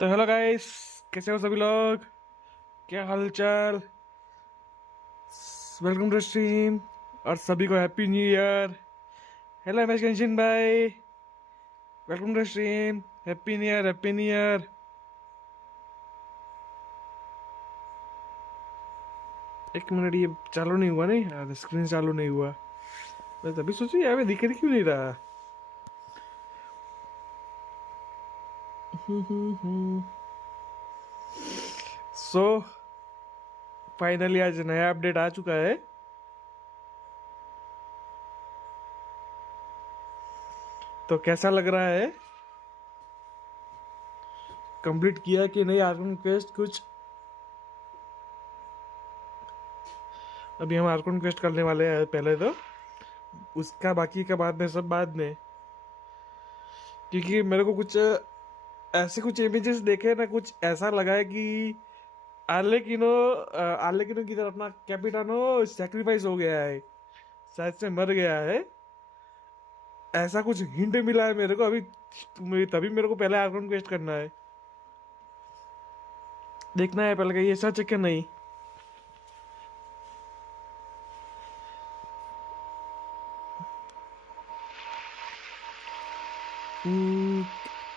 तो hello guys, कैसे हो सभी लोग? क्या हालचाल? वेलकम टू स्ट्रीम और सभी को happy new year. Hello M S Genshin भाई, welcome to stream. Happy new year, happy new year. एक मिनट, ये चालू नहीं हुआ? नहीं यार, स्क्रीन चालू नहीं हुआ। मैं तभी सोची यार, दिख क्यों नहीं रहा। सो फाइनली आज नया अपडेट आ चुका है। तो कैसा लग रहा है? कंप्लीट किया कि नहीं आर्कन क्वेस्ट कुछ? अभी हम आर्कन क्वेस्ट करने वाले हैं पहले, तो उसका बाकी का बाद में, सब बाद में। क्योंकि मेरे को कुछ ऐसे कुछ इमेजेस देखे ना, कुछ ऐसा लगा है कि आर्लेकिनो आर्लेकिनो की तरफ अपना कैपिटानो सैक्रिफाइस हो गया है, शायद से मर गया है। ऐसा कुछ हिंट मिला है मेरे को अभी। तभी मेरे को पहले आर्कन क्वेस्ट करना है, देखना है पहले ये सच है क्या नहीं।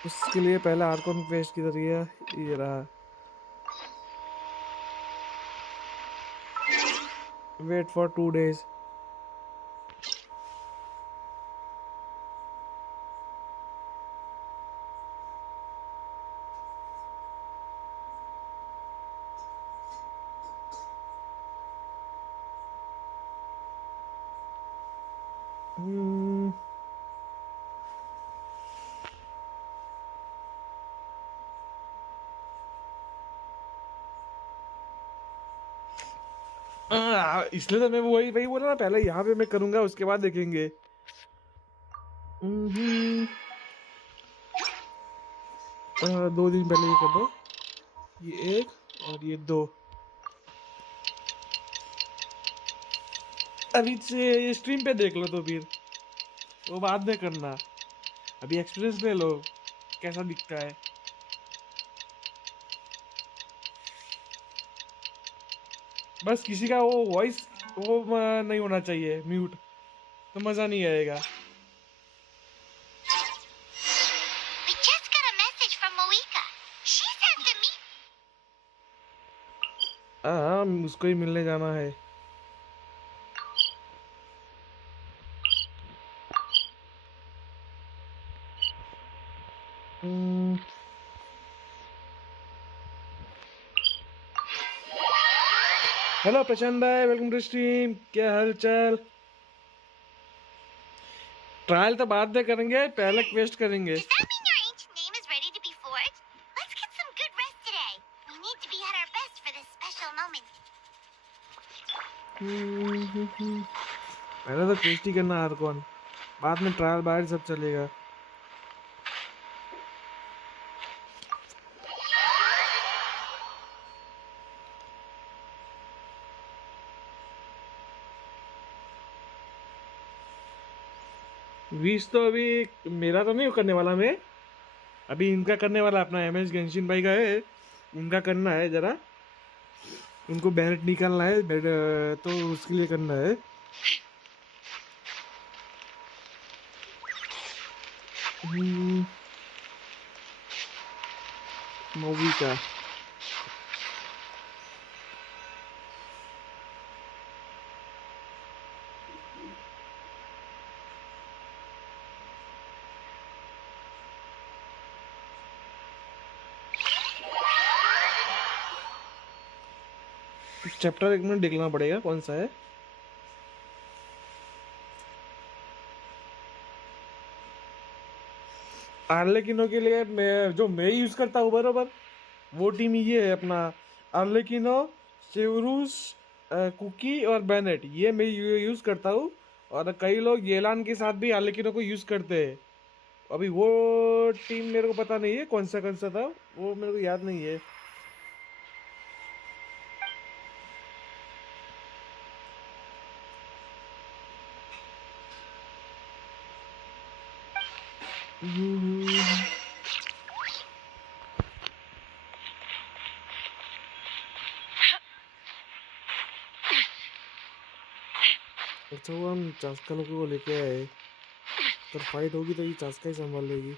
उसके लिए पहले आर्कन क्वेस्ट की जरिए ये रहा। Wait for 2 days। इसलिए तो मैं वही वही बोला ना, पहले यहाँ पे मैं करूंगा, उसके बाद देखेंगे। हम्म, 2 दिन पहले ये कर दो, ये एक और ये दो। अभी से स्ट्रीम पे देख लो तो फिर वो बाद में करना। अभी एक्सपीरियंस ले लो कैसा दिखता है। बस किसी का वो वॉइस वो नहीं होना चाहिए म्यूट, तो मजा नहीं आएगा। We just got a message from Moika. She says to meet. हाँ, उसको ही मिलने जाना है। हेलो प्रशांत भाई, वेलकम टू स्ट्रीम। क्या हाल चाल? ट्रायल तो बाद में करेंगे, पहले क्वेस्ट करेंगे। Does that mean your ancient name is ready to be forged? Let's get some good rest today. We need to be at our best for this special moment. पहले तो क्वेस्ट ही करना हर कौन, बाद में ट्रायल बाहर सब चलेगा। वीस तो अभी मेरा तो नहीं करने वाला मैं, अभी इनका करने वाला, अपना एम एस गेंशिन भाई का है, उनका करना है। जरा उनको बैनेट निकालना है, तो उसके लिए करना है। मूवी का चैप्टर एक मिनट देखना पड़ेगा कौन सा है। आर्लेकिनो के लिए मैं यूज करता हूँ बरोबर, वो टीम ये है अपना आर्लेकिनो, सेवरूस, कुकी और बैनेट, ये मैं यूज करता हूँ। और कई लोग येलान के साथ भी आर्लेकिनो को यूज करते हैं। अभी वो टीम मेरे को पता नहीं है कौन सा था, वो मेरे को याद नहीं है। अच्छा वो हम चास्का लोगों को लेके आए, तो फाइट होगी तो ये चास्का ही संभाल लेगी।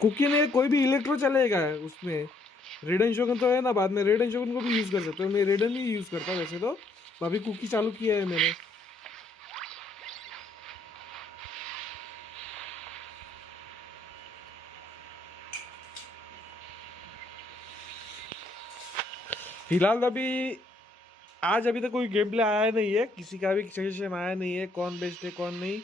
कुकी ने कोई भी इलेक्ट्रो चलेगा उसमें। रेडन शोगन तो है ना, बाद में रेडन शोगन को भी यूज कर सकते हो। मैं रेडन ही यूज करता हूँ वैसे तो, अभी कुकी चालू किया है मैंने। फिलहाल अभी आज अभी तक कोई गेम प्ले आया नहीं है, किसी का भी सजेशन आया नहीं है कौन बेस्ट है कौन नहीं।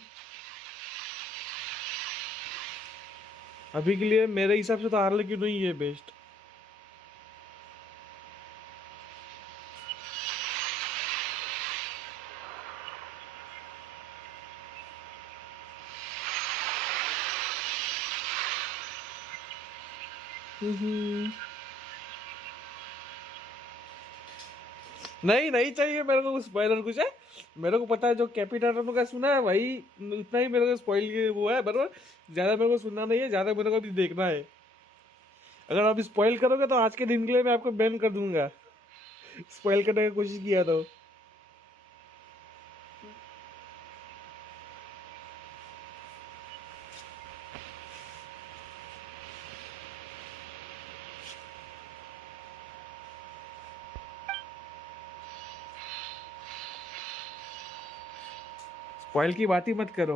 अभी के लिए मेरे हिसाब से तो हार्लेक्विन नहीं है बेस्ट। नहीं नहीं चाहिए मेरे को स्पॉइलर कुछ है। मेरे को पता है जो कैपिटल का सुना है भाई, उतना ही मेरे को स्पॉइल वो है बराबर। ज्यादा मेरे को सुनना नहीं है, ज्यादा मेरे को अभी देखना है। अगर आप स्पॉइल करोगे तो आज के दिन के लिए मैं आपको बैन कर दूंगा, स्पॉइल करने की कोशिश किया तो। स्पॉइल की बात ही मत करो,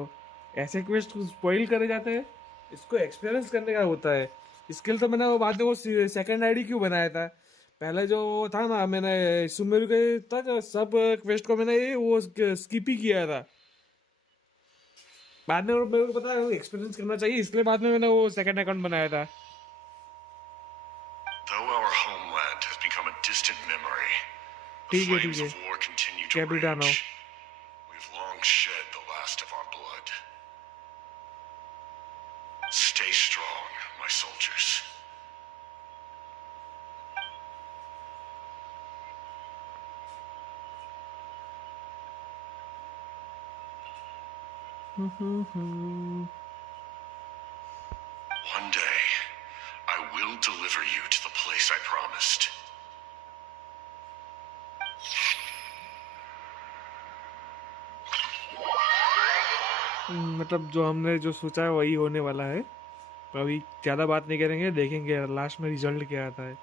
ऐसे क्वेस्ट स्पॉइल करे जाते हैं, इसको एक्सपीरियंस करने का होता है। स्किल तो मैंने वो बाद में वो सेकंड आईडी क्यों बनाया था, पहले जो था ना मैंने सुमेरु के तक सब क्वेस्ट को मैंने वो स्किप ही किया था। बाद में मेरे को पता है एक्सपीरियंस करना चाहिए, इसलिए बाद में मैंने वो सेकंड अकाउंट बनाया था। Though our homeland has become a distant memory, the ठीक है flames of war continue to कैपिटानो। rage. We've long shed the last of our blood. Stay strong, my soldiers. One day, I will deliver you to the place I promised. मतलब जो हमने जो सोचा है वही होने वाला है। तो अभी ज़्यादा बात नहीं करेंगे, देखेंगे लास्ट में रिजल्ट क्या आता है।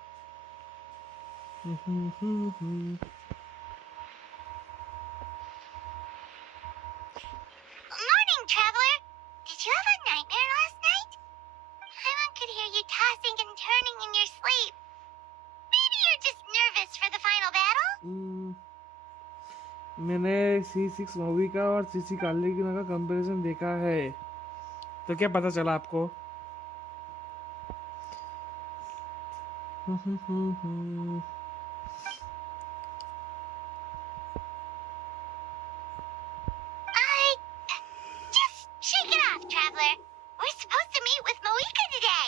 Morning, traveler. Did you have a nightmare last night? Paimon could hear you tossing and turning in your sleep. Maybe you're just nervous for the final battle? मैंने C6 मूवी का और CC कार्लेगिना का comparison देखा है, तो क्या पता चला आपको? Just shake it off, traveler. We're supposed to meet with Moika today.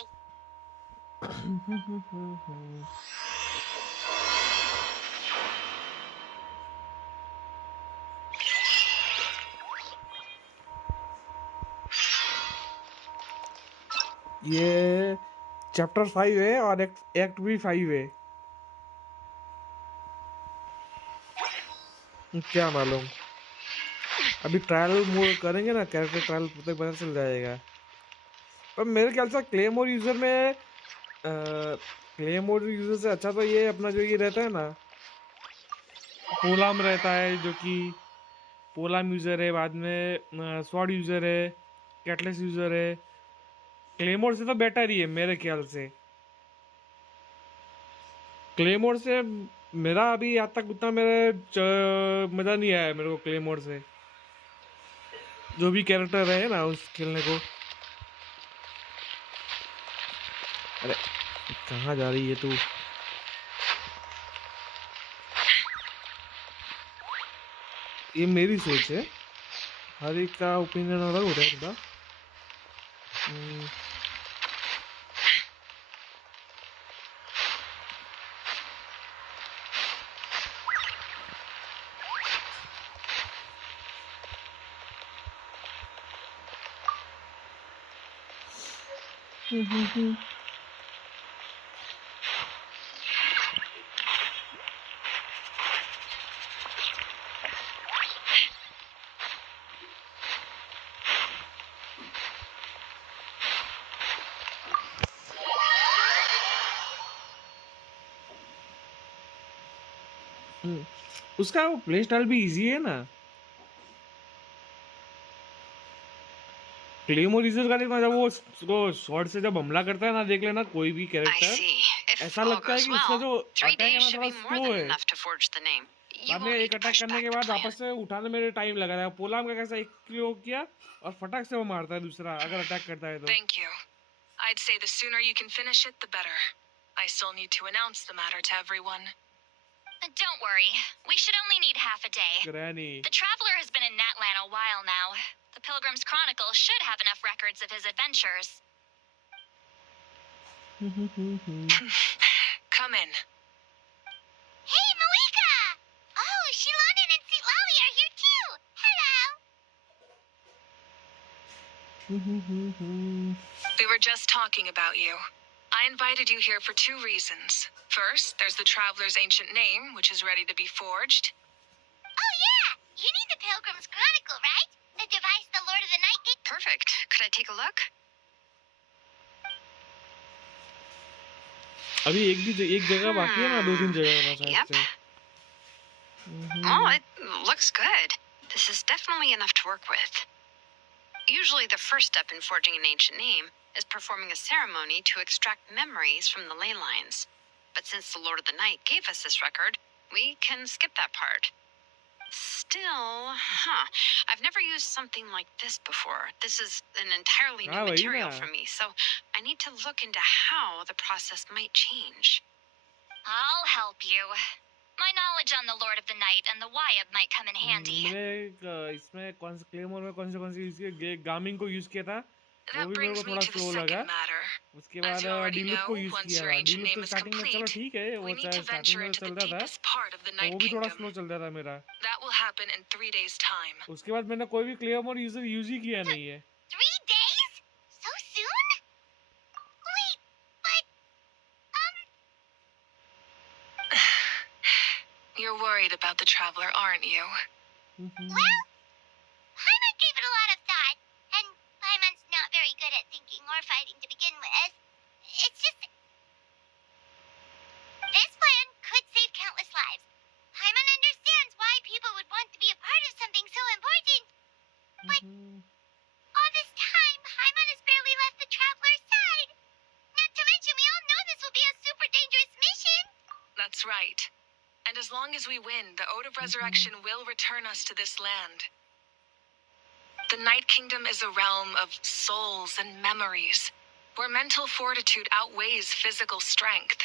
ये चैप्टर 5 है और एक्ट भी 5 है, क्या मालूम। अभी ट्रायल मोड करेंगे ना, कैरेक्टर ट्रायल पता चल जाएगा। पर मेरे ख्याल से क्लेमोर यूजर में क्लेमोर यूजर से अच्छा तो ये अपना जो ये रहता है ना पोलाम रहता है, जो कि पोलाम यूजर है, बाद में स्वॉर्ड यूजर है, कैटलेस यूजर है। क्लेमोर से तो बेटर ही है मेरे ख्याल से। क्लेमोर से मेरा अभी आज तक उतना मज़ा नहीं आया मेरे को क्लेमोर से, जो भी कैरेक्टर है ना उस खेलने को। अरे कहाँ जा रही है तू? ये मेरी सोच है, हर एक का ओपिनियन अलग होता है थोड़ा। उसका वो प्ले स्टाइल भी इजी है ना। क्लेमोर यूजर का देखना, जब वो शॉर्ट से जब हमला करता है ना, देख लेना कोई भी I कैरेक्टर, see. If ऐसा all लगता है goes कि उसका well, जो 3 अटैक है days ना should थोड़ा be more स्लो than है। enough to forge the name. You बाद में won't need एक to अटैक push करने back के the बाद plan. वापस से उठाने में टाइम लगा था। पोलाम का कैसा एक क्लिक किया और फटाक से वो मारता है दूसरा, अगर अटैक करता है तो। Thank you. I'd say the sooner you can finish it, the better. I still need to announce the matter to everyone. Don't worry. We should only need half a day. Granny The Traveler has been in Natlan a while now. The Pilgrim's Chronicle should have enough records of his adventures. Come in. Hey, Malika! Oh, Shilonen and Sitlali are here too! Hello! We were just talking about you. I invited you here for 2 reasons. First, there's the Traveler's ancient name, which is ready to be forged. Oh yeah! You need the Pilgrim's Chronicle, right? The device the Lord of the Night gave. Perfect. Could I take a look? अभी एक जगह बाकी है ना, 2-3 जगह बस Yep. शायद से। Well, it looks good. This is definitely enough to work with. Usually the first step in forging an ancient name is performing a ceremony to extract memories from the ley lines. But since the Lord of the Night gave us this record, we can skip that part. Still, I've never used something like this before. This is an entirely new वही material ना। for me, so I need to look into how the process might change. I'll help you. My knowledge on the Lord of the Night and the Wyab might come in handy. मैंने इसमें कौन से claymore में कौन से इसके गामिंग को use किया था, वो That भी मेरे brings को me थोड़ा to the स्लो लगा। second matter. उसके As बाद you already डीलुक को know, यूज once किया your था। ancient डीलुक तो name is स्टार्टिंग में चलो complete, ठीक है, वो we need to starting venture में into चल the रहा था, deepest part of the तो वो Night भी थोड़ा Kingdom. स्लो चल रहा था मेरा। That will happen in 3 days' time. उसके बाद मैंने कोई भी क्लेमोर यूज ही किया नहीं है। 3 days? So soon? Wait, but... You're worried about the Traveler, aren't you? Well, Paimon gave it a lot of thought, and Paimon's not very good at thinking or fighting to begin with. It's just... This plan could save countless lives. Paimon understands why people would want to be a part of something so important. But all this time, Paimon has barely left the Traveler's side. Not to mention, we all know this will be a super dangerous mission. That's right. And as long as we win, the Ode of Resurrection will return us to this land. The Night Kingdom is a realm of souls and memories, where mental fortitude outweighs physical strength.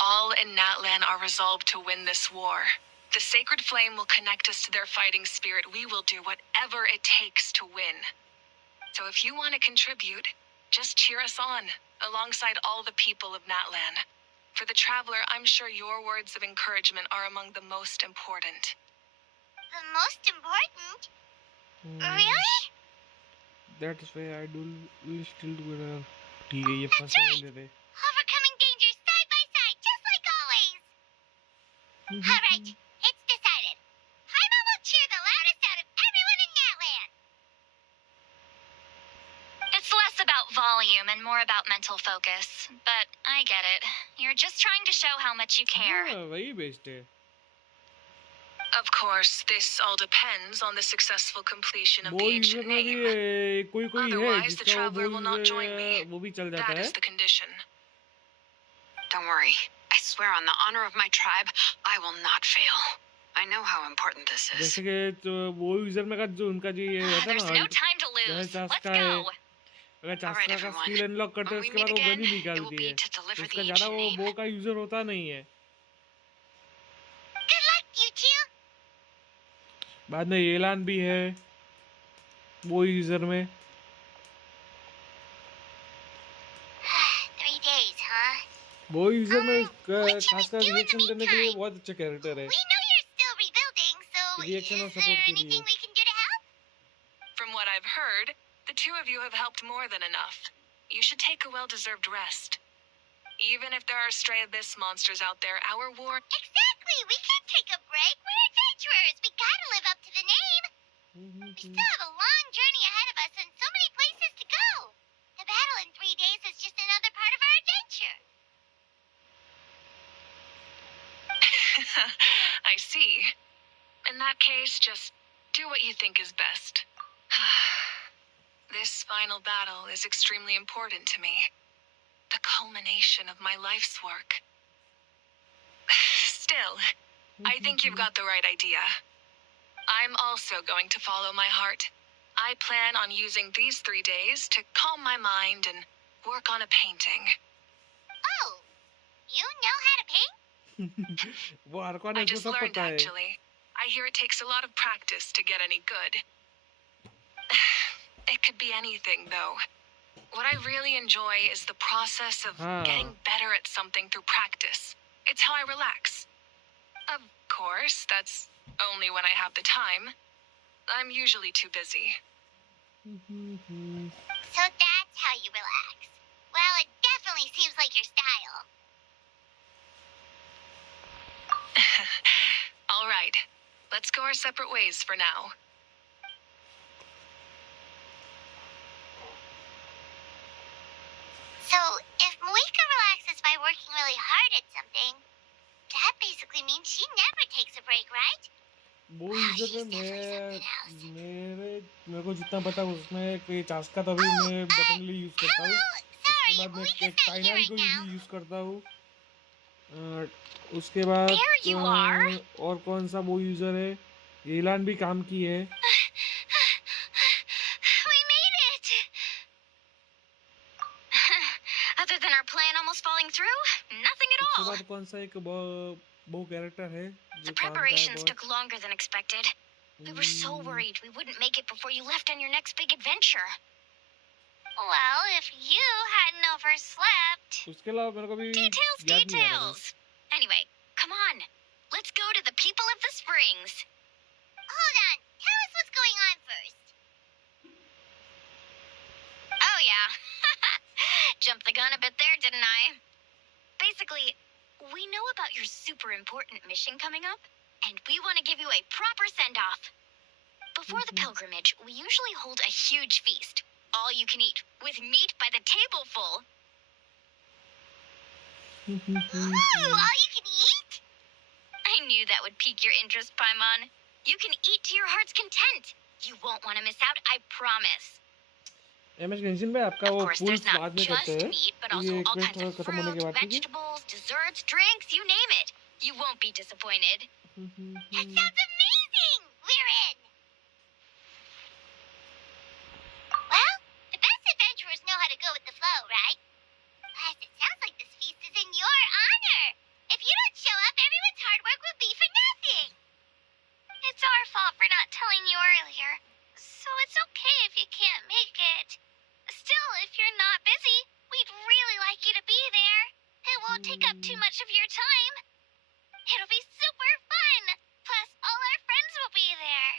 All in Natlan are resolved to win this war. The sacred flame will connect us to their fighting spirit. We will do whatever it takes to win. So if you want to contribute, just cheer us on, alongside all the people of Natlan. For the Traveler, I'm sure your words of encouragement are among the most important. The most important? Really? That's why I will still do it. ठीक है, ये That's फंसा right. लेते। Overcoming dangers side by side, just like always. All right, it's decided. Paimon will cheer the loudest out of everyone in Natlan. It's less about volume and more about mental focus. But I get it. You're just trying to show how much you care. हाँ, वही best है। Of course, this all depends on the successful completion of वो the user ancient में भी name. कोई है Otherwise, the जिसका Traveler will not join me. वो भी चल जाता That है। is the condition. Don't worry. I swear on the honor of my tribe, I will not fail. I know how important this is. जैसे कि तो वो यूजर में का जो उनका जो ये रहता है There's ना, no time to lose. चास्का Let's है। go. अगर All right, चास्का का everyone. स्किल अनलॉक करते हैं When we उसके बाद meet वो gun again, he it will निकालती be है। to deliver the उसका ज्यादा ancient वो name. बो का यूजर होता नहीं है। Good luck, you two. बाद में एलान भी है वो यूजर में। 3 days, huh? वो यूजर में what should we खासकर do in the रिएक्शन करने के लिए meantime? बहुत अच्छा कैरेक्टर है। We know you're still rebuilding, so Reaction और is support there के anything लिए। we can do to help? From what I've heard, the two of you have helped more than enough. You should take a well-deserved rest. Even if there are stray abyss monsters out there, our war... Exactly! We can't take a break. We're adventurers. We gotta live up to the name. We still have a long journey ahead of us and so many places to go. The battle in 3 days is just another part of our adventure. I see. In that case, just do what you think is best. This final battle is extremely important to me. The culmination of my life's work. Still, I think you've got the right idea. I'm also going to follow my heart. I plan on using these 3 days to calm my mind and work on a painting. Oh, you know how to paint? वो हर कौन I इसको just सब learned, पता है. actually. I hear it takes a lot of practice to get any good. It could be anything, though. What I really enjoy is the process of getting better at something through practice. It's how I relax. Of course, that's only when I have the time. I'm usually too busy. So that's how you relax. Well, it definitely seems like your style. All right. Let's go our separate ways for now. So, if Moika relaxes by working really hard at something, that basically means she never takes a break, right? वो user में मेरे को जितना पता उसमें कोई task का तभी मैं डेफिनेटली यूज करता हूँ. उसके बाद मैं एक टाइनरी को भी यूज करता हूँ. उसके बाद और कौन सा वो यूजर है? एलान भी काम की है. We made it! Other than our plan almost falling through, nothing at उसके all. बाद कौन सा एक वो कैरेक्टर है? The preparations took longer than expected. We were so worried we wouldn't make it before you left on your next big adventure. Well, if you hadn't overslept... उसके अलावा मेरे को भी Details, याद नहीं आ रहा है. details. Anyway, come on. Let's go to the people of the springs. Hold on. Tell us what's going on first. Oh, yeah. Jumped the gun a bit there, didn't I? Basically, we know about your super important mission coming up, and we want to give you a proper send-off. Before the pilgrimage, we usually hold a huge feast, all you can eat, with meat by the tableful. Ooh, all you can eat? I knew that would pique your interest, Paimon. You can eat to your heart's content. You won't want to miss out, I promise. MS Genshin में आपका Of वो course, fool there's not बाद में just करते हैं. meat, but ये also all quest kinds of खत्म होने के fruit, बाद ठीक है. vegetables, desserts, drinks, you name it. You won't be disappointed. That sounds amazing! We're in! Well, the best adventurers know how to go with the flow, right? Plus, it sounds like this feast is in your honor. If you don't show up, everyone's hard work will be for nothing. It's our fault for not telling you earlier. So it's okay if you can't make it. Still, if you're not busy, we'd really like you to be there. It won't take up too much of your time. It'll be super fun. Plus, all our friends will be there.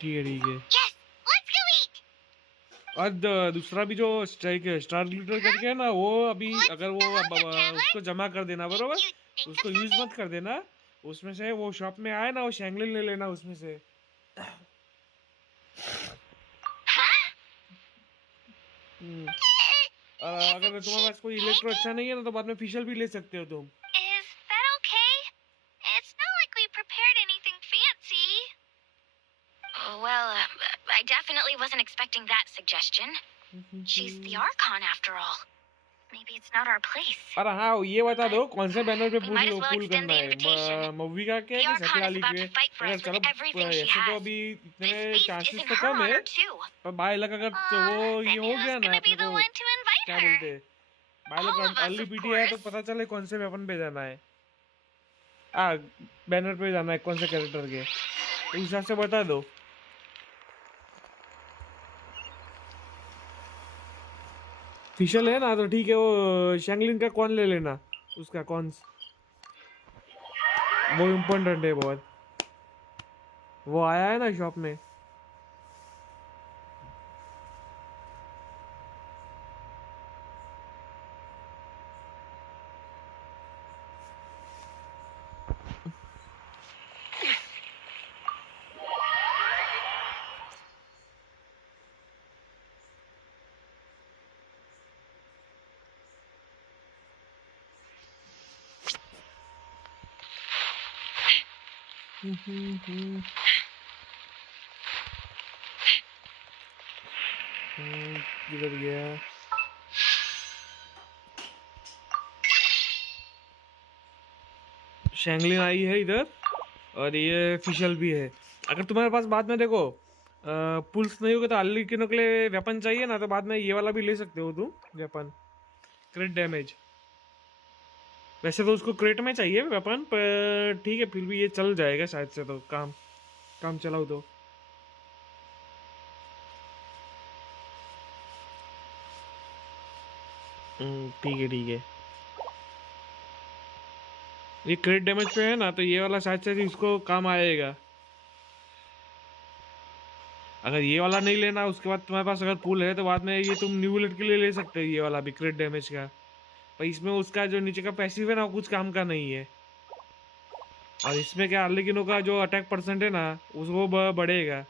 ठीक है. Yes, let's go eat. और दूसरा भी जो star glitter करके है ना, वो अभी अगर वो उसको जमा कर देना बरोबर, उसको यूज मत कर देना. उसमें से वो शॉप में आए ना, वो शैंगलिन ले लेना उसमें से. अगर तुम्हारे पास कोई इलेक्ट्रो अच्छा नहीं है ना, तो बाद में फेशियल भी ले सकते हो तुम. Is that okay? It's not like we prepared anything fancy. Well, I definitely wasn't expecting that suggestion. She's the Archon after all. Maybe it's not our place. अरे हाँ, ये बता दो कौन से बैनर पे We might as well pull extend करना the है. invitation. मूवी का क्या The है कि Archon सत्य is वाली about की to fight for अगर us चलो with everything she ऐसे तो has. अभी This इतने feast चांसेस is in तो her कम है, honor too. पर बाय लक अगर तो वो ये Then हो who's गया ना gonna be अपने the को one to invite क्या her? बोलते हैं, by luck All of us, early of PT है तो course. पता चले कौन से वेपन पे जाना है. बैनर पे जाना है कौन से कैरेक्टर के, तो उस हिसाब से बता दो. फिशल है ना, तो ठीक है. वो शैंगलिन का कौन ले लेना, उसका कौन वो इम्पोर्टेंट है बहुत. वो आया है ना शॉप में. किधर गया? शैंगलिन आई है इधर, और ये फिशल भी है। अगर तुम्हारे पास बाद में देखो पुल्स नहीं होगा तो अल्ली के लिए वेपन चाहिए ना, तो बाद में ये वाला भी ले सकते हो तुम वेपन, क्रिट डैमेज। वैसे तो उसको क्रेट में चाहिए वेपन, पर ठीक है फिर भी ये चल जाएगा शायद से, तो काम चलाओ तो। ठीक है। ये क्रेट डैमेज पे है ना, तो ये वाला शायद से इसको काम आएगा। अगर ये वाला नहीं लेना, उसके बाद तुम्हारे पास अगर पुल है तो बाद में ये तुम न्यू बुलेट के लिए ले सकते हो, ये वाला भी क्रेट डैमेज का। पर इसमें उसका जो नीचे का पैसिव है ना, वो कुछ काम का नहीं है। और इसमें क्या अर्लिकिनो का जो अटैक परसेंट है ना, उसको बढ़ेगा।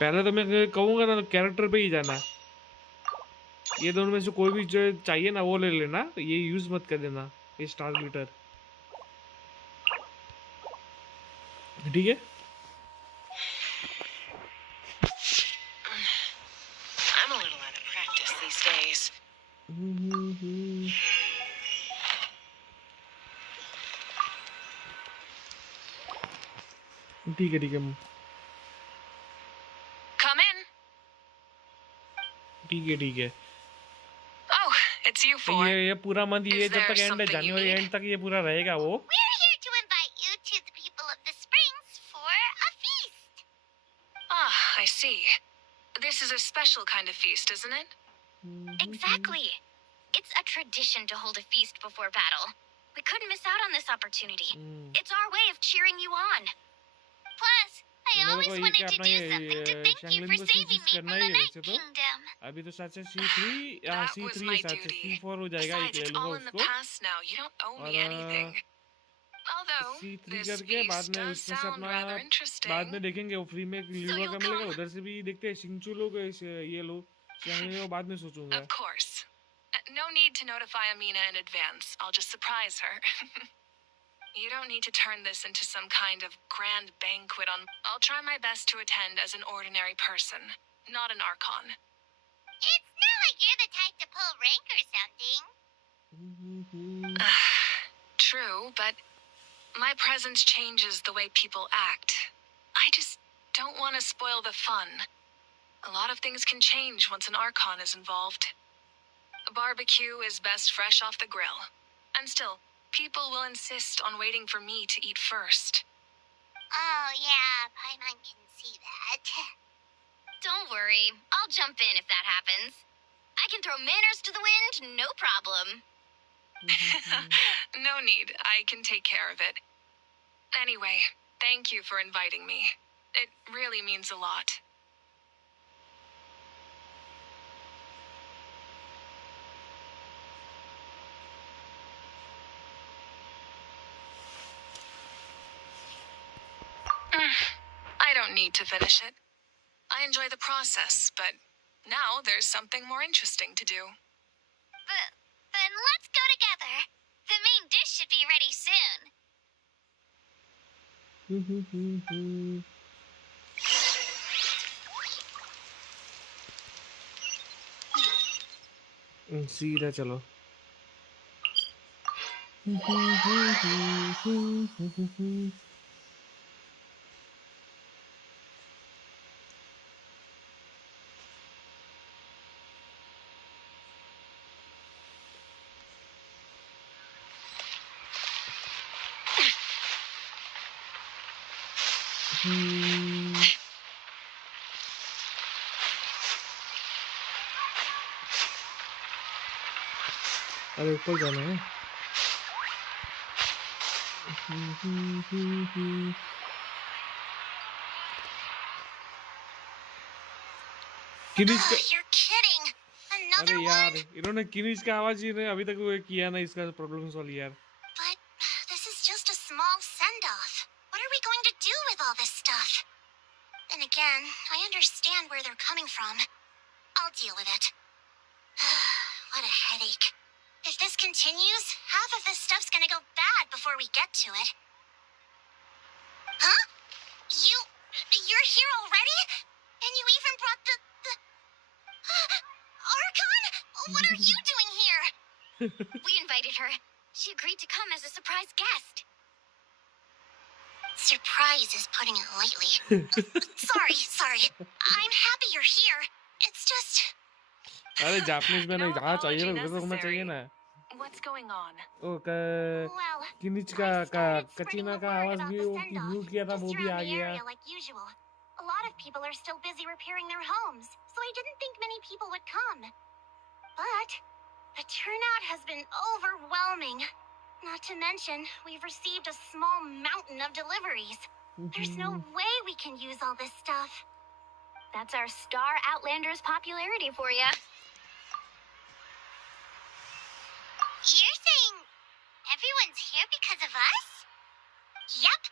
पहले तो मैं कहूँगा ना, कैरेक्टर पे ही जाना। ये दोनों में से कोई भी जो चाहिए ना वो ले लेना, ये यूज मत कर देना, ये स्टार ग्लिटर। ठीक है। I'm a little out of practice these days. ठीक है Come in. ठीक है। Oh, it's you four. ये पूरा मंथ, ये Is जब तक there एंड है, something you January need? And तक ये पूरा रहेगा वो। We're here to invite you to the people of the springs for a feast. Ah, I see. This is a special kind of feast, isn't it? Exactly. It's a tradition to hold a feast before battle. We couldn't miss out on this opportunity. It's our way of cheering you on. Plus, I always wanted to do something to thank you for saving me from the Night Kingdom. अभी तो शायद से C3 That C3 was है, my शायद से duty. C4 हो जाएगा, Besides, एक ले it's लूंगा all in the उसको। past now. You don't owe me और, anything. Although, C3 this करके बाद feast में does उसमें से sound अपना rather बाद interesting. में देखेंगे, वो फ्री में लीवर you'll का मिलेगा, come? उधर से भी देखते हैं। शिंचू लोग ये लोग शैंगलिन को बाद में सोचूंगा। Of course. No need to notify Amina in advance. I'll just surprise her. You don't need to turn this into some kind of grand banquet on... I'll try my best to attend as an ordinary person, not an Archon. It's not like you're the type to pull rank or something. True, but my presence changes the way people act. I just don't want to spoil the fun. A lot of things can change once an Archon is involved. A barbecue is best fresh off the grill. And still, people will insist on waiting for me to eat first. Oh, yeah, Paimon can see that. Don't worry, I'll jump in if that happens. I can throw manners to the wind, no problem. No need, I can take care of it. Anyway, thank you for inviting me. It really means a lot. I don't need to finish it. I enjoy the process, but now there's something more interesting to do. Then let's go together. The main dish should be ready soon. सीधा चलो। अरे ऊपर जाना है। किनिज You're kidding. अरे Another यार, one? इन्होंने किनिज का आवाज ही नहीं अभी तक वो किया ना, इसका प्रॉब्लम सॉल्व यार। But this is just a small send-off. What are we going to do with all this stuff? And again, I understand where they're coming from. I'll deal with it. What a headache. If this continues, half of this stuff's gonna go bad before we get to it. Huh? You're here already? And you even brought the... Archon? What are you doing here? We invited her. She agreed to come as a surprise guest. Surprise is putting it lightly. Sorry. I'm happy you're here. It's just... अरे Japanese में नहीं No जहाँ चाहिए apology ना वैसा होना चाहिए ना What's going on? O Well, किनिच I का started कचीना spreading का the word आवाज about भी the वो send-off म्यूट किया था just वो भी around आ the गया area like usual. A lot of people are still busy repairing their homes, so I didn't think many people would come. But the turnout has been overwhelming. Not to mention, we've received a small mountain of deliveries. There's no way we can use all this stuff. That's our star Outlander's popularity for you. You're saying everyone's here because of us? Yep.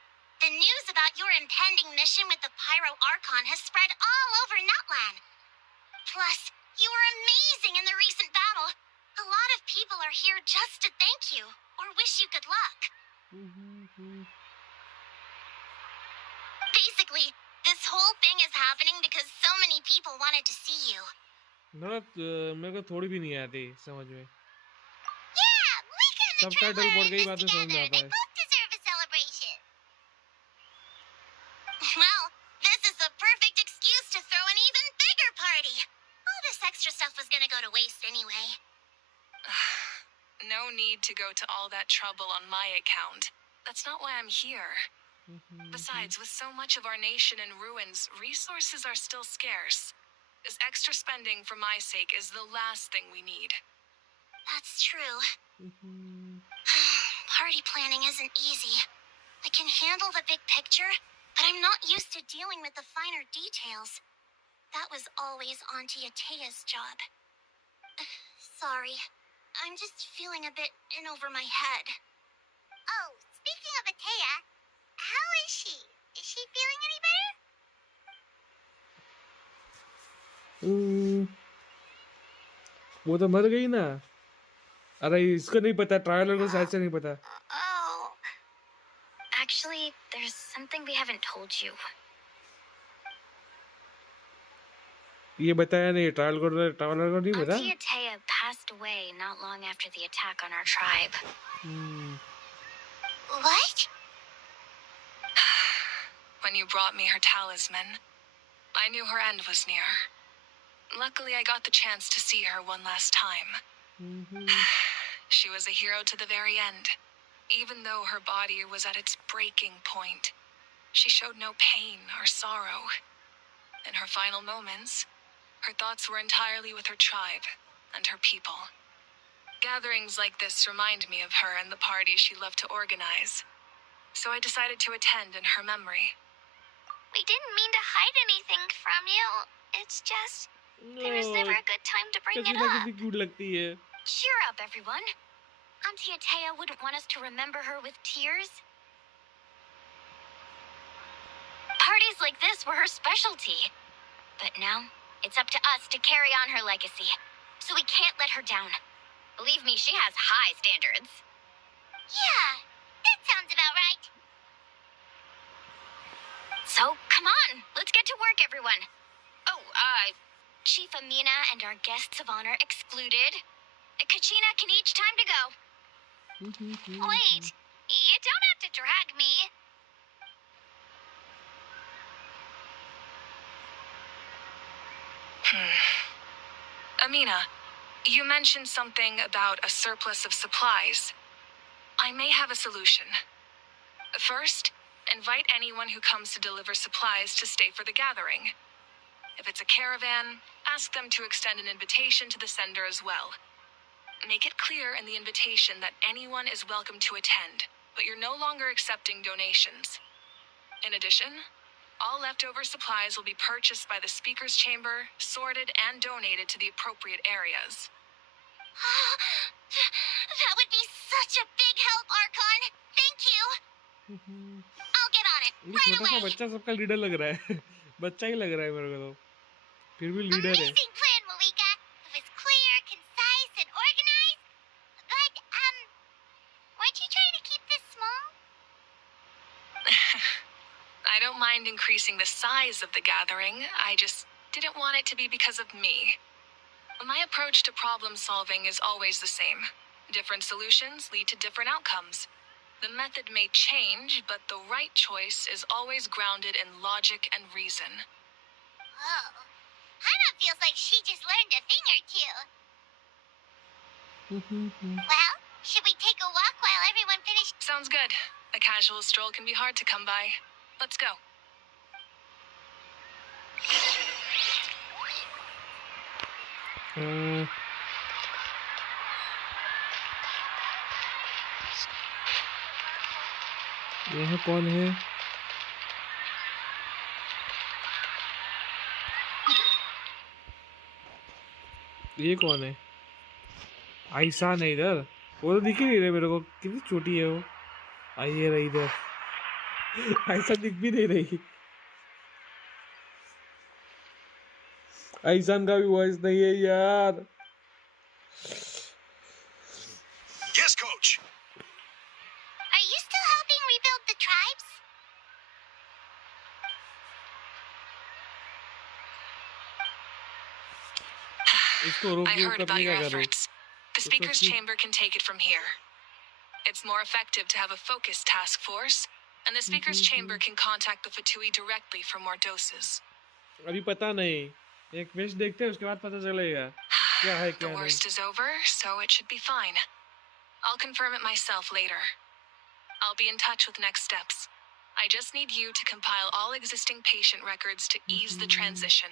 The news about your impending mission with the Pyro Archon has spread all over Nutland. Plus, you were amazing in the recent battle. A lot of people are here just to thank you, or wish you good luck. Basically, this whole thing is happening because so many people wanted to see you. मेरे को थोड़ी भी नहीं आती समझ में Yeah, Lika and the Subtitle Traveler पढ़ are के ही in बात this में समझ में together. आता They है both deserve a celebration. Well, this is the perfect excuse to throw an even bigger party. All this extra stuff was gonna go to waste anyway. No need to go to all that trouble on my account. That's not why I'm here. Besides, with so much of our nation in ruins, resources are still scarce. This extra spending for my sake is the last thing we need. That's true. Party planning isn't easy. I can handle the big picture, but I'm not used to dealing with the finer details. That was always Auntie Atea's job. Sorry. I'm just feeling a bit in over my head. Oh, speaking of Atea, how is she? Is she feeling any better? वो तो मर गई ना अरे इसको नहीं पता ट्रायलर को शायद से नहीं पता Oh. Actually, there's something we haven't told you. ये बताया नहीं ट्रायलर को नहीं पता Auntie Atea passed away not long after the attack on our tribe. What? When you brought me her talisman, I knew her end was near. Luckily, I got the chance to see her one last time. She was a hero to the very end. Even though her body was at its breaking point, she showed no pain or sorrow. In her final moments, her thoughts were entirely with her tribe and her people. Gatherings like this remind me of her and the parties she loved to organize. So I decided to attend in her memory. We didn't mean to hide anything from you. It's just there was never a good time to bring it कचीना up. कितनी cute लगती है Cheer up, everyone. Auntie Atea wouldn't want us to remember her with tears. Parties like this were her specialty. But now, it's up to us to carry on her legacy. So we can't let her down. Believe me, she has high standards. Yeah, that sounds about right. So, come on, let's get to work, everyone. Oh, Chief Amina and our guests of honor excluded. Kachina can each time to go. Wait, you don't have to drag me. Amina, you mentioned something about a surplus of supplies. I may have a solution. First, invite anyone who comes to deliver supplies to stay for the gathering. If it's a caravan, ask them to extend an invitation to the sender as well. Make it clear in the invitation that anyone is welcome to attend, but you're no longer accepting donations. In addition, all leftover supplies will be purchased by the speaker's chamber, sorted, and donated to the appropriate areas. That would be such a big help, Archon. Thank you. I'll get on it ये right छोटा सा away. बच्चा सबका leader लग रहा है बच्चा ही लग रहा है मेरे को तो फिर भी लीडर है Amazing plan, Malika. It was clear, concise, and organized. I don't mind increasing the size of the gathering. I just didn't want it to be because of me. My approach to problem solving is always the same. Different solutions lead to different outcomes. The method may change, but the right choice is always grounded in logic and reason. Whoa. Paimon feels like she just learned a thing or two. Well, should we take a walk while everyone finishes? Sounds good. A casual stroll can be hard to come by. Let's go. यहाँ कौन है? ये कौन है? आइसान है इधर. वो तो दिख ही नहीं रहा मेरे को. कितनी छोटी है वो. आइए रही इधर. आइसान दिख भी नहीं रही. आइसान का भी वॉइस नहीं है यार. Yes, coach. Are you still helping rebuild the tribes? इसको रोक I के heard about करने your का करो. efforts. The speaker's chamber can take it from here. It's more effective to have a focused task force, and the speaker's chamber can contact the Fatui directly for more doses. अभी पता नहीं. एक match देखते हैं उसके बाद पता चलेगा क्या है The क्या नहीं. worst is over, so it should be fine. I'll confirm it myself later. I'll be in touch with next steps. I just need you to compile all existing patient records to ease the transition.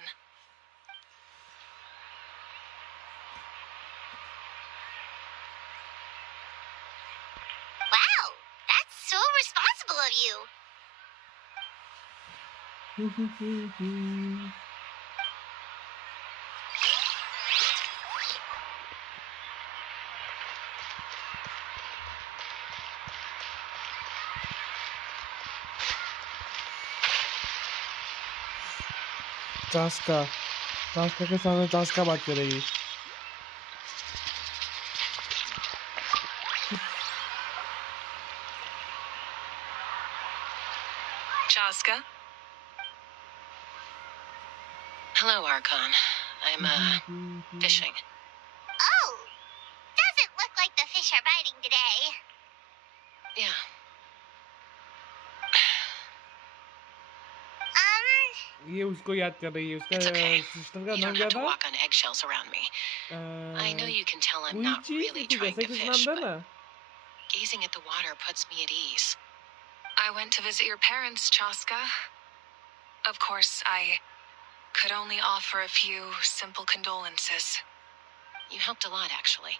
Wow, that's so responsible of you. टास्का के सामने टास्का बात करेगी. Chaska? Hello, Archon. I'm, fishing. Oh, doesn't look like the fish are biting today. Yeah. ये उसको याद कर रही है. उसका It's okay. सिस्टर का You नाम don't क्या have to था? walk on eggshells around me. I know you can tell I'm not कुछ really trying to ऐसा कुछ नाम fish, था but ना. gazing at the water puts me at ease. I went to visit your parents, Chaska. Of course, I could only offer a few simple condolences. You helped a lot, actually.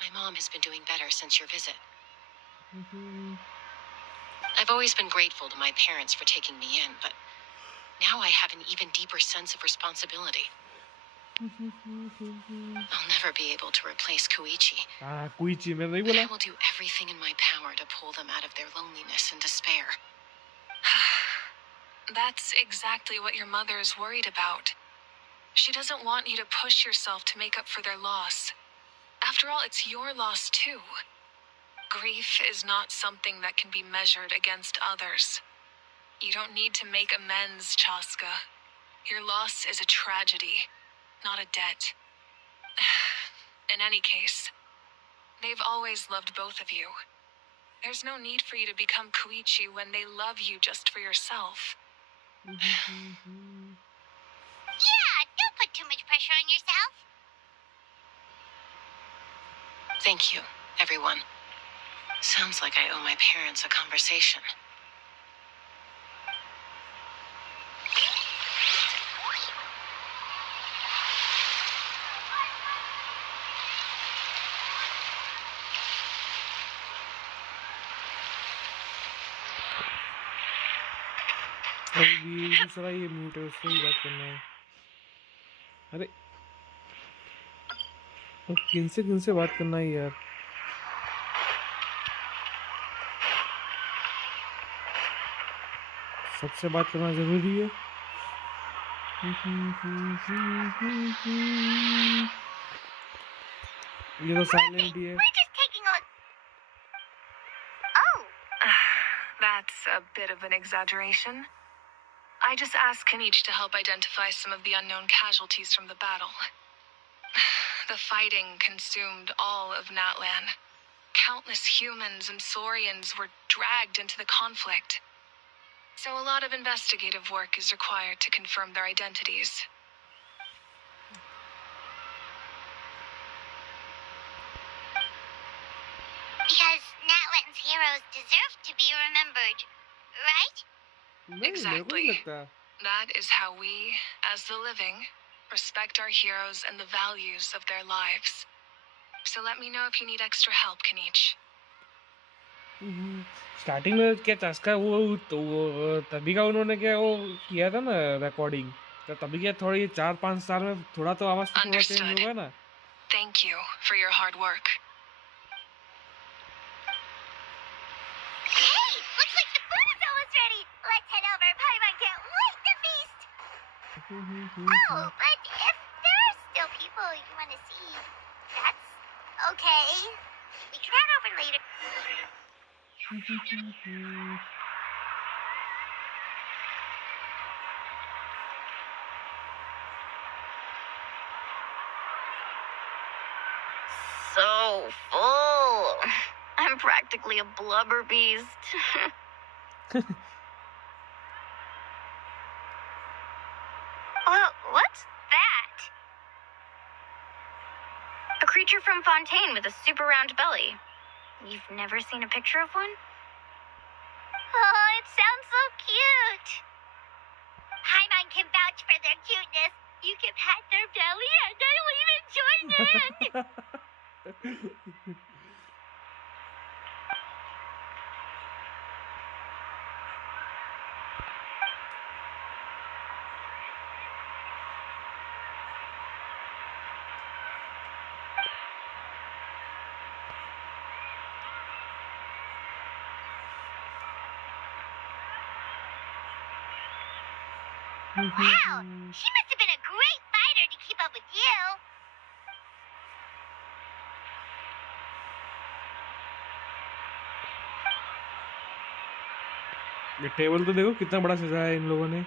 My mom has been doing better since your visit. I've always been grateful to my parents for taking me in, but now I have an even deeper sense of responsibility. I'll never be able to replace Koichi. कुछ मैं नहीं But बोला. I will do everything in my power to pull them out of their loneliness and despair. That's exactly what your mother is worried about. She doesn't want you to push yourself to make up for their loss. After all, it's your loss too. Grief is not something that can be measured against others. You don't need to make amends, Chaska. Your loss is a tragedy, not a debt. In any case, they've always loved both of you. There's no need for you to become Koichi when they love you just for yourself. Yeah, don't put too much pressure on yourself. Thank you, everyone. Sounds like I owe my parents a conversation. अभी दूसरा ये mute है उससे ही बात करना है. अरे किन से बात करना है यार. सबसे बात करना जरूरी है. ये तो साइलेंट ही है. We're just taking a look. Oh, That's a bit of an exaggeration. I just asked Kanich to help identify some of the unknown casualties from the battle. The fighting consumed all of Natlan. Countless humans and Saurians were dragged into the conflict. So a lot of investigative work is required to confirm their identities. Because Natlan's heroes deserve to be remembered, right? नहीं, मेरे को Exactly. नहीं लगता. That is how we, as the living, respect our heroes and the values of their lives. So let me know if you need extra help, Kanich. Starting में क्या चस्का वो तो तभी का उन्होंने क्या वो किया था ना रिकॉर्डिंग, तो तभी क्या थोड़ी 4-5 साल में थोड़ा तो आवाज तो थोड़ा चेंज Understood. होगा ना. Thank you for your hard work. Hey, looks like the food is almost ready. Let's head over. Paimon can't wait to feast. Oh, but if there are still people you want to see, that's okay. We can head over later. So full. I'm practically a blubber beast. What's that? A creature from Fontaine with a super round belly. You've never seen a picture of one? Oh, it sounds so cute. Paimon can vouch for their cuteness. You can pat their belly and I will even join in. Wow, she must have been a great fighter to keep up with you. ये table तो देखो कितना बड़ा सजाया है इन लोगों ने.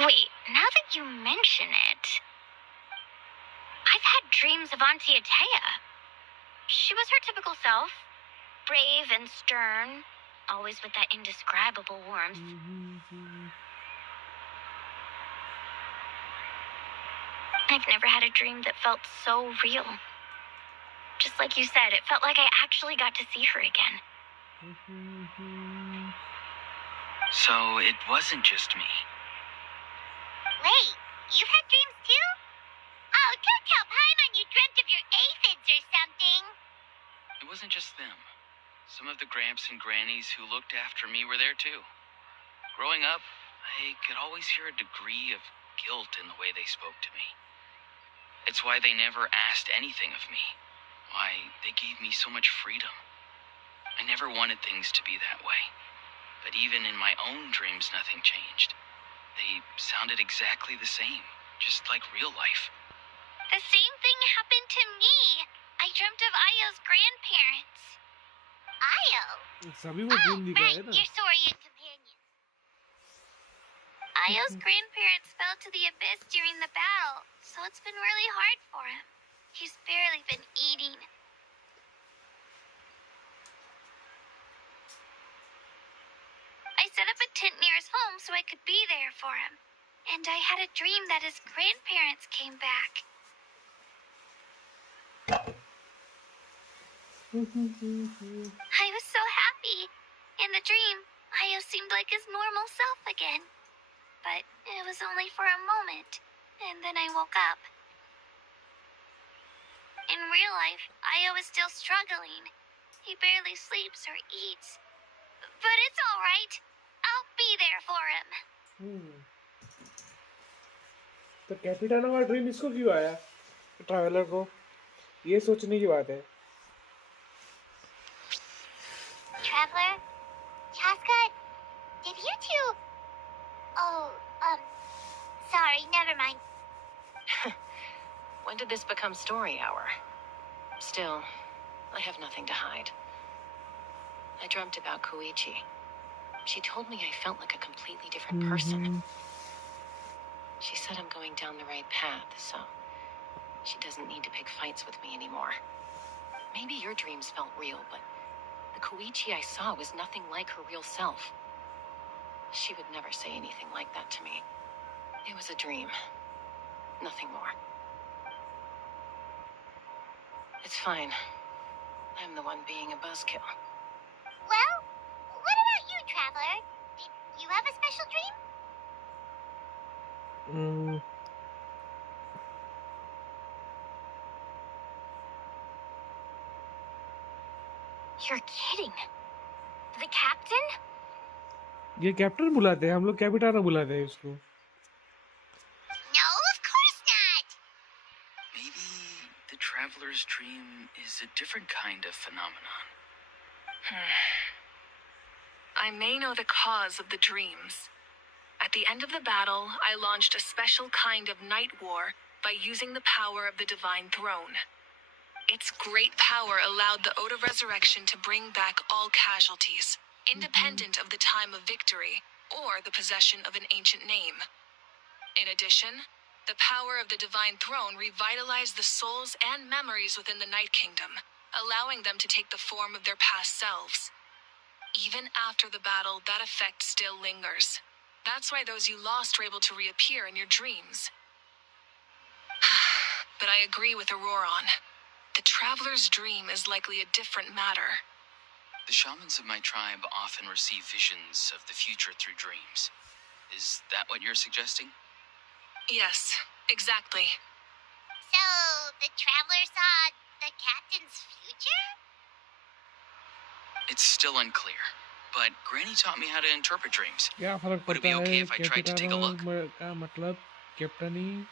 Wait, now that you mention it, I've had dreams of Auntie Atea. She was her typical self, brave and stern, always with that indescribable warmth. I've never had a dream that felt so real. Just like you said, it felt like I actually got to see her again. So it wasn't just me. Wait, you've had dreams too? Oh, don't tell Paimon you dreamt of your aphids or something. It wasn't just them. Some of the Gramps and Grannies who looked after me were there too. Growing up, I could always hear a degree of guilt in the way they spoke to me. It's why they never asked anything of me. Why they gave me so much freedom. I never wanted things to be that way. But even in my own dreams, nothing changed. They sounded exactly the same, just like real life. The same thing happened to me. I dreamt of Ayo's grandparents. Ayo? सभी वो dream दिखा है Right, ना. your Saurian companion. Ayo's grandparents fell to the abyss during the battle, so it's been really hard for him. He's barely been eating. I set up a tent near his home so I could be there for him. And I had a dream that his grandparents came back. I was so happy. In the dream, Ayo seemed like his normal self again. But it was only for a moment, and then I woke up. In real life, Ayo is still struggling. He barely sleeps or eats. But it's all right. I'll be there for him. तो कैपिटानो का dream इसको क्यों आया, traveller को? ये सोचने की बात है. Traveler? Chaska? Did you two... Oh, sorry, never mind. When did this become story hour? Still, I have nothing to hide. I dreamt about Koichi. She told me I felt like a completely different person. She said I'm going down the right path, so she doesn't need to pick fights with me anymore. Maybe your dreams felt real, but the Koichi I saw was nothing like her real self. She would never say anything like that to me. It was a dream. Nothing more. It's fine. I'm the one being a buzzkill. Well, what about you, Traveler? Did you have a special dream? You're kidding. The captain? ये captain बुलाते हैं, हम लोग कैपिटाना बुलाते हैं उसको. No, of course not. Maybe the traveler's dream is a different kind of phenomenon. I may know the cause of the dreams. At the end of the battle, I launched a special kind of night war by using the power of the Divine Throne. Its great power allowed the Ode of Resurrection to bring back all casualties, independent of the time of victory or the possession of an ancient name. In addition, the power of the Divine Throne revitalized the souls and memories within the Night Kingdom, allowing them to take the form of their past selves. Even after the battle, that effect still lingers. That's why those you lost were able to reappear in your dreams. But I agree with Auroron. The traveler's dream is likely a different matter. The shamans of my tribe often receive visions of the future through dreams. Is that what you're suggesting? Yes, exactly. So, the Traveler saw the captain's future? It's still unclear, but Granny taught me how to interpret dreams. क्या फर्क Would it पड़ता be okay है if I tried to take a look? का मतलब कैप्टनी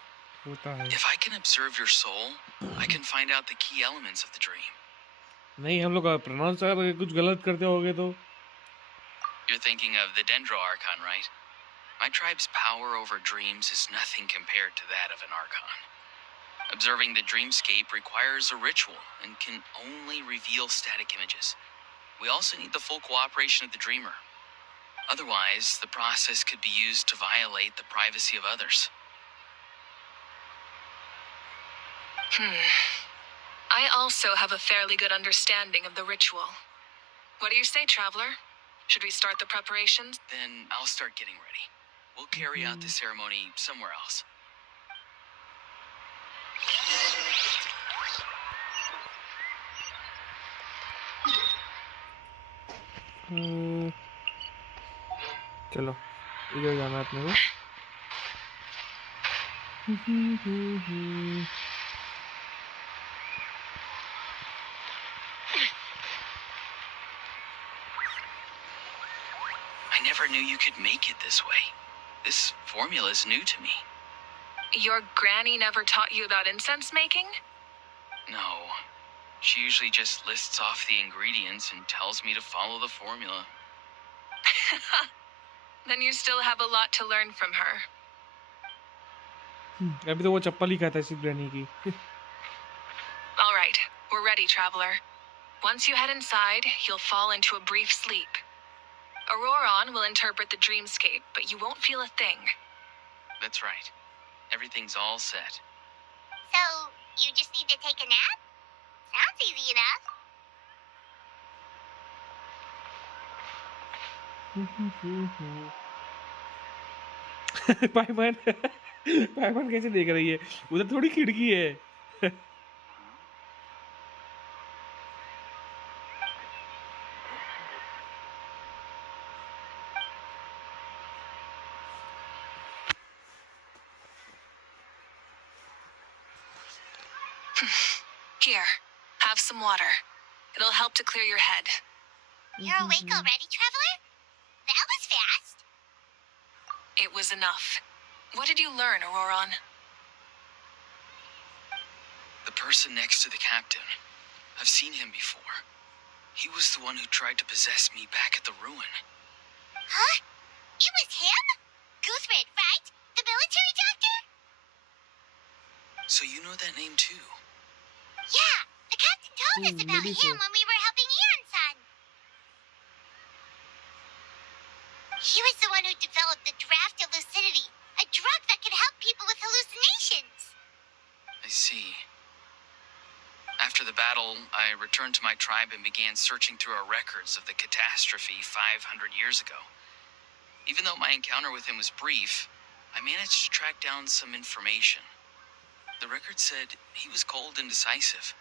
होता है. If I can observe your soul, I can find out the key elements of the dream. नहीं, हम लोग प्रोनाउंस करके कुछ गलत करते होगे तो. You're thinking of the Dendro Archon, right? My tribe's power over dreams is nothing compared to that of an Archon. Observing the dreamscape requires a ritual and can only reveal static images. We also need the full cooperation of the dreamer. Otherwise, the process could be used to violate the privacy of others. I also have a fairly good understanding of the ritual. What do you say, Traveler? Should we start the preparations? Then I'll start getting ready. We'll carry out the ceremony somewhere else. चलो इधर जाना है अपने को. I never knew you could make it this way. This formula is new to me. Your granny never taught you about incense making? No. She usually just lists off the ingredients and tells me to follow the formula. Then you still have a lot to learn from her. अभी तो वो चप्पल ही खाता है सिर्फ granny की. All right, we're ready, Traveler. Once you head inside, you'll fall into a brief sleep. Auroron will interpret the dreamscape, but you won't feel a thing. That's right. Everything's all set. So, you just need to take a nap? Sounds easy enough. पायमान पायमान कैसे देख रही है? उधर थोड़ी खिड़की है. Here, have some water. It'll help to clear your head. You're awake already, Traveler? That was fast. It was enough. What did you learn, Auroron? The person next to the captain. I've seen him before. He was the one who tried to possess me back at the ruin. Huh? It was him? Guthrid, right? The military doctor? So you know that name too? Yeah, the captain told us about maybe him so. when we were helping Ian-san. He was the one who developed the draft of lucidity, a drug that could help people with hallucinations. I see. After the battle, I returned to my tribe and began searching through our records of the catastrophe 500 years ago. Even though my encounter with him was brief, I managed to track down some information. The record said he was cold and decisive.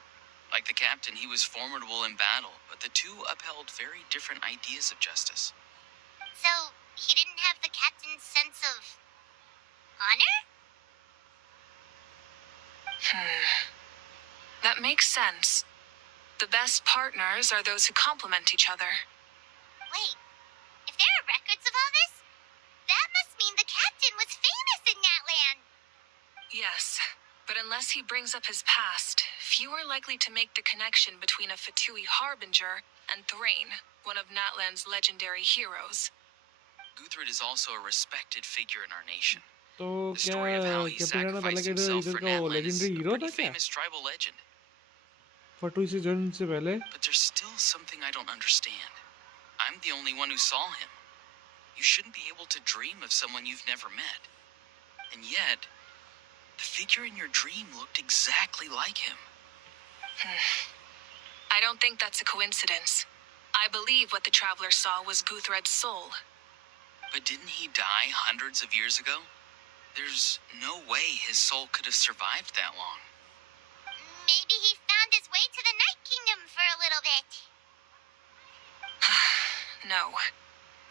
Like the captain, he was formidable in battle, but the two upheld very different ideas of justice. So, he didn't have the captain's sense of honor? That makes sense. The best partners are those who complement each other. Wait, if there are records of all this, that must mean the captain was famous in that land. Yes, but unless he brings up his past, few are likely to make the connection between a Fatui harbinger and Thrain, one of Natlan's legendary heroes. Guthred is also a respected figure in our nation. तो The क्या story of how he captain पहले sacrificed के himself इधर for का वो Natlan is legendary a hero था pretty क्या? famous tribal legend. फटुई से जन्म से पहले? But there's still something I don't understand. I'm the only one who saw him. You shouldn't be able to dream of someone you've never met. And yet, the figure in your dream looked exactly like him. I don't think that's a coincidence. I believe what the traveler saw was Guthred's soul. But didn't he die hundreds of years ago? There's no way his soul could have survived that long. Maybe he found his way to the Night Kingdom for a little bit. No.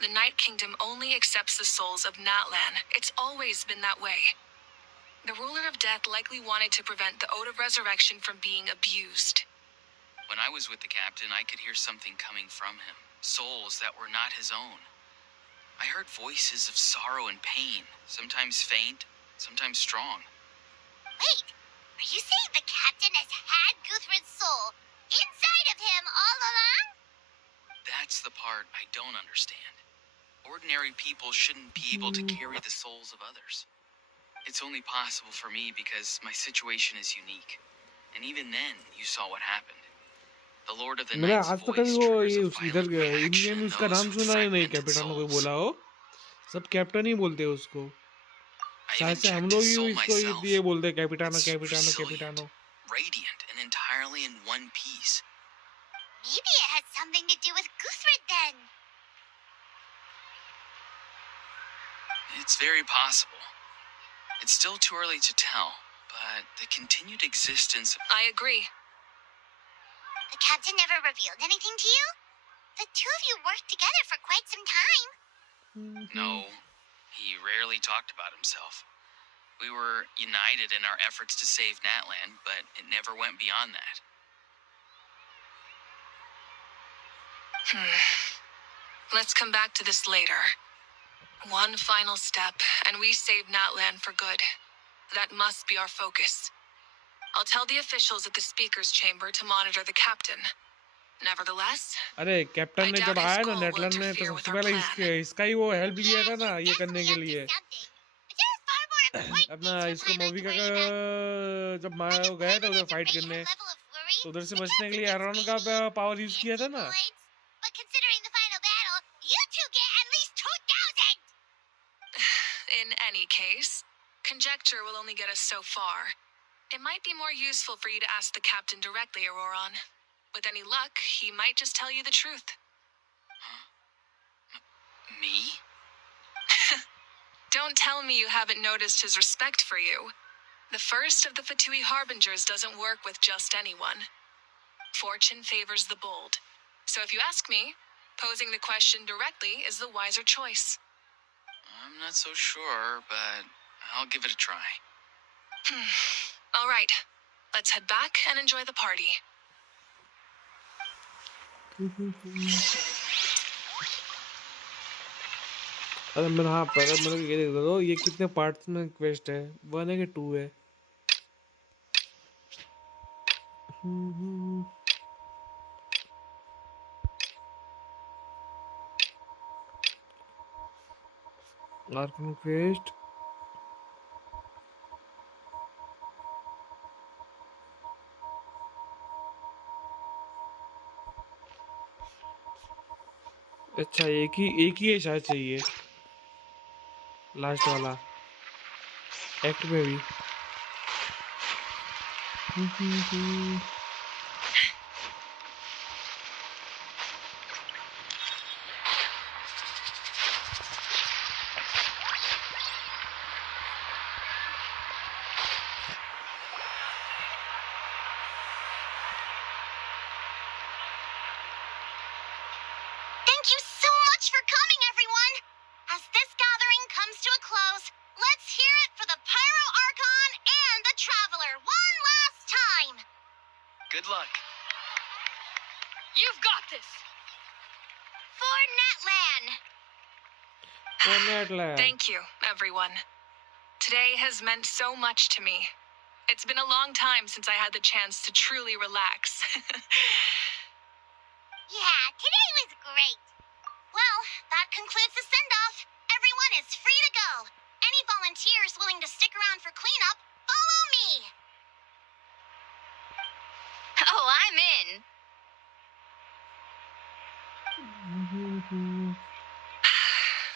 The Night Kingdom only accepts the souls of Natlan. It's always been that way. The ruler of death likely wanted to prevent the Ode of Resurrection from being abused. When I was with the captain, I could hear something coming from him. Souls that were not his own. I heard voices of sorrow and pain, sometimes faint, sometimes strong. Wait, are you saying the captain has had Guthred's soul inside of him all along? That's the part I don't understand. Ordinary people shouldn't be able to carry the souls of others. It's only possible for me because my situation is unique. And even then, you saw what happened. The Lord of the मैंने Night's आज तक voice कभी वो triggers ये a उस इधर violent reaction Indian in उसका those नाम with सुना ही नहीं, fragmented कैपिटानो को souls. बोला हो, सब कैप्टन ही बोलते हैं उसको. I शायद even से हम checked लोग his ही soul इसको myself. ये बोलते हैं कैपिटानो It's कैपिटानो resilient, कैपिटानो. radiant, and entirely in one piece. Maybe it has something to do with Guthred then. It's very possible. It's still too early to tell, but the continued existence of... I agree. The captain never revealed anything to you? The two of you worked together for quite some time. No, he rarely talked about himself. We were united in our efforts to save Natlan, but it never went beyond that. Let's come back to this later. One final step, and we save Natlan for good. That must be our focus. I'll tell the officials at the speaker's chamber to monitor the captain. Nevertheless, अरे captain ने जब आया ना नेटलैंड में तो interfere with सबसे our पहले plan. इसका ही वो हेल्प लिया था ना ये Yes, करने के definitely लिए. up to something. But there are far more important अपना things इसको for Paimon मूवी to का worry about. जब Like if गया था Paimon उधर had to fight rate her करने, level of worry, तो उधर से the बचने के लिए captain एरॉन gets का maybe पावर यूज किया था 50 ना. points. But considering the final battle, you two get at least 2,000! In any case, conjecture will only get us so far. It might be more useful for you to ask the captain directly, Auroron. With any luck, he might just tell you the truth. Me? Don't tell me you haven't noticed his respect for you. The first of the Fatui Harbingers doesn't work with just anyone. Fortune favors the bold. So if you ask me, posing the question directly is the wiser choice. I'm not so sure, but I'll give it a try. All right, let's head back and enjoy the party. अरे मैंने हाँ पहले मैंने ये देख दो ये कितने पार्ट्स में क्वेस्ट है, 1 है कि 2 है. आर्कन क्वेस्ट अच्छा एक ही है शायद चाहिए लास्ट वाला एक्ट में भी Thank you so much for coming, everyone! As this gathering comes to a close, let's hear it for the Pyro Archon and the Traveler one last time! Good luck. You've got this! For Netland! Thank you, everyone. Today has meant so much to me. It's been a long time since I had the chance to truly relax. Yeah, today was great. Well, that concludes the send-off. Everyone is free to go. Any volunteers willing to stick around for cleanup, follow me! Oh, I'm in.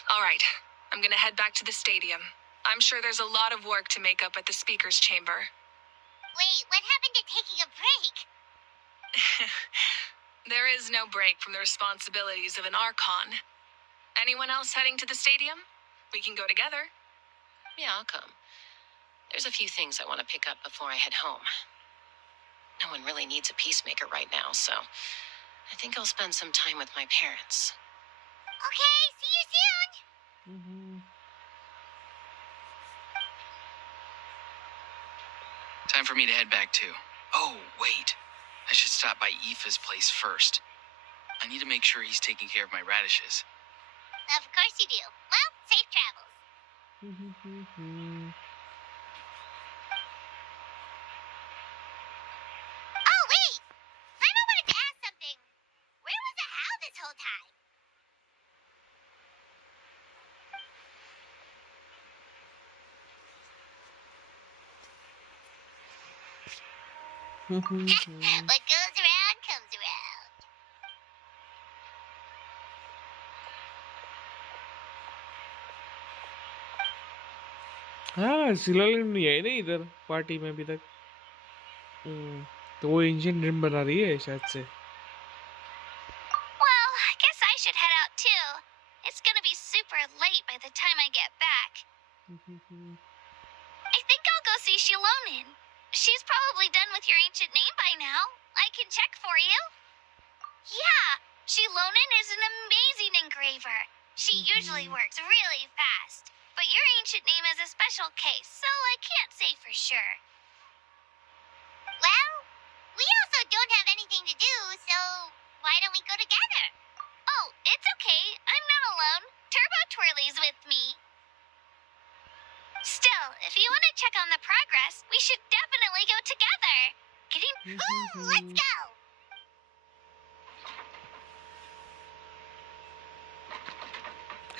All right, I'm gonna head back to the stadium. I'm sure there's a lot of work to make up at the speaker's chamber. Wait, what happened to taking a break? There is no break from the responsibilities of an Archon. Anyone else heading to the stadium? We can go together. Yeah, I'll come. There's a few things I want to pick up before I head home. No one really needs a peacemaker right now, so I think I'll spend some time with my parents. Okay, see you soon! Time for me to head back too. Oh, wait. I should stop by Aoife's place first. I need to make sure he's taking care of my radishes. Of course you do. Well, safe travels. Oh, wait! I wanted to ask something. Where was the How this whole time? What goes around comes around. हाँ सिलालिन नहीं है ना इधर party में अभी तक तो वो इंजन ड्रीम बना रही है शायद से Well, I guess I should head out too. It's gonna be super late by the time I get back. I think I'll go see Shilonin. She's probably done with your ancient name by now. I can check for you. Yeah, Shilonin is an amazing engraver. She usually works really fast. But your ancient name is a special case, so I can't say for sure. Well, we also don't have anything to do, so why don't we go together? Oh, it's okay. I'm not alone. Turbo Twirly's with me. Still, if you want to check on the progress, we should definitely go together. Ooh, let's go!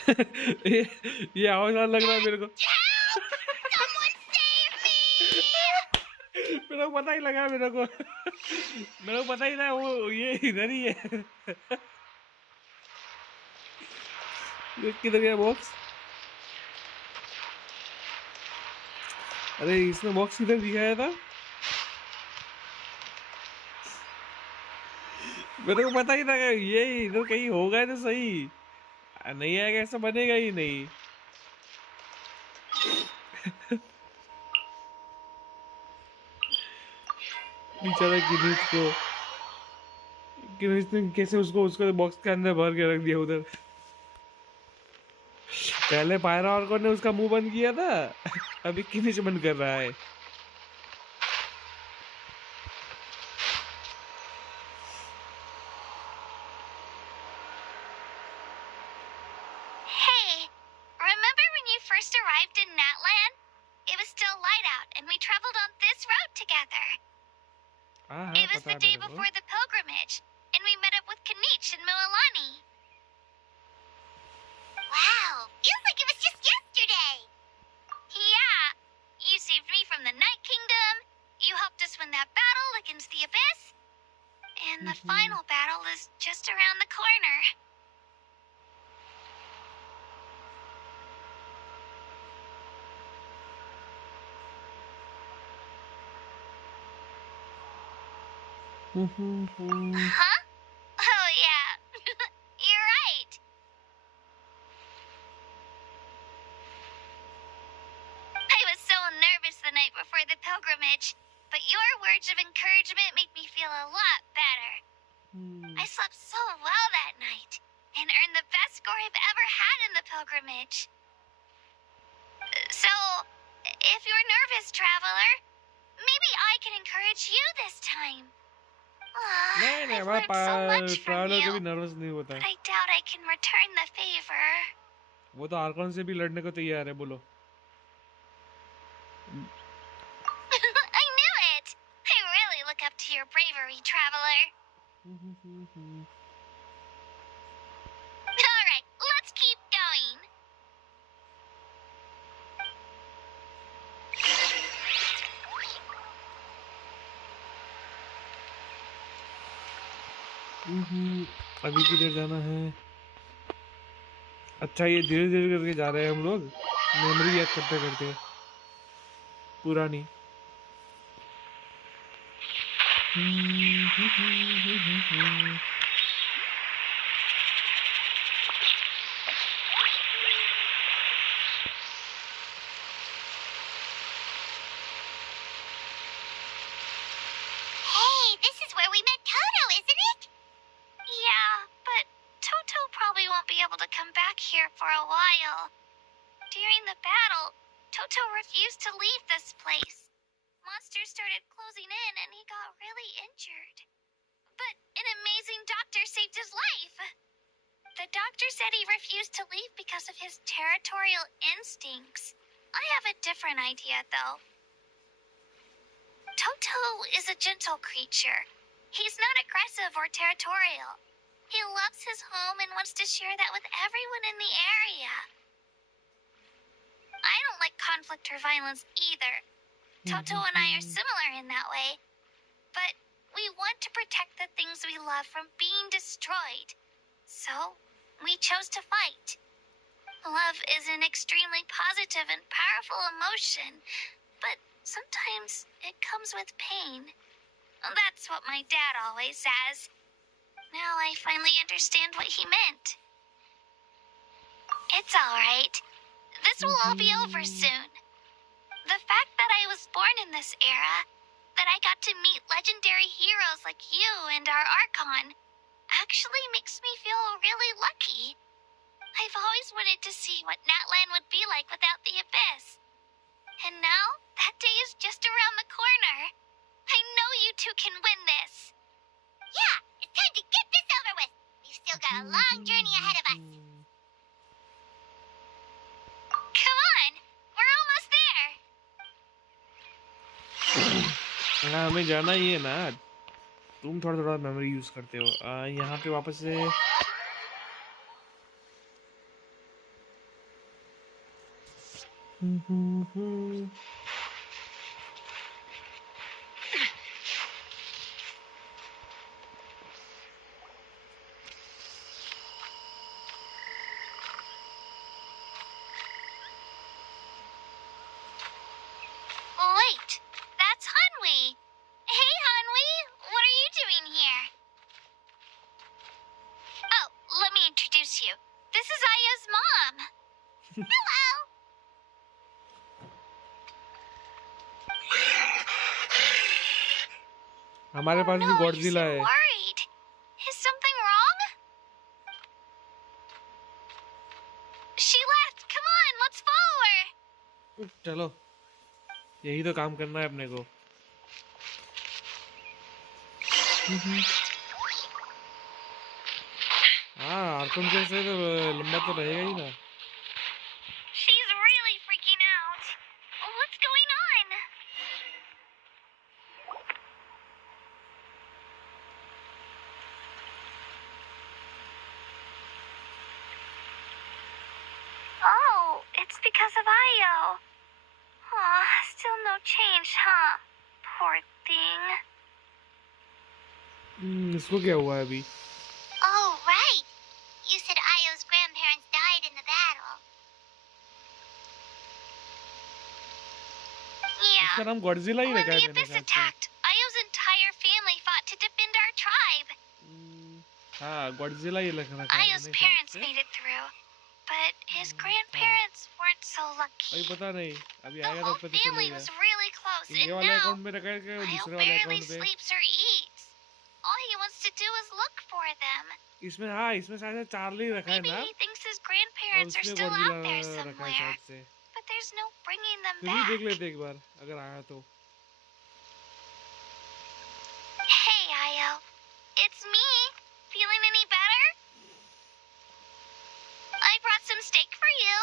ये आवाज लग रहा है मेरे को Someone save me! मेरे को पता ही लगा मेरे को पता ही था वो ये इधर ही है ये किधर गया बॉक्स अरे इसने बॉक्स किधर दिखाया था मेरे को पता ही था ये इधर कहीं होगा तो सही नहीं आएगा ऐसा बनेगा ही नहीं बेचारा गिनीज ने कैसे उसको बॉक्स के अंदर भर के रख दिया उधर पहले पायरा और ने उसका मुंह बंद किया था अभी गिनीज बंद कर रहा है It was the day before the pilgrimage, and we met up with Kanich and Mililani. Wow, feels like it was just yesterday. Yeah, you saved me from the Night Kingdom, you helped us win that battle against the Abyss, and the final battle is just around the corner. Huh? Oh, yeah. You're right. I was so nervous the night before the pilgrimage, but your words of encouragement made me feel a lot better. I slept so well that night and earned the best score I've ever had in the pilgrimage. So, if you're nervous, traveler, maybe I can encourage you this time. नहीं I've हमारा learned so much from traveller you, कभी nervous नहीं होता but I doubt I can return the favor. वो तो Arcon से भी लड़ने को तैयार है बोलो I knew it! I really look up to your bravery, traveler. Alright, let's keep going. अभी किधर जाना है अच्छा ये धीरे धीरे करके जा रहे हैं हम लोग मेमोरी याद करते करते पुरानी Hey, this is where we met Toto, isn't it? Yeah, but Toto probably won't be able to come back here for a while. During the battle, Toto refused to leave this place. Monsters started closing in and he got really injured. But an amazing doctor saved his life. The doctor said he refused to leave because of his territorial instincts. I have a different idea, though. Toto is a gentle creature. He's not aggressive or territorial. He loves his home and wants to share that with everyone in the area. I don't like conflict or violence either. Toto and I are similar in that way. But we want to protect the things we love from being destroyed. So, we chose to fight. Love is an extremely positive and powerful emotion, but sometimes it comes with pain. That's what my dad always says. Now I finally understand what he meant. It's alright. This will all be over soon. The fact that I was born in this era, that I got to meet legendary heroes like you and our Archon, actually makes me feel really lucky. I've always wanted to see what Natlan would be like without the Abyss. And now, that day is just around the corner. I know you two can win this. Yeah, it's time to get this over with. We've still got a long journey ahead of us. Come on, we're almost there. हाँ हमें जाना ही है ना तुम थोड़ा थोड़ा memory use करते हो यहाँ पे वापस से Wait, that's Hanwi. Hey, Hanwi, what are you doing here? Oh, let me introduce you. This is Aya's mom. Hello. हमारे पास भी No, you गॉडजिला seem है worried. Is something wrong? She left. Come on, let's follow her. चलो यही तो काम करना है अपने को हाँ आर्कम जैसे तो लंबा तो रहेगा ही ना She's really freaking out. What's going on? Oh, it's because of Io. Aw, still no change, huh? Poor thing. इसको क्या हुआ है अभी Oh, right. You said Io's grandparents died in the battle. Yeah. इसका नाम गॉडजिला ही When रखा the है मैंने Abyss ख्याल से attacked, Io's entire family fought to defend हाँ गॉडजिला ही लग रखा है Ayo's मैंने शायद parents से। made it through, but his हाँ grandparents weren't so अभी lucky. पता नहीं, अभी The आएगा whole तब पता family चलेगा was really close, कि ये and वाले now अकाउंट में रखा है कि Ayo दूसरे वाले barely अकाउंट पे। sleeps or eats. All he wants to do is look for them. इसमें हाँ इसमें शायद से चार्ली रखा है Maybe ना, he thinks his और grandparents are उसमें still गॉडजिला out there रखा है somewhere, शायद से। but there's no bringing them फिर भी देख back. लेते एक बार अगर आया तो। Hey, Ayo. It's me. Feeling any better? I brought some steak for you.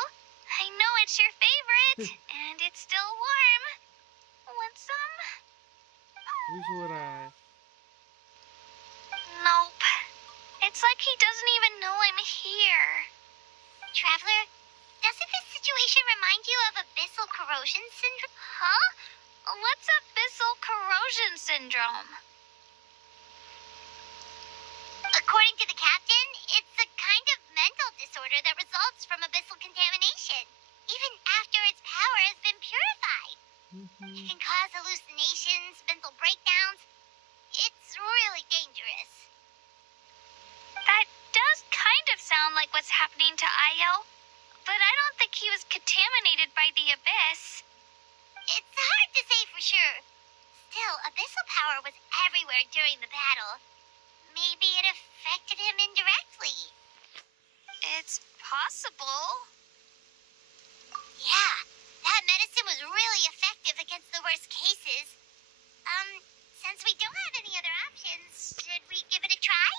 I know it's your favorite, and it's still warm. Want some? अभी सो रहा है। Nope. It's like he doesn't even know I'm here. Traveler, doesn't this situation remind you of abyssal corrosion syndrome? Huh? What's abyssal corrosion syndrome? According to the captain, it's a kind of mental disorder that results from abyssal contamination, even after its power has been purified. It can cause hallucinations, mental breakdowns. It's really dangerous. That does kind of sound like what's happening to Ayo, but I don't think he was contaminated by the abyss. It's hard to say for sure. Still, abyssal power was everywhere during the battle. Maybe it affected him indirectly. It's possible. Yeah, that medicine was really effective against the worst cases. Since we don't have any other options, should we give it a try?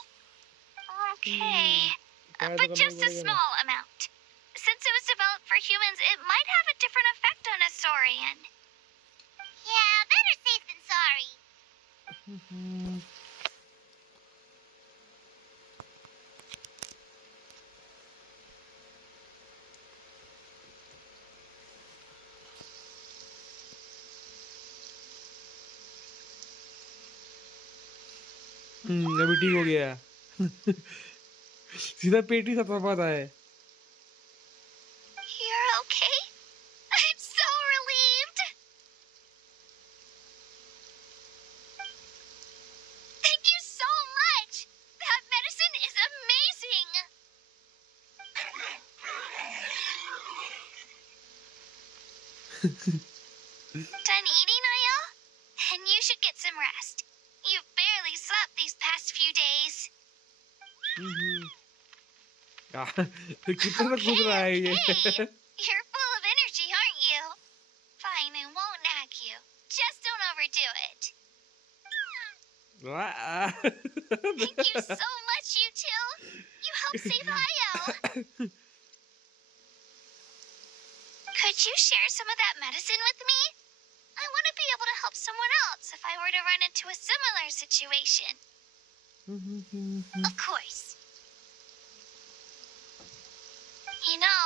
Okay. try But to just a करना small amount. Since it was developed for humans, it might have a different effect on a saurian. Yeah, better safe than sorry. अभी ठीक हो गया। सीधा पेट ही खत्म पाता है। You're okay? I'm so relieved. Thank you so much. That medicine is amazing. Done eating, Ayo? Then you should get some rest. You've barely slept these past few days. कितना कूद रहा है ये। Okay. You're full of energy, aren't you? Fine, I won't nag you. Just don't overdo it. Thank you so much, you two. You helped save Ayo. Could you share some of that medicine with me? I want to be able to help someone else if I were to run into a similar situation. Of course. You know,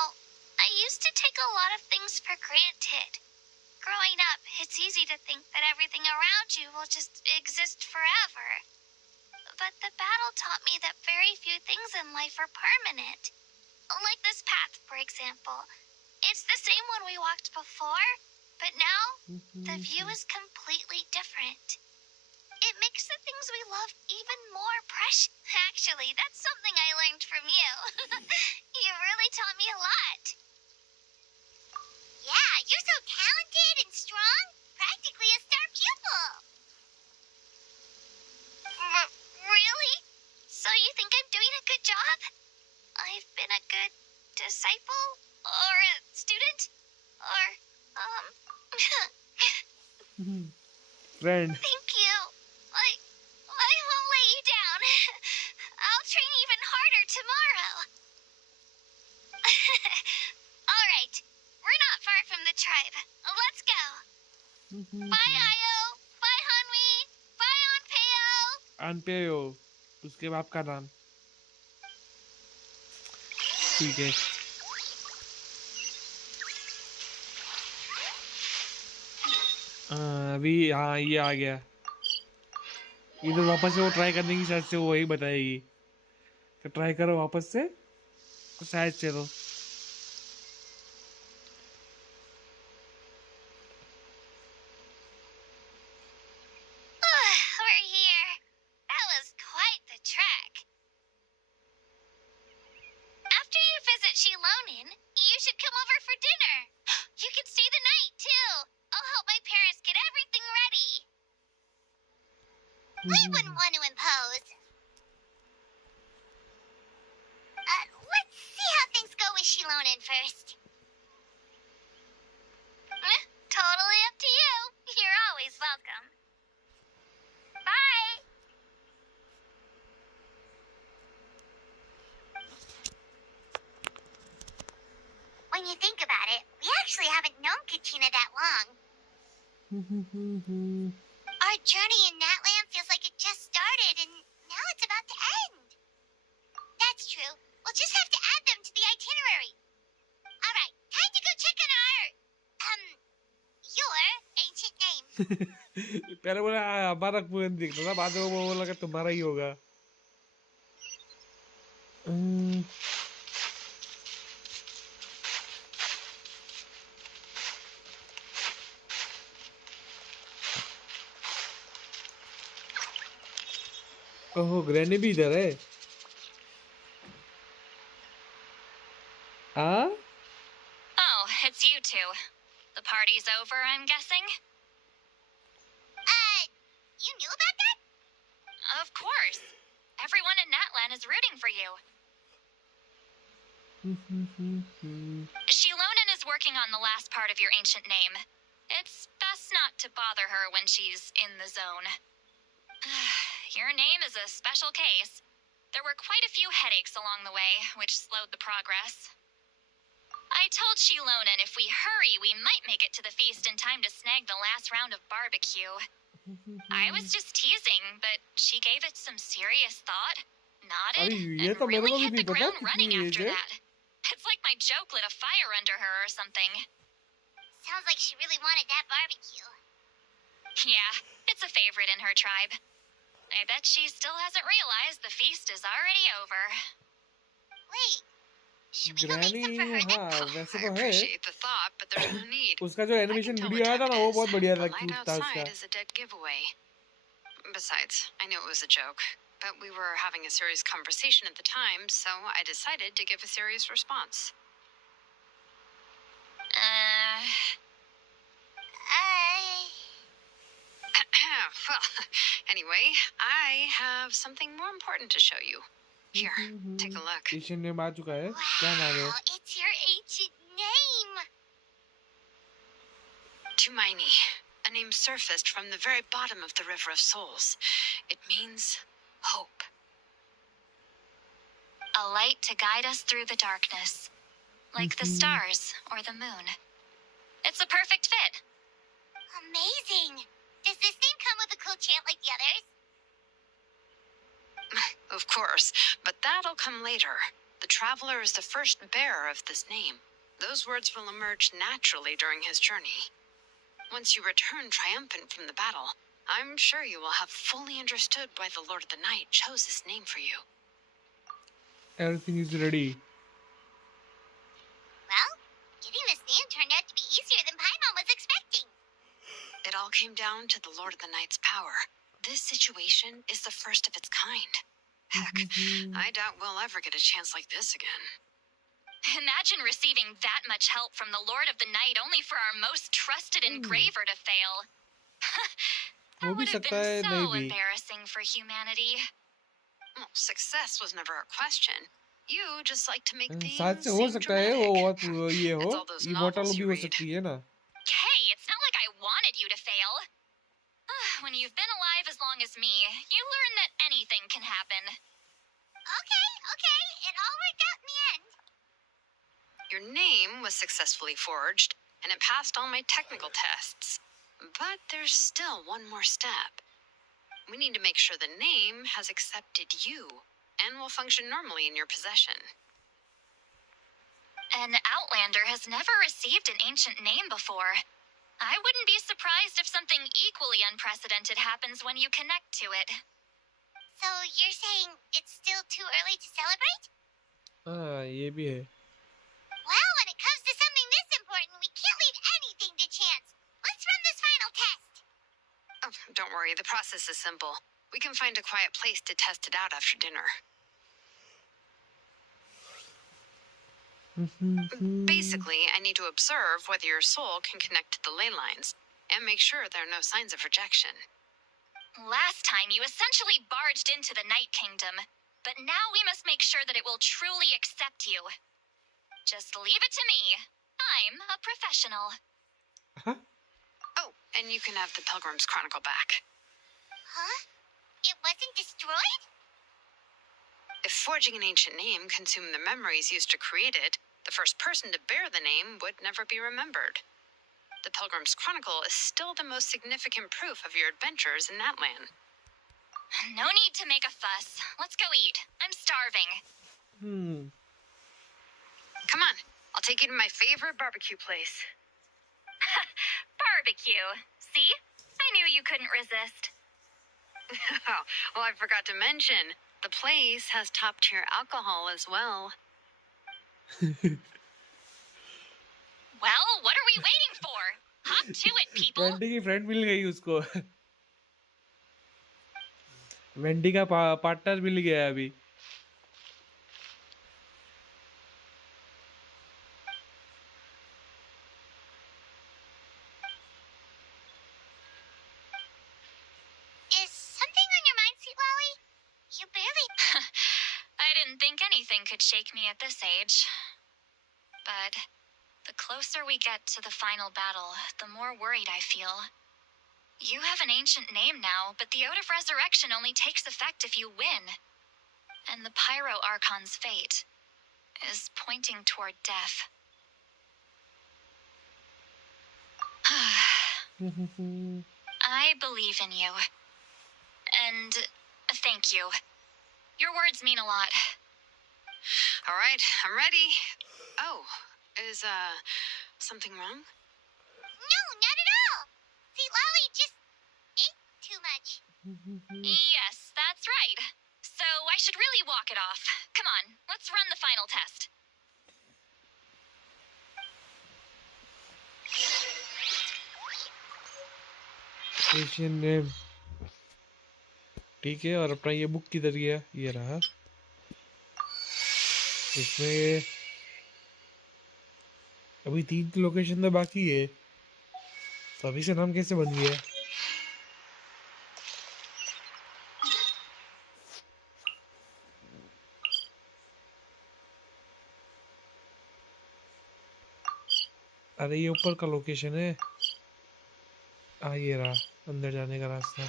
I used to take a lot of things for granted. Growing up, it's easy to think that everything around you will just exist forever. But the battle taught me that very few things in life are permanent. Like this path, for example. It's the same one we walked before, but now the view is completely different. It makes the things we love even more precious. Actually, that's something I learned from you. You really taught me a lot. Yeah, you're so talented and strong. Practically a star pupil. Really? So you think I'm doing a good job? I've been a good disciple? Or a student? Or, Friend. Thank you. I won't let you down. I'll train even harder tomorrow. All right. We're not far from the tribe. Let's go. Bye, Ayo. Bye, Hanwi. Bye, Anpeo. अनपेयो उसके बाप का नाम। ठीक है। अभी हाँ ये आ गया। इधर वापस से वो ट्राई करने की शायद से वो वही बताएगी कि ट्राई करो वापस से, तो शायद से तो We're here. That was quite the trek. we wouldn't want to impose. Let's see how things go with Shilonen first. Totally up to you. You're always welcome. Bye. When you think about it, we actually haven't known Katina that long. Our journey in Natland feels like it just started, and now it's about to end. That's true. We'll just have to add them to the itinerary. All right, time to go check on your ancient name. पहले बोला हमारा कोई दिख रहा था, बाद में वो बोला कि तुम्हारा ही होगा. ओह ग्रैनी भी इधर है. हाँ? Oh, it's you two. The party's over, I'm guessing? You knew about that? Of course. Everyone in Natlan is rooting for you. Shilonen is working on the last part of your ancient name. It's best not to bother her when she's in the zone. Your name is a special case. There were quite a few headaches along the way, which slowed the progress. I told Shilonen if we hurry, we might make it to the feast in time to snag the last round of barbecue. I was just teasing, but she gave it some serious thought, nodded, and really hit the ground running after that. It's like my joke lit a fire under her or something. Sounds like she really wanted that barbecue. Yeah, it's a favorite in her tribe. I bet she still hasn't realized the feast is already over. Wait, should we go make some for her then? हाँ वैसे I तो है. appreciate the thought, but there's no need. उसका जो I animation can tell video आया what था ना time वो it बहुत is. बढ़िया The था, light क्यूट था उसका. outside is a dead giveaway. Besides, I knew it was a joke, but we were having a serious conversation at the time, so I decided to give a serious response. Well, anyway, I have something more important to show you. Here, take a look. Asian name आ चुका है. क्या नाम है? Wow, it's your ancient name. Tumaini, a name surfaced from the very bottom of the River of Souls. It means hope. A light to guide us through the darkness, like the stars or the moon. It's a perfect fit. Amazing. Does this name come with a cool chant like the others? Of course, but that'll come later. The Traveler is the first bearer of this name. Those words will emerge naturally during his journey. Once you return triumphant from the battle, I'm sure you will have fully understood why the Lord of the Night chose this name for you. Everything is ready. Well, getting this name turned out to be easier than Paimon was expecting. It all came down to the Lord of the Night's power. This situation is the first of its kind. Heck, I doubt we'll ever get a chance like this again. Imagine receiving that much help from the Lord of the Night only for our most trusted engraver to fail. That would have been so embarrassing for humanity. Well, success was never a question. You just like to make things सच हो seem सकता है वो dramatic. बहुत ये हो It's all those immortal novels भी you हो read. सकती है ना. Hey, it's not like I wanted you to fail. When you've been alive as long as me, you learn that anything can happen. Okay. It all worked out in the end. Your name was successfully forged, and it passed all my technical tests. But there's still one more step. We need to make sure the name has accepted you and will function normally in your possession. An Outlander has never received an ancient name before. I wouldn't be surprised if something equally unprecedented happens when you connect to it. So you're saying it's still too early to celebrate? हाँ ये भी है. Well, when it comes to something this important, we can't leave anything to chance. Let's run this final test. Oh, don't worry, the process is simple. We can find a quiet place to test it out after dinner. Basically, I need to observe whether your soul can connect to the ley lines and make sure there are no signs of rejection. Last time, you essentially barged into the Night Kingdom, but now we must make sure that it will truly accept you. Just leave it to me. I'm a professional. Oh, and you can have the Pilgrim's Chronicle back. Huh? It wasn't destroyed? If forging an ancient name consumed the memories used to create it, the first person to bear the name would never be remembered. The Pilgrim's Chronicle is still the most significant proof of your adventures in that land. No need to make a fuss. Let's go eat. I'm starving. Come on, I'll take you to my favorite barbecue place. Barbecue. See? I knew you couldn't resist. Oh, well, I forgot to mention, the place has top-tier alcohol as well. Well, what are we waiting for? Hop to it, people. Wendy की friend मिल गई उसको Wendy का partner मिल गया अभी Is something on your mind, Sweet Lolly? You barely... I didn't think anything could shake me at this age. But the closer we get to the final battle, the more worried I feel. You have an ancient name now, but the Ode of Resurrection only takes effect if you win. And the Pyro Archon's fate is pointing toward death. I believe in you. And thank you. Your words mean a lot. All right, I'm ready. Oh, is, something wrong? No, not at all. Sweet Lolly just ate too much. Yes, that's right. So I should really walk it off. Come on, let's run the final test. Asian name ठीक है और अपना ये book किधर गया ये रहा इसमें अभी 3 लोकेशन तो बाकी है तो अभी से नाम कैसे बन गया अरे ये ऊपर का लोकेशन है ये रहा अंदर जाने का रास्ता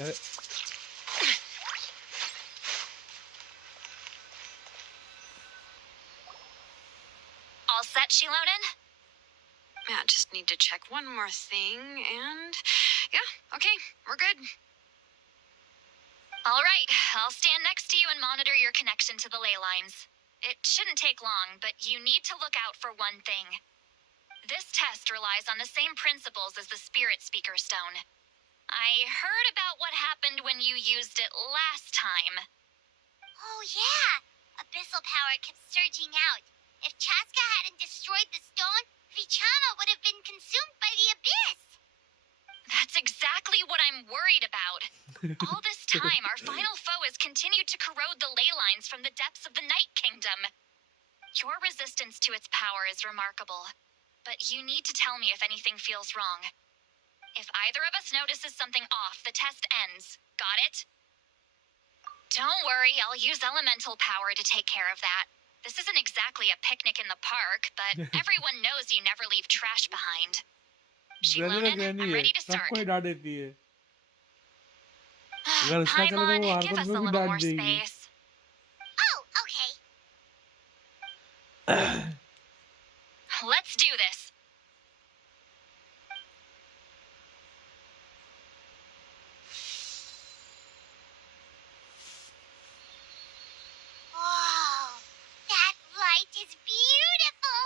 अरे All set, Shilonen? Yeah, just need to check one more thing, and... Yeah, okay, we're good. All right, I'll stand next to you and monitor your connection to the ley lines. It shouldn't take long, but you need to look out for one thing. This test relies on the same principles as the Spirit Speaker Stone. I heard about what happened when you used it last time. Oh, yeah. Abyssal power kept surging out. If Chaska hadn't destroyed the stone, Vichama would have been consumed by the abyss. That's exactly what I'm worried about. All this time, our final foe has continued to corrode the ley lines from the depths of the Night Kingdom. Your resistance to its power is remarkable, but you need to tell me if anything feels wrong. If either of us notices something off, the test ends. Got it? Don't worry, I'll use elemental power to take care of that. This isn't exactly a picnic in the park, but everyone knows you never leave trash behind. Shilonen, I'm ready to start. सबको ही डांट देती है अगर उसका चले तो Paimon, वो give आर्कोन us को a भी little डांट more देगी space. Oh, okay. Let's do this. Whoa, that light is beautiful.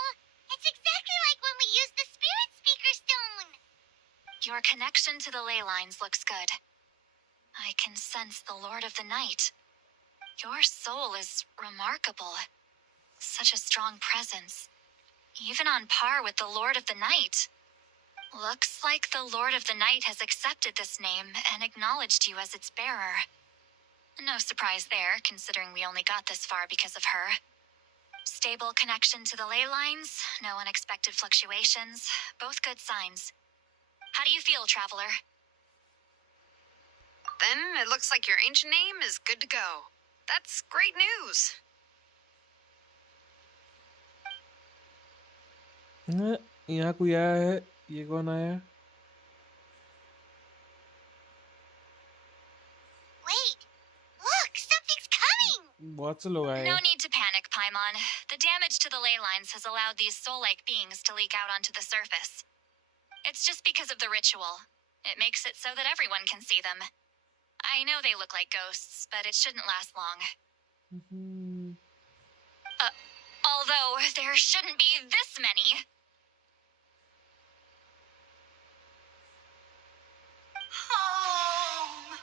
It's exactly like when we used the Spirit Speaker Stone. Your connection to the ley lines looks good. I I can sense the Lord of the Night. Your soul is remarkable. Such a strong presence. Even on par with the Lord of the Night. Looks like the Lord of the Night has accepted this name and acknowledged you as its bearer. No surprise there, considering we only got this far because of her. Stable connection to the ley lines, no unexpected fluctuations, both good signs. How do you feel, Traveler? Then it looks like your ancient name is good to go. That's great news. यहाँ कोई आया है, ये कौन आया? Wait! Look! Something's coming! बहुत से लोग आए No हैं. need to panic, Paimon. The damage to the ley lines has allowed these soul-like beings to leak out onto the surface. It's just because of the ritual. It makes it so that everyone can see them. I know they look like ghosts, but it shouldn't last long. Although, there shouldn't be this many. Home.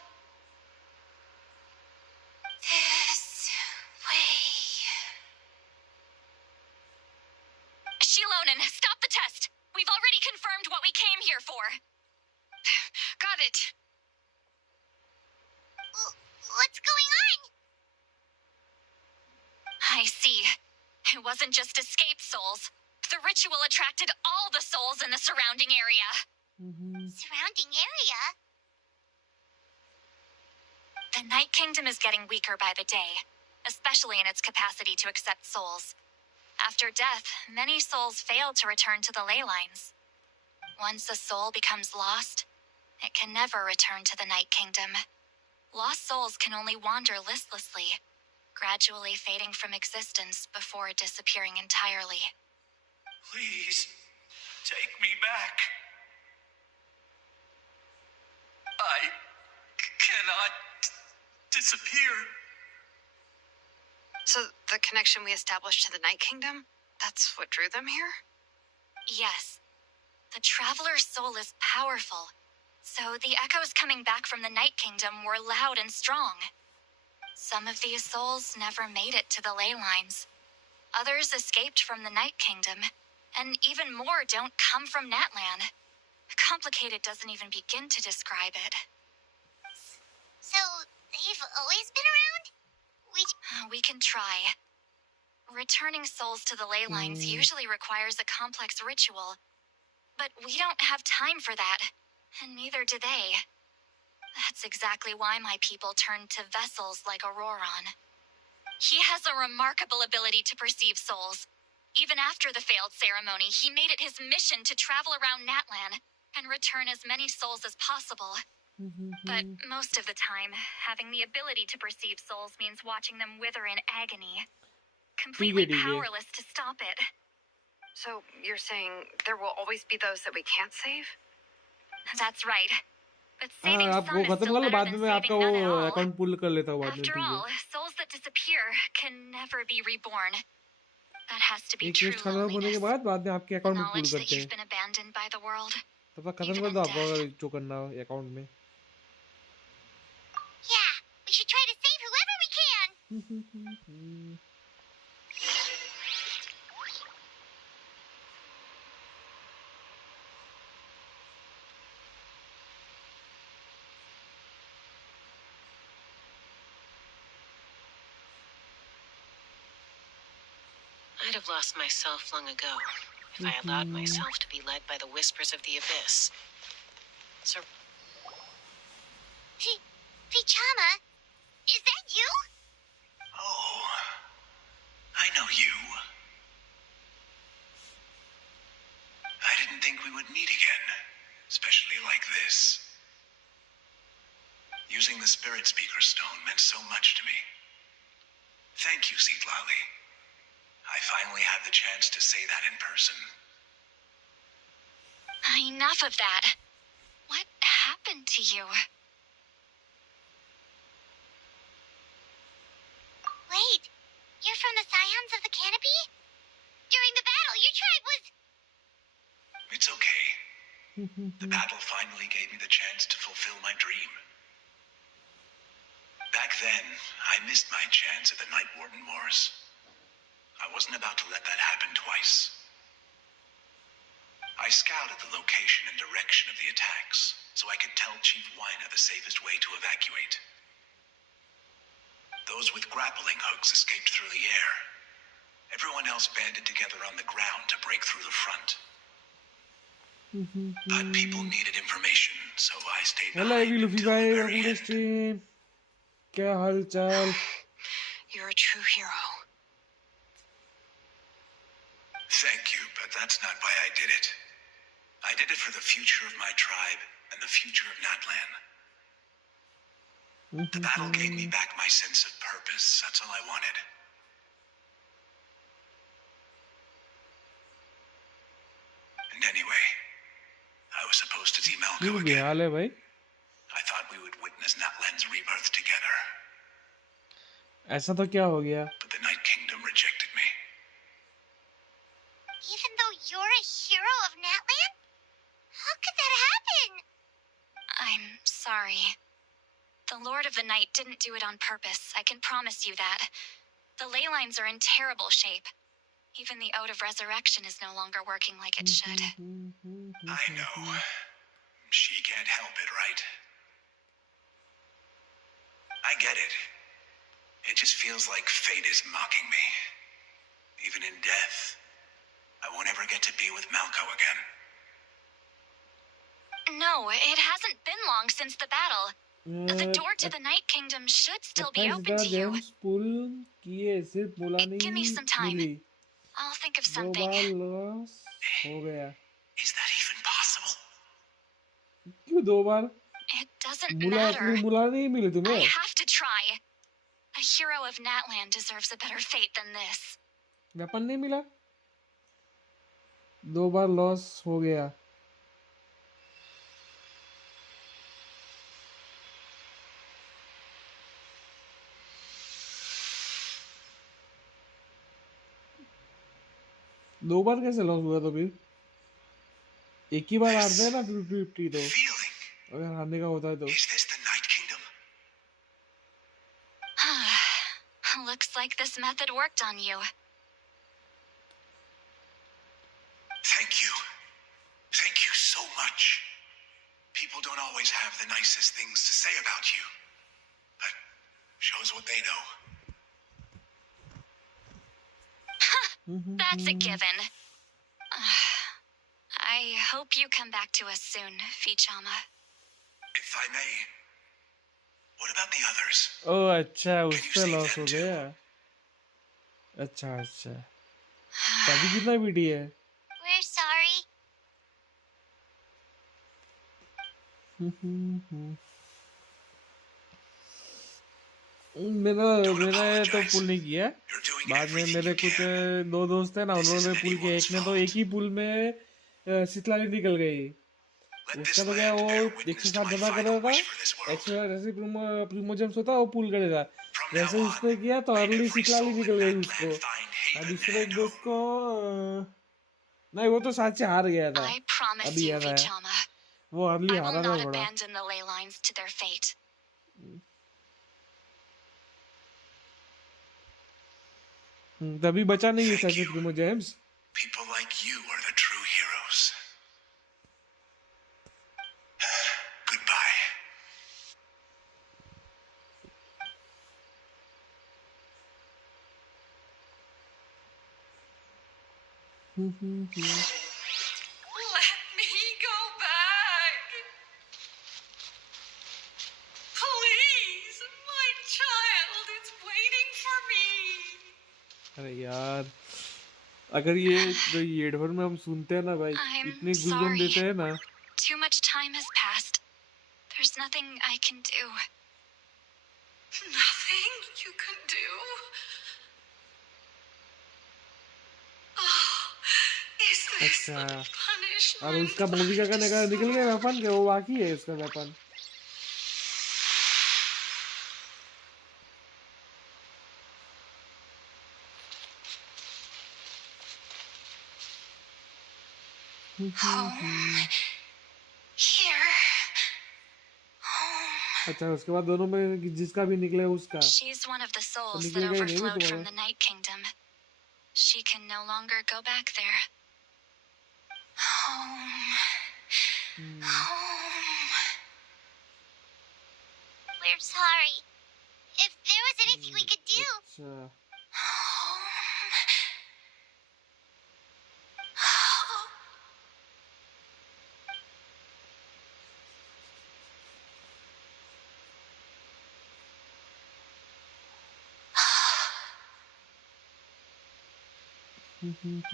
This way. Shilonen, stop the test! We've already confirmed what we came here for. Got it. What's going on? I see. It wasn't just escaped souls. The ritual attracted all the souls in the surrounding area. Surrounding area? The Night Kingdom is getting weaker by the day, especially in its capacity to accept souls. After death, many souls fail to return to the ley lines. Once a soul becomes lost, it can never return to the Night Kingdom. Lost souls can only wander listlessly, gradually fading from existence before disappearing entirely. Please, take me back. I cannot disappear. So the connection we established to the Night Kingdom, that's what drew them here? Yes. The Traveler's soul is powerful, so the echoes coming back from the Night Kingdom were loud and strong. Some of these souls never made it to the ley lines. Others escaped from the Night Kingdom, and even more don't come from Natlan. Complicated doesn't even begin to describe it. So, they've always been around? We can try. Returning souls to the ley lines usually requires a complex ritual, but we don't have time for that, and neither do they. That's exactly why my people turned to vessels like Auroron. He has a remarkable ability to perceive souls. Even after the failed ceremony, he made it his mission to travel around Natlan and return as many souls as possible. But most of the time, having the ability to perceive souls means watching them wither in agony. Completely powerless to stop it. So you're saying there will always be those that we can't save? That's right. But हाँ saving आप some वो is खत्म still कर लो, better बाद than में मैं आपका saving वो none at all. अकाउंट पुल कर लेता हूँ बाद में. After ठीक है. all, souls that disappear can never be reborn. That has to be एक true लिस्ट खत्म होने के loneliness. बाद में आपके The अकाउंट में पुल knowledge that करते हैं. you've been abandoned by the world. तब तक खत्म even कर in दो आपको death. अगर जो करना हो अकाउंट में. Yeah, we should try to save whoever we can. I'd have lost myself long ago if I allowed myself to be led by the whispers of the abyss. So Vichama, is that you? Oh, I know you. I didn't think we would meet again, especially like this. Using the Spirit Speaker Stone meant so much to me. Thank you, Zitlali. I finally had the chance to say that in person. Enough of that. What happened to you? Wait, you're from the Scions of the Canopy? During the battle, your tribe was... It's okay. The battle finally gave me the chance to fulfill my dream. Back then, I missed my chance at the Night Warden Wars. I wasn't about to let that happen twice. I scouted the location and direction of the attacks, so I could tell Chief Wyna the safest way to evacuate. Those with grappling hooks escaped through the air. Everyone else banded together on the ground to break through the front. But people needed information, so I stayed Hello, behind Luffy until bhai, the welcome very to end. stream. क्या हाल चाल? You're a true hero. Thank you, but that's not why I did it. I did it for the future of my tribe and the future of Natlan. The battle gave me back my sense of purpose. That's all I wanted. And anyway, I was supposed to see Malco क्यों again. बेहाल है भाई? I thought we would witness Natlan's rebirth together. ऐसा तो क्या हो गया? But the Night Kingdom rejected me. Even though you're a hero of Natlan? How could that happen? I'm sorry. The Lord of the Night didn't do it on purpose, I can promise you that. The ley lines are in terrible shape. Even the Ode of Resurrection is no longer working like it should. I know. She can't help it, right? I get it. It just feels like fate is mocking me. Even in death, I won't ever get to be with Malco again. No, it hasn't been long since the battle. The door to the Night Kingdom should still be open to you. पुल किए सिर्फ बोला नहीं Give me some time. मिली. I'll think of दो something. बार loss हो गया. Is that even possible? क्यों दो बार? It doesn't मुला matter. मुला नहीं मिली I तुम्हें? have to try. A hero of Natlan deserves a better fate than this. Weapon नहीं मिला? दो बार लॉस हो गया. दो बार कैसे लॉस हुआ तो फिर? एक ही बार हारते हैं ना 50-50 तो. Feeling. अगर हारने का होता है तो. Is this the Night Kingdom? Looks like this method worked on you. Thank you. Thank you so much. People don't always have the nicest things to say about you. But shows what they know. That's a given. I hope you come back to us soon, Fichama. If I may, what about the others? ओह अच्छा उस पे loss हो गया. अच्छा अच्छा. तभी कितना BD है? We're sorry. मैंने तो पुल नहीं किया. You're doing बाद में everything मेरे you कुछ can. दो दोस्त हैं ना, उन्होंने पुल किया. एक ने तो एक ही पुल में शीतलाली निकल गई. Let this उसका तो क्या land वो bear 107 witness to my जमा कर final रहा था. wish for this world. जैसे प्रीमोजेम्स होता है वो पुल करेगा. From जैसे now उसने on, किया तो may अर्ली every शीतलाली soul निकल in गई Natlan उसको. find और haven दूसरे एक and दोस्त hope. को नहीं, वो तो साथ से हार गया था. I promise अभी you, याद आया. Vichama, वो अर्ली I हारा will था not थोड़ा. abandon the ley lines to their fate. तभी बचा नहीं है Thank सैसे you. प्रीमोजेम्स. People like you are the true heroes. Goodbye. Let me go back. Please, my child is waiting for me. अरे यार, अगर ये जो ये हेडफोन में हम सुनते हैं ना भाई, I'm इतने गूज़बम्प sorry. देते हैं ना. Too much time has passed. There's nothing I can do. Nothing you can do. Oh, is this अच्छा. the punishment? और उसका मूवी का गाने का निकल गया वेपन के, वो बाकी है उसका वेपन. Home. Here. Home. अच्छा उसके बाद दोनों में जिसका भी निकले उसका She's one of the तो souls that निकलेगा ही नहीं भी overflowed from तुम्हारा the Night Kingdom. She can no longer go back there. Home. Home. We're sorry. If there was anything we could do. अच्छा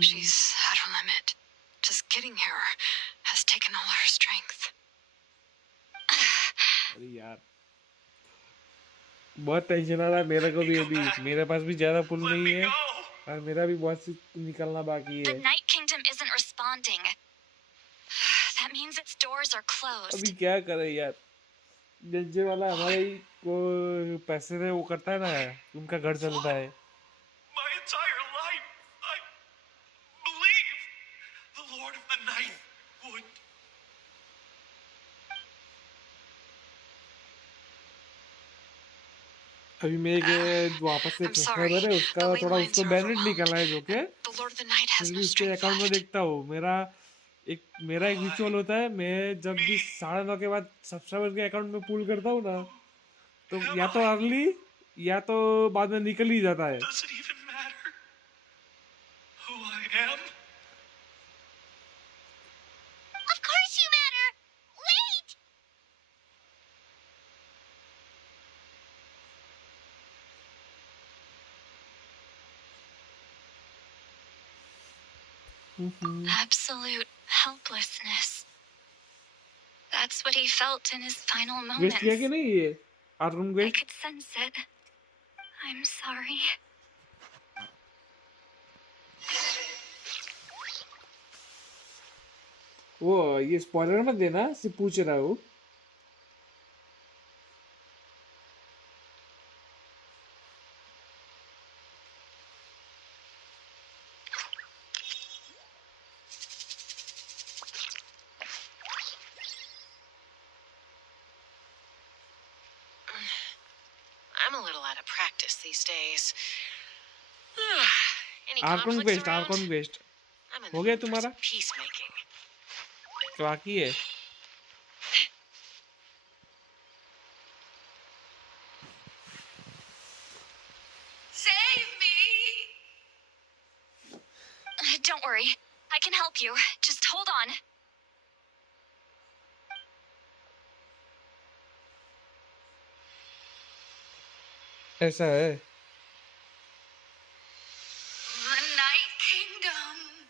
She's at her limit. Just getting here has taken all her strength. अरे यार बहुत tension आ रहा है मेरे को भी अभी मेरे पास भी ज्यादा पुल Let नहीं me है go. और मेरा भी बहुत सी निकलना बाकी The है Night Kingdom isn't responding. That means its doors are closed. अभी क्या करे यार जेंजे वाला हमारे ही को पैसे से वो करता है ना उनका घर चलता है My entire life, I believe the Lord of the Night would. अभी मेरे वापस से I'm sorry. सब्सक्राइबर है उसका The ley थोड़ा lines उसको are बेनिफिट overwhelmed. निकालना है जो कि The Lord of the Night has फिर no भी उसके strength अकाउंट में left. देखता हूँ मेरा एक रिचुअल होता है मैं जब भी 9:30 के बाद सब्सक्राइबर के अकाउंट में पुल करता हूँ ना तो या तो अर्ली या तो बाद में निकल ही जाता है Does it even matter who I am? Of course you matter. Wait. Absolute helplessness. That's what he felt in his final west moments. किया कि नहीं ये आर्गन I west could sense it. I'm sorry. वो ये स्पॉइलर मत देना सिर्फ पूछ रहा हूँ I'm a little out of practice these days. Any आर्कन conflicts वेस्ट around? आर्कन वेस्ट I'm in the हो गया mood for तुम्हारा some peacemaking. तो बाकी है Save me! Don't worry. I can help you. Just hold on. ऐसा है The Night Kingdom.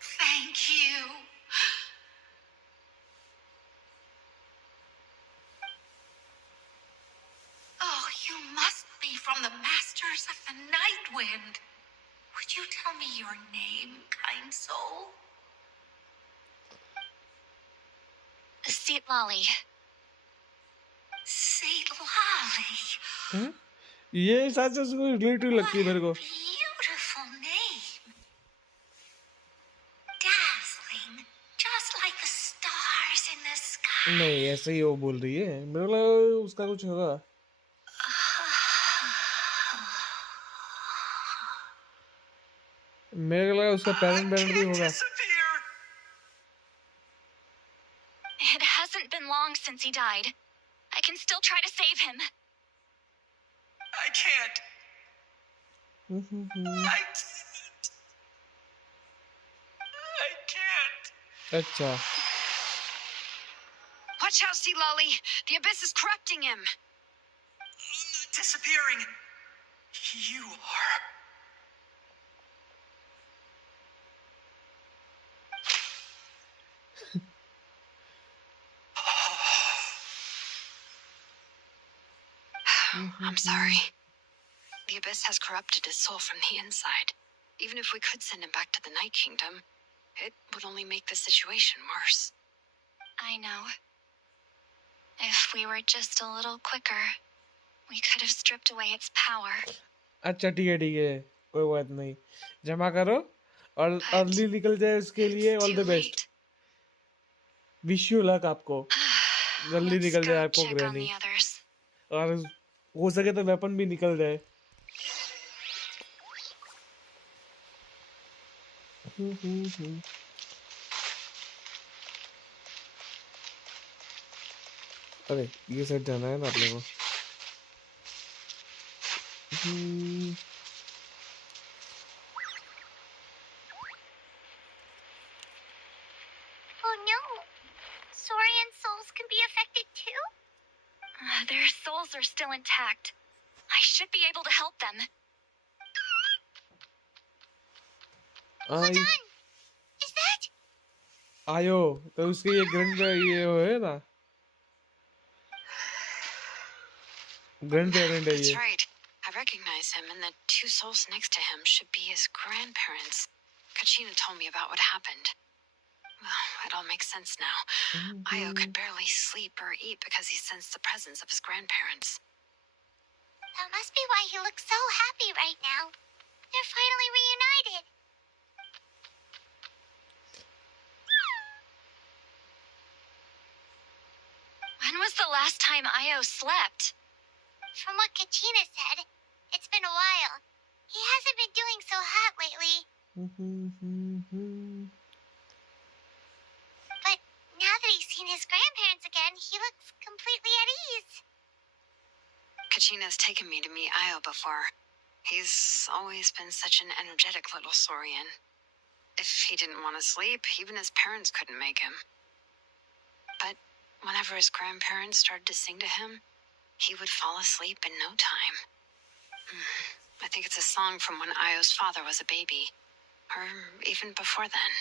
Thank you. Oh, you must be from the Masters of the Night Wind. Would you tell me your name, kind soul? Seat Lolly. Saint Lolly. हैं? ये शायद से उसको relative लगती है मेरे को Beautiful name. Dazzling, just like the stars in the sky. नहीं ऐसे ही वो बोल रही है मेरे को लगा उसका कुछ होगा मेरे को लगा उसका पेरेंट भी होगा Disappear. It hasn't been long since he died. I can still try to save him. I can't. I can't. अच्छा Watch out, Sea Lolly. The abyss is corrupting him. Disappearing. You are. I'm sorry. The abyss has corrupted his soul from the inside. Even if we could send him back to the Night Kingdom, it would only make the situation worse. I know. If we were just a little quicker, we could have stripped away its power. अच्छा ठीक है कोई बात नहीं जमा करो और early निकल जाए उसके लिए It's all too the best late. Wish you luck आपको जल्दी Let's निकल जाए go आपको check on granny, the others. और हो सके तो वेपन भी निकल जाए। अरे ये साइड जाना है ना अपने को। Oh no. Saurian souls can be affected too? Their souls are still intact. I should be able to help them. Hold on. Is that? आयो तो उसके ये ग्रैंड ये है ना, ग्रैंड पेरेंट है That's ये। right. I recognize him, and the two souls next to him should be his grandparents. Kachina told me about what happened. Well, it all makes sense now. Io could barely sleep or eat because he sensed the presence of his grandparents. That must be why he looks so happy right now. They're finally reunited. When was the last time Io slept? From what Kachina said, it's been a while. He hasn't been doing so hot lately. But now that he's seen his grandparents again, he looks completely at ease. Kachina's taken me to meet Io before. He's always been such an energetic little saurian. If he didn't want to sleep, even his parents couldn't make him. But whenever his grandparents started to sing to him, he would fall asleep in no time. I think it's a song from when Io's father was a baby, or even before then.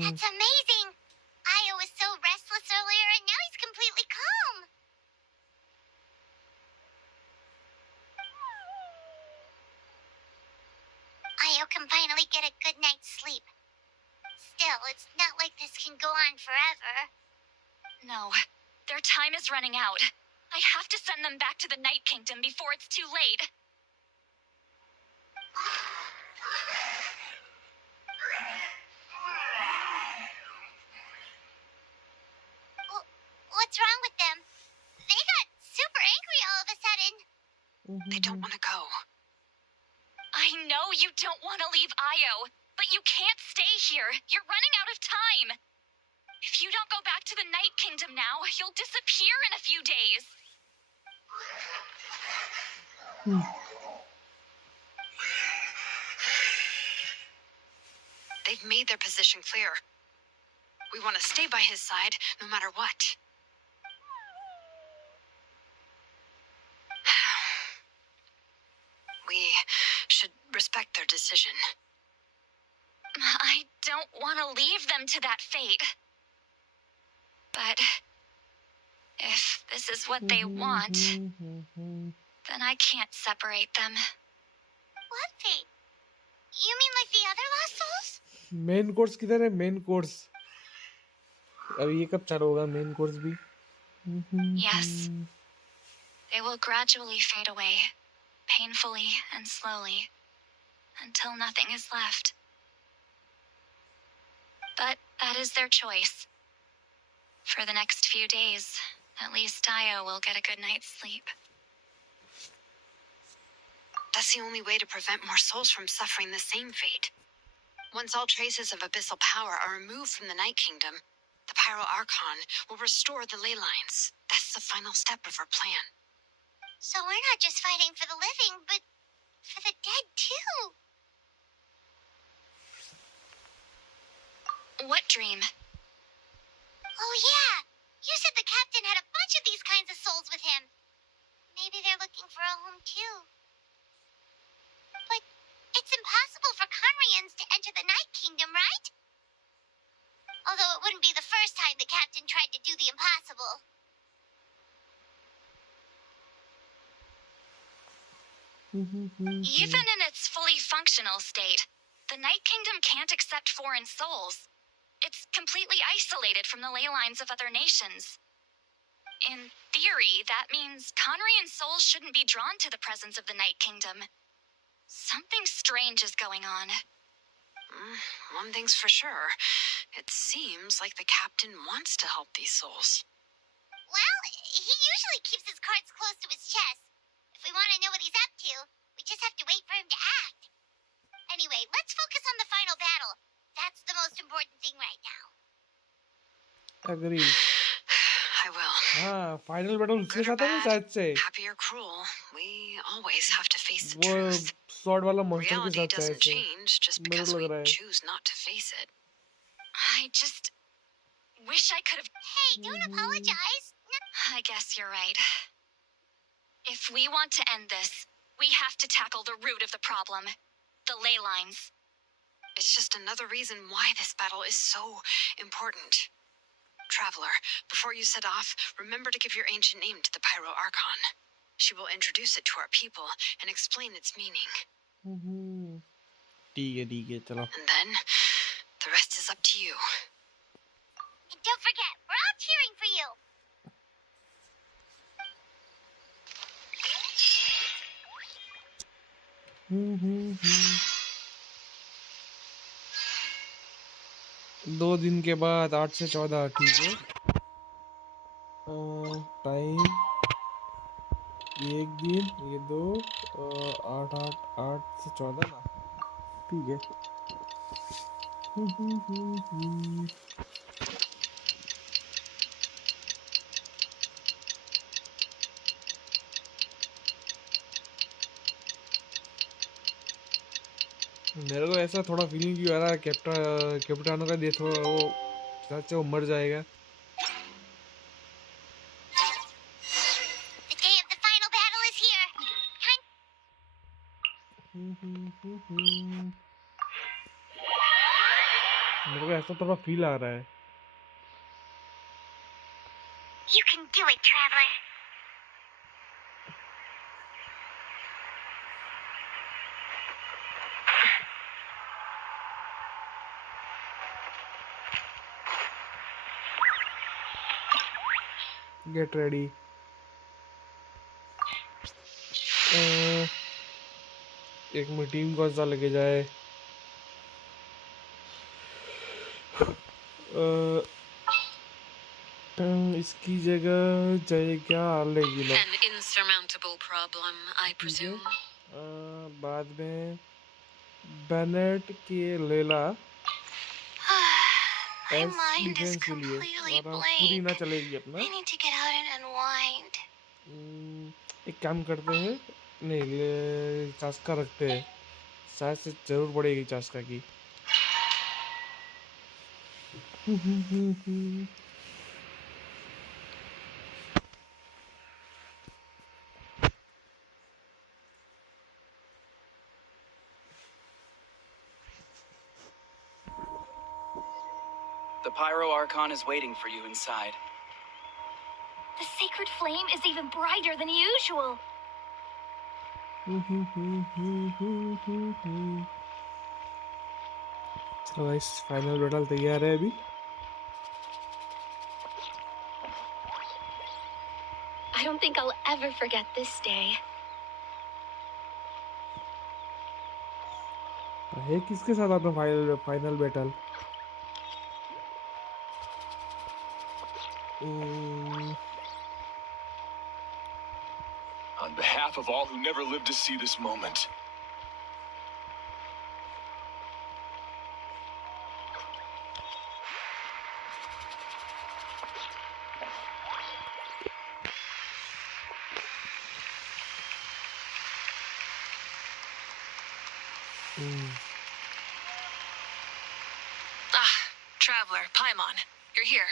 That's amazing. Io was so restless earlier, and now he's completely calm. Io can finally get a good night's sleep. Still, it's not like this can go on forever. No, their time is running out. I have to send them back to the Night Kingdom before it's too late. What's wrong with them? They got super angry all of a sudden. They don't want to go. I know you don't want to leave Io, but you can't stay here. You're running out of time. If you don't go back to the Night Kingdom now, you'll disappear in a few days. They've made their position clear. We want to stay by his side, no matter what. We should respect their decision. I don't want to leave them to that fate. But if this is what they want, then I can't separate them. What fate? You mean like the other lost souls? Main course किधर है? Main course अब ये कब चालू होगा? Main course भी Yes. They will gradually fade away, painfully and slowly, until nothing is left. But that is their choice. For the next few days, at least Io will get a good night's sleep. That's the only way to prevent more souls from suffering the same fate. Once all traces of abyssal power are removed from the Night Kingdom, the Pyro Archon will restore the ley lines. That's the final step of our plan. So we're not just fighting for the living, but for the dead too. What dream? Oh yeah, you said the captain had a bunch of these kinds of souls with him. Maybe they're looking for a home too. But it's impossible for Conrians to enter the Night Kingdom, right? Although it wouldn't be the first time the captain tried to do the impossible. Even in its fully functional state, the Night Kingdom can't accept foreign souls. It's completely isolated from the ley lines of other nations. In theory, that means Conrian souls shouldn't be drawn to the presence of the Night Kingdom. Something strange is going on. One thing's for sure. It seems like the captain wants to help these souls. Well, he usually keeps his cards close to his chest. If we want to know what he's up to, we just have to wait for him to act. Anyway, let's focus on the final battle. That's the most important thing right now. Agreed. I will. हाँ, final battle उसके Good or साथ है ना bad, शायद से. happy or cruel, we always have to face the वो truth. sword वाला monster के Reality साथ शायद doesn't से. change just मेरे because को we लग रहा है. choose not to face it. I just wish I could have. Hey, don't apologize. No. I guess you're right. If we want to end this, we have to tackle the root of the problem. The ley lines. It's just another reason why this battle is so important. Traveler, before you set off, remember to give your ancient name to the Pyro Archon. She will introduce it to our people and explain its meaning. ठीक है, चलो. And then, the rest is up to you. And don't forget, we're all cheering for you. दो दिन के बाद 8 से 14 ठीक है. टाइम एक दिन ये 2 8 से 14 ना. ठीक है. मेरे को ऐसा थोड़ा फीलिंग क्यों आ रहा है कैप्टन का देखो वो शायद से वो मर जाएगा. The day of the final battle is here. मेरे को ऐसा थोड़ा फील आ रहा है. You can do it, traveler. Get ready. एक में टीम कौन सा लेके जाए. इसकी जगह जाए क्या लेगी लो. An insurmountable problem, I presume. बाद में बेनेट के लेला My S mind is defence के लिए completely और पूरी ना blank. चलेगी अपना. I need to get out and unwind. एक काम करते हैं. नहीं चास्का रखते हैं. शायद से जरूर पड़ेगी चास्का की. The Pyro Archon is waiting for you inside. The sacred flame is even brighter than usual. चलो गाइस फाइनल बैटल तैयार है अभी. I don't think I'll ever forget this day. है किसके साथ आता final battle. On behalf of all who never lived to see this moment, Traveler, Paimon, you're here.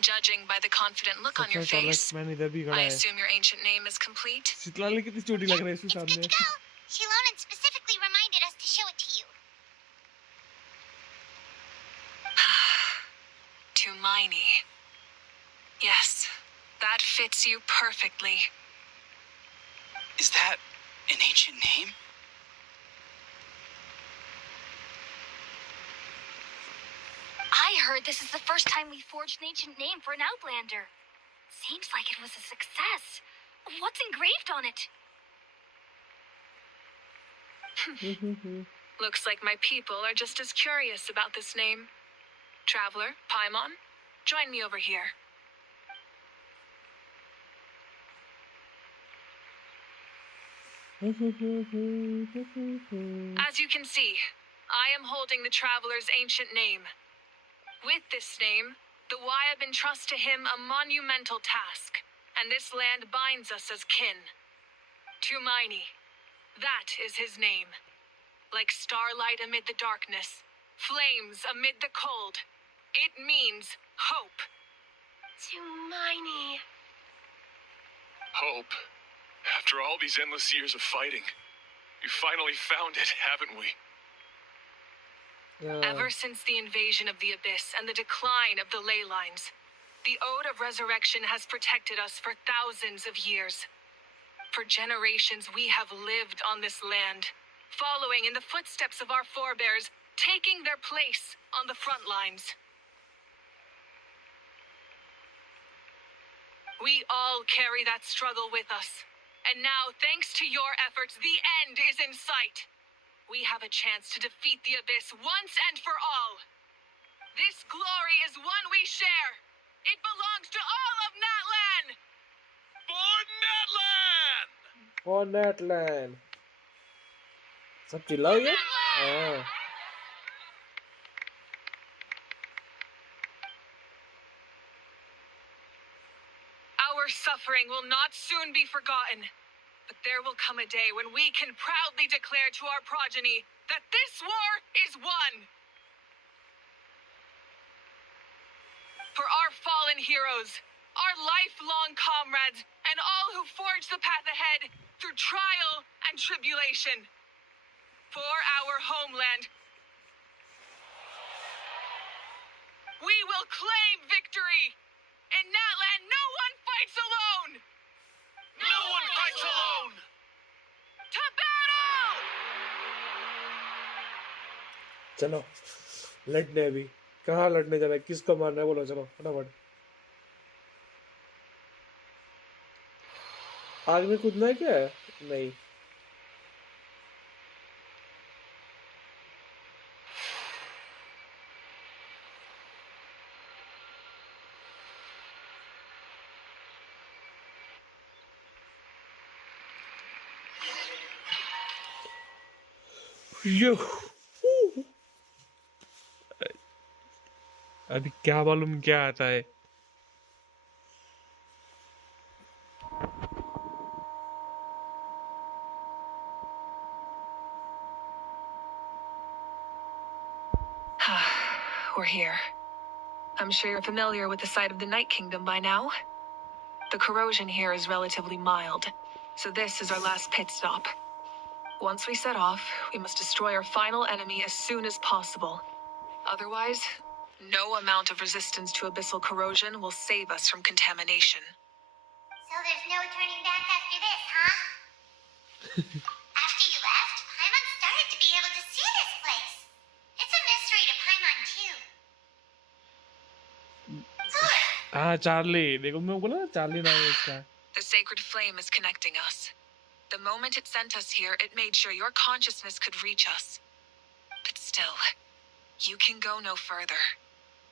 Judging by the confident look on your face, मैंने इधर भी खड़ा I है. assume your ancient name is complete. शीतलाली कितनी छोटी लग रही है इसके It's good सामने. to go. Shilonen specifically reminded us to show it to you. To Miney. Yes, that fits you perfectly. Is that an ancient name? I heard this is the first time we forged an ancient name for an Outlander. Seems like it was a success. What's engraved on it? Looks like my people are just as curious about this name. Traveler, Paimon, join me over here. As you can see, I am holding the Traveler's ancient name. With this name, the Wyab entrust to him a monumental task, and this land binds us as kin. Tumaini, that is his name. Like starlight amid the darkness, flames amid the cold, it means hope. Tumaini. Hope. After all these endless years of fighting, we finally found it, haven't we? Ever since the invasion of the Abyss and the decline of the ley lines, the Ode of Resurrection has protected us for thousands of years. For generations we have lived on this land, following in the footsteps of our forebears, taking their place on the front lines. We all carry that struggle with us, and now, thanks to your efforts, the end is in sight. We have a chance to defeat the Abyss once and for all. This glory is one we share. It belongs to all of Natlan! For Natlan! For Natlan. सब चिल्लाओगे? हाँ. Our suffering will not soon be forgotten. But there will come a day when we can proudly declare to our progeny that this war is won. For our fallen heroes, our lifelong comrades, and all who forge the path ahead through trial and tribulation. For our homeland, we will claim victory. In Natlan, no one fights alone! No one fights alone! To battle! चलो लड़ने अभी कहाँ लड़ने जाना है किसको मारना है बोलो चलो फटाफट आग में कूदना है क्या नहीं यो अभी क्या मालूम क्या आता है We're here. I'm sure you're familiar with the site of the Night Kingdom by now. The corrosion here is relatively mild, so this is our last pit stop. Once we set off, we must destroy our final enemy as soon as possible. Otherwise, no amount of resistance to abyssal corrosion will save us from contamination. So there's no turning back after this, huh? After you left, Paimon started to be able to see this place. It's a mystery to Paimon, too. Charlie देखो मैं बोला Charlie नाम है इसका The sacred flame is connecting us. The moment it sent us here, it made sure your consciousness could reach us. But still, you can go no further.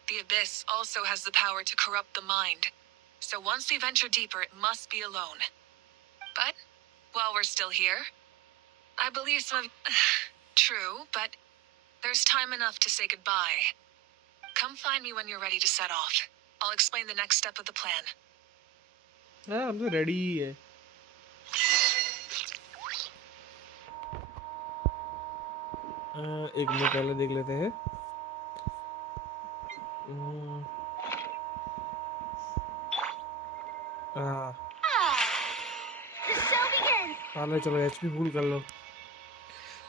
The Abyss also has the power to corrupt the mind. So once we venture deeper, it must be alone. But, while we're still here, I believe some of... True, but there's time enough to say goodbye. Come find me when you're ready to set off. I'll explain the next step of the plan. हाँ हम तो ready ही है एक minute पहले देख लेते हैं पहले चलो एचपी फुल कर लो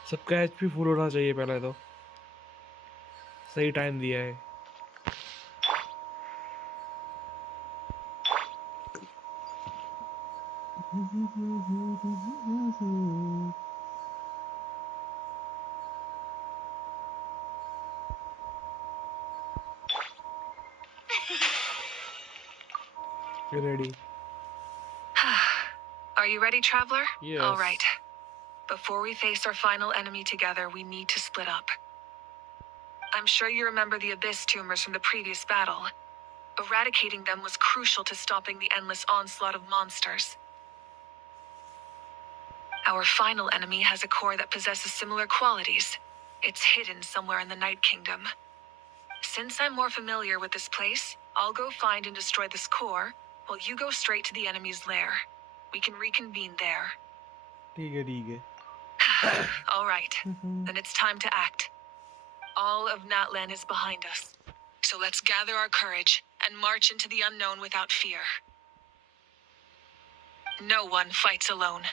सबका एचपी फुल होना चाहिए पहले तो सही टाइम दिया है You're ready. Are you ready, traveler? Yes. All right. Before we face our final enemy together, we need to split up. I'm sure you remember the Abyss tumors from the previous battle. Eradicating them was crucial to stopping the endless onslaught of monsters. Our final enemy has a core that possesses similar qualities. It's hidden somewhere in the Night Kingdom. Since I'm more familiar with this place, I'll go find and destroy this core, while you go straight to the enemy's lair. We can reconvene there. ठीक है All right, then it's time to act. All of Natlan is behind us. So let's gather our courage and march into the unknown without fear. No one fights alone.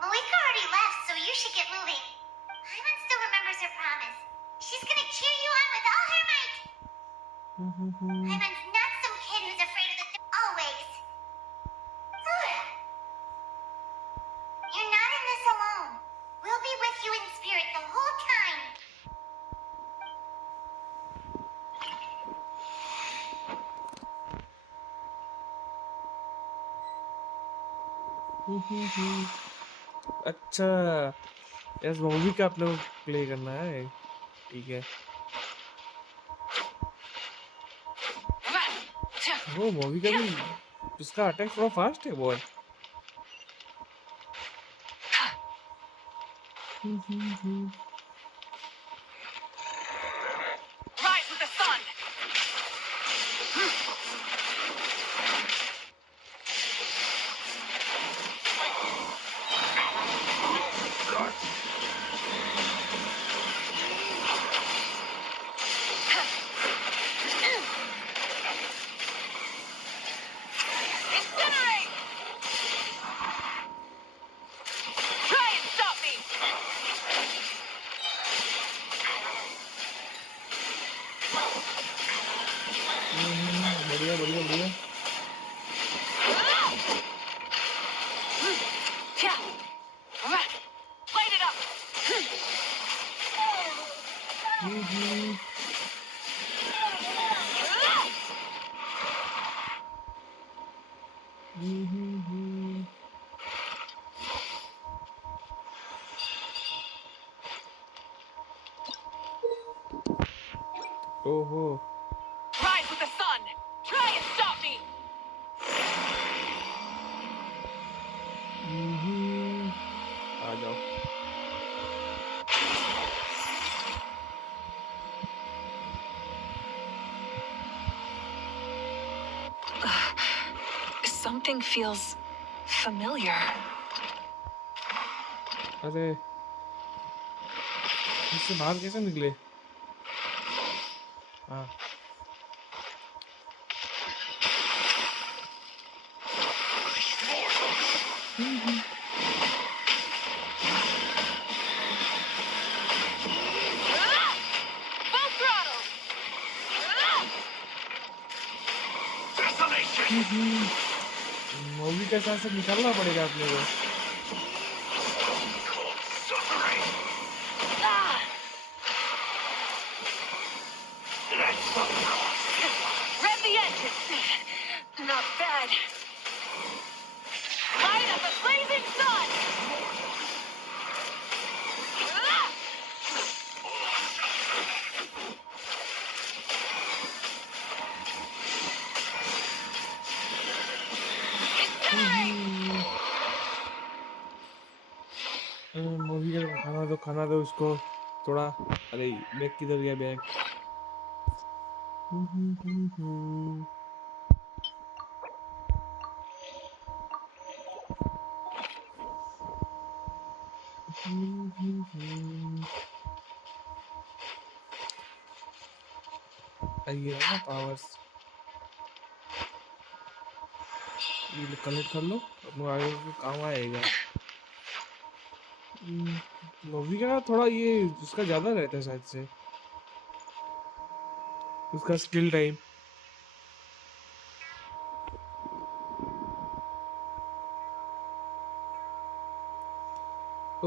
Malika already left, so you should get moving. Hyman still remembers her promise. She's gonna cheer you on with all her might. Hyman's not some kid who's afraid of the always. You're not in this alone. We'll be with you in spirit the whole time. अच्छा इस movie का अपने play करना है ठीक है वो movie का भी उसका अटैक थोड़ा फास्ट है बहुत Rise with the sun! Incinerate! Try and stop me! बढ़िया बढ़िया बढ़िया Light it up! ओहो Rise with the sun! Try and stop me! आ जाओ Something feels familiar. अरे इससे बाहर कैसे निकले हाँ Full throttle! मूवी के साथ से निकलना पड़ेगा अपने को Rev the engine! Not bad. Light up a blazing sun! Movie का खाना दो उसको थोड़ा अरे बैग किधर गया बैग ये है ना पावर्स ये कलेक्ट कर लो अपने आगे को काम आएगा मूवी का थोड़ा ये उसका ज्यादा रहता है शायद से उसका स्किल टाइम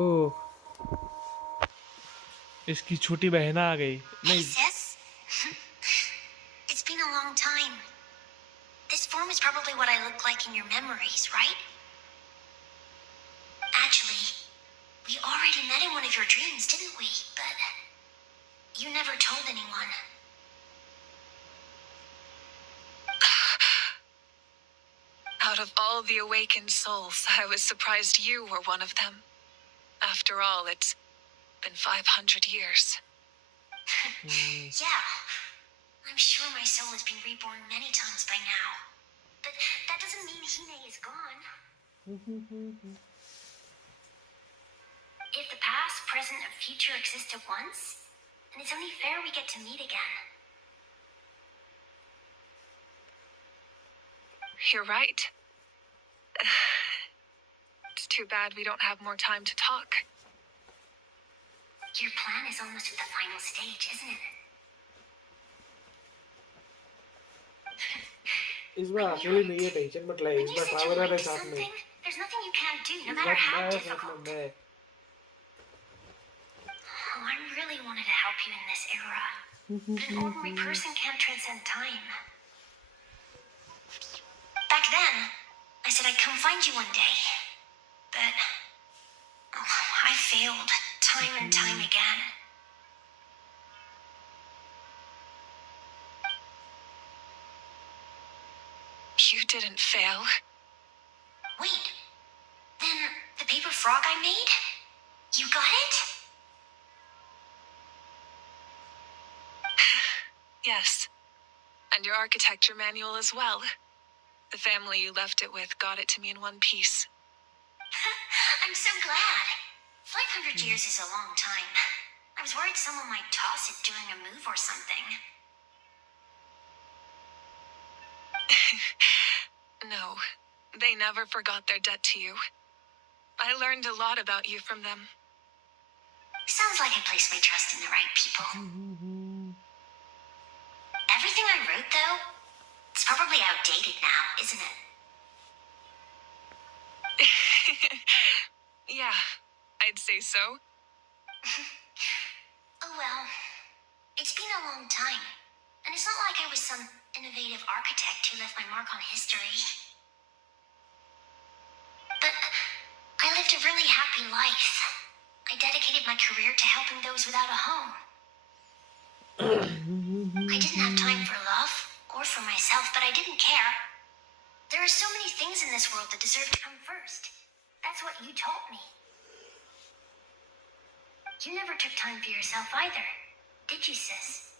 ओह इसकी छोटी बहन आ गई Hey, sis. It's been a long time. This form is probably probably what I look like in your memories, right? Actually, we already met in one of your dreams, didn't we? But you never told anyone. Out of all the awakened souls, I was surprised you were one of them. After all, it's been 500 years. Yeah. I'm sure my soul has been reborn many times by now. But that doesn't mean Hine is gone. If the past, present, and future exist at once, then it's only fair we get to meet again. You're right. It's too bad we don't have more time to talk. Your plan is almost at the final stage, isn't it? इस बार अकेले नहीं है tension मत ले When इस you bar said you traveller है liked साथ में something, there's nothing you can't do, no इस matter बार how मैं साथ difficult. में Oh, I really wanted to help you in this era. But an ordinary person can't transcend time. Back then, I said I'd come find you one day. But I failed time and time again. You didn't fail. Wait, then the paper frog I made? You got it? Yes. And your architecture manual as well. The family you left it with got it to me in one piece. I'm so glad. 500 years is a long time. I was worried someone might toss it during a move or something. No, they never forgot their debt to you. I learned a lot about you from them. Sounds like I placed my trust in the right people. Everything I wrote, though, it's probably outdated now, isn't it? Yeah, I'd say so. Oh well. It's been a long time. And it's not like I was some innovative architect who left my mark on history. But I lived a really happy life. I dedicated my career to helping those without a home. I didn't have time for love or for myself, but I didn't care. There are so many things in this world that deserve to come first. That's what you taught me. You never took time for yourself either, did you, sis?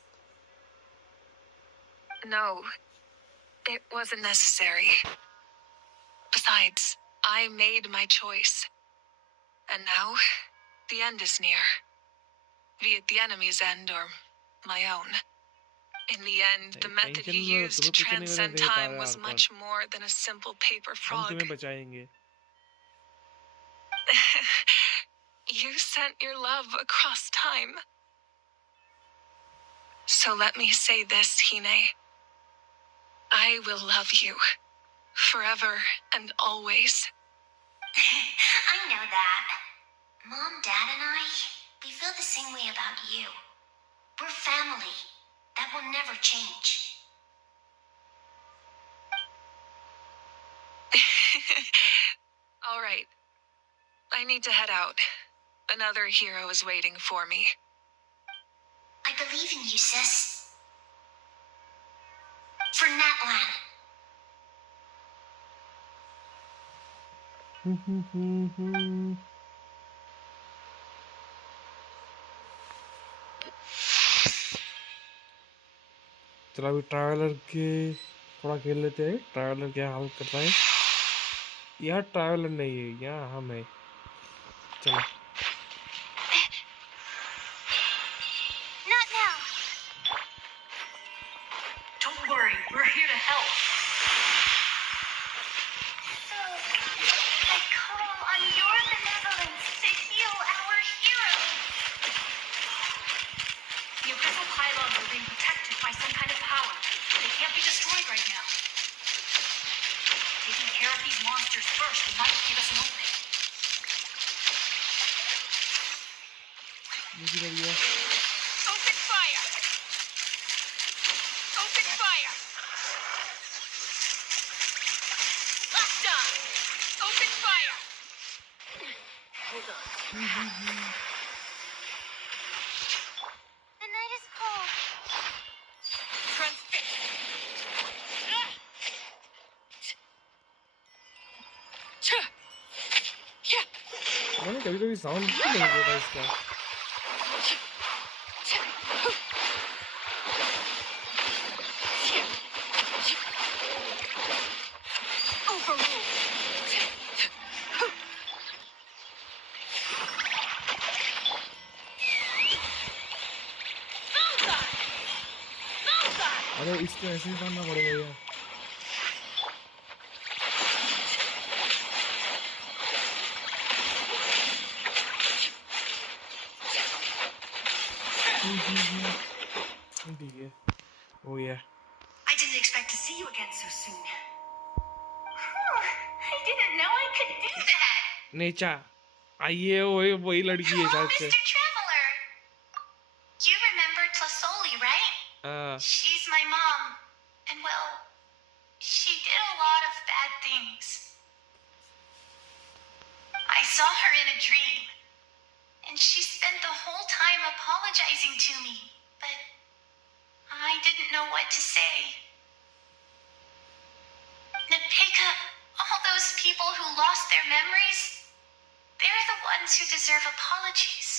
No, it wasn't necessary. Besides, I made my choice. And now, the end is near. Be it the enemy's end or my own. In the end, the method you used to transcend time was much more than a simple paper frog. You sent your love across time. So let me say this, Hine. I will love you. Forever and always. I know that. Mom, Dad, and I, we feel the same way about you. We're family. That will never change. All right. I need to head out. Another hero is waiting for me. I believe in you, sis. For Natlan. चलो अभी traveller के थोड़ा खेल लेते हैं traveller क्या हाल कर रहा है यहाँ ट्रैवलर नहीं है यहाँ हम है चलो Not now. Don't worry, we're here to help. So, I call on your benevolence to heal our hero. The abyssal pylons are being protected by some kind of power. They can't be destroyed right now. Taking care of these monsters first might give us an opening. Open fire! Open fire! done. Open fire. Hold on. The night is cold. Transfix. मैंने कभी sound नहीं किया था इसका. अरे इसको ऐसे ही करना पड़ेगा यार. Oh yeah. I didn't expect to see you again so soon. I didn't know I could do that. नेचा आइए वही लड़की है Hello, शायद से. Mr. Traveler. You remember Tlasoli, right? She's my mom. And well, she did a lot of bad things. I saw her in a dream. And she spent the whole time apologizing to me. But I didn't know what to say. Napika, all those people who lost their memories, they're the ones who deserve apologies,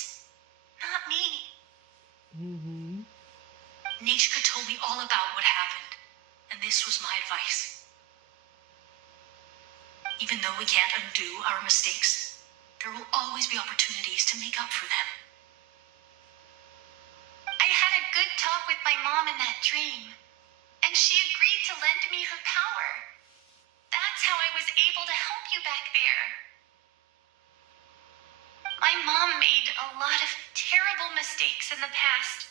not me. Nechka told me all about what happened, and this was my advice. Even though we can't undo our mistakes, there will always be opportunities to make up for them. I had a good talk with my mom in that dream, and she agreed to lend me her power. That's how I was able to help you back there. My mom made a lot of terrible mistakes in the past.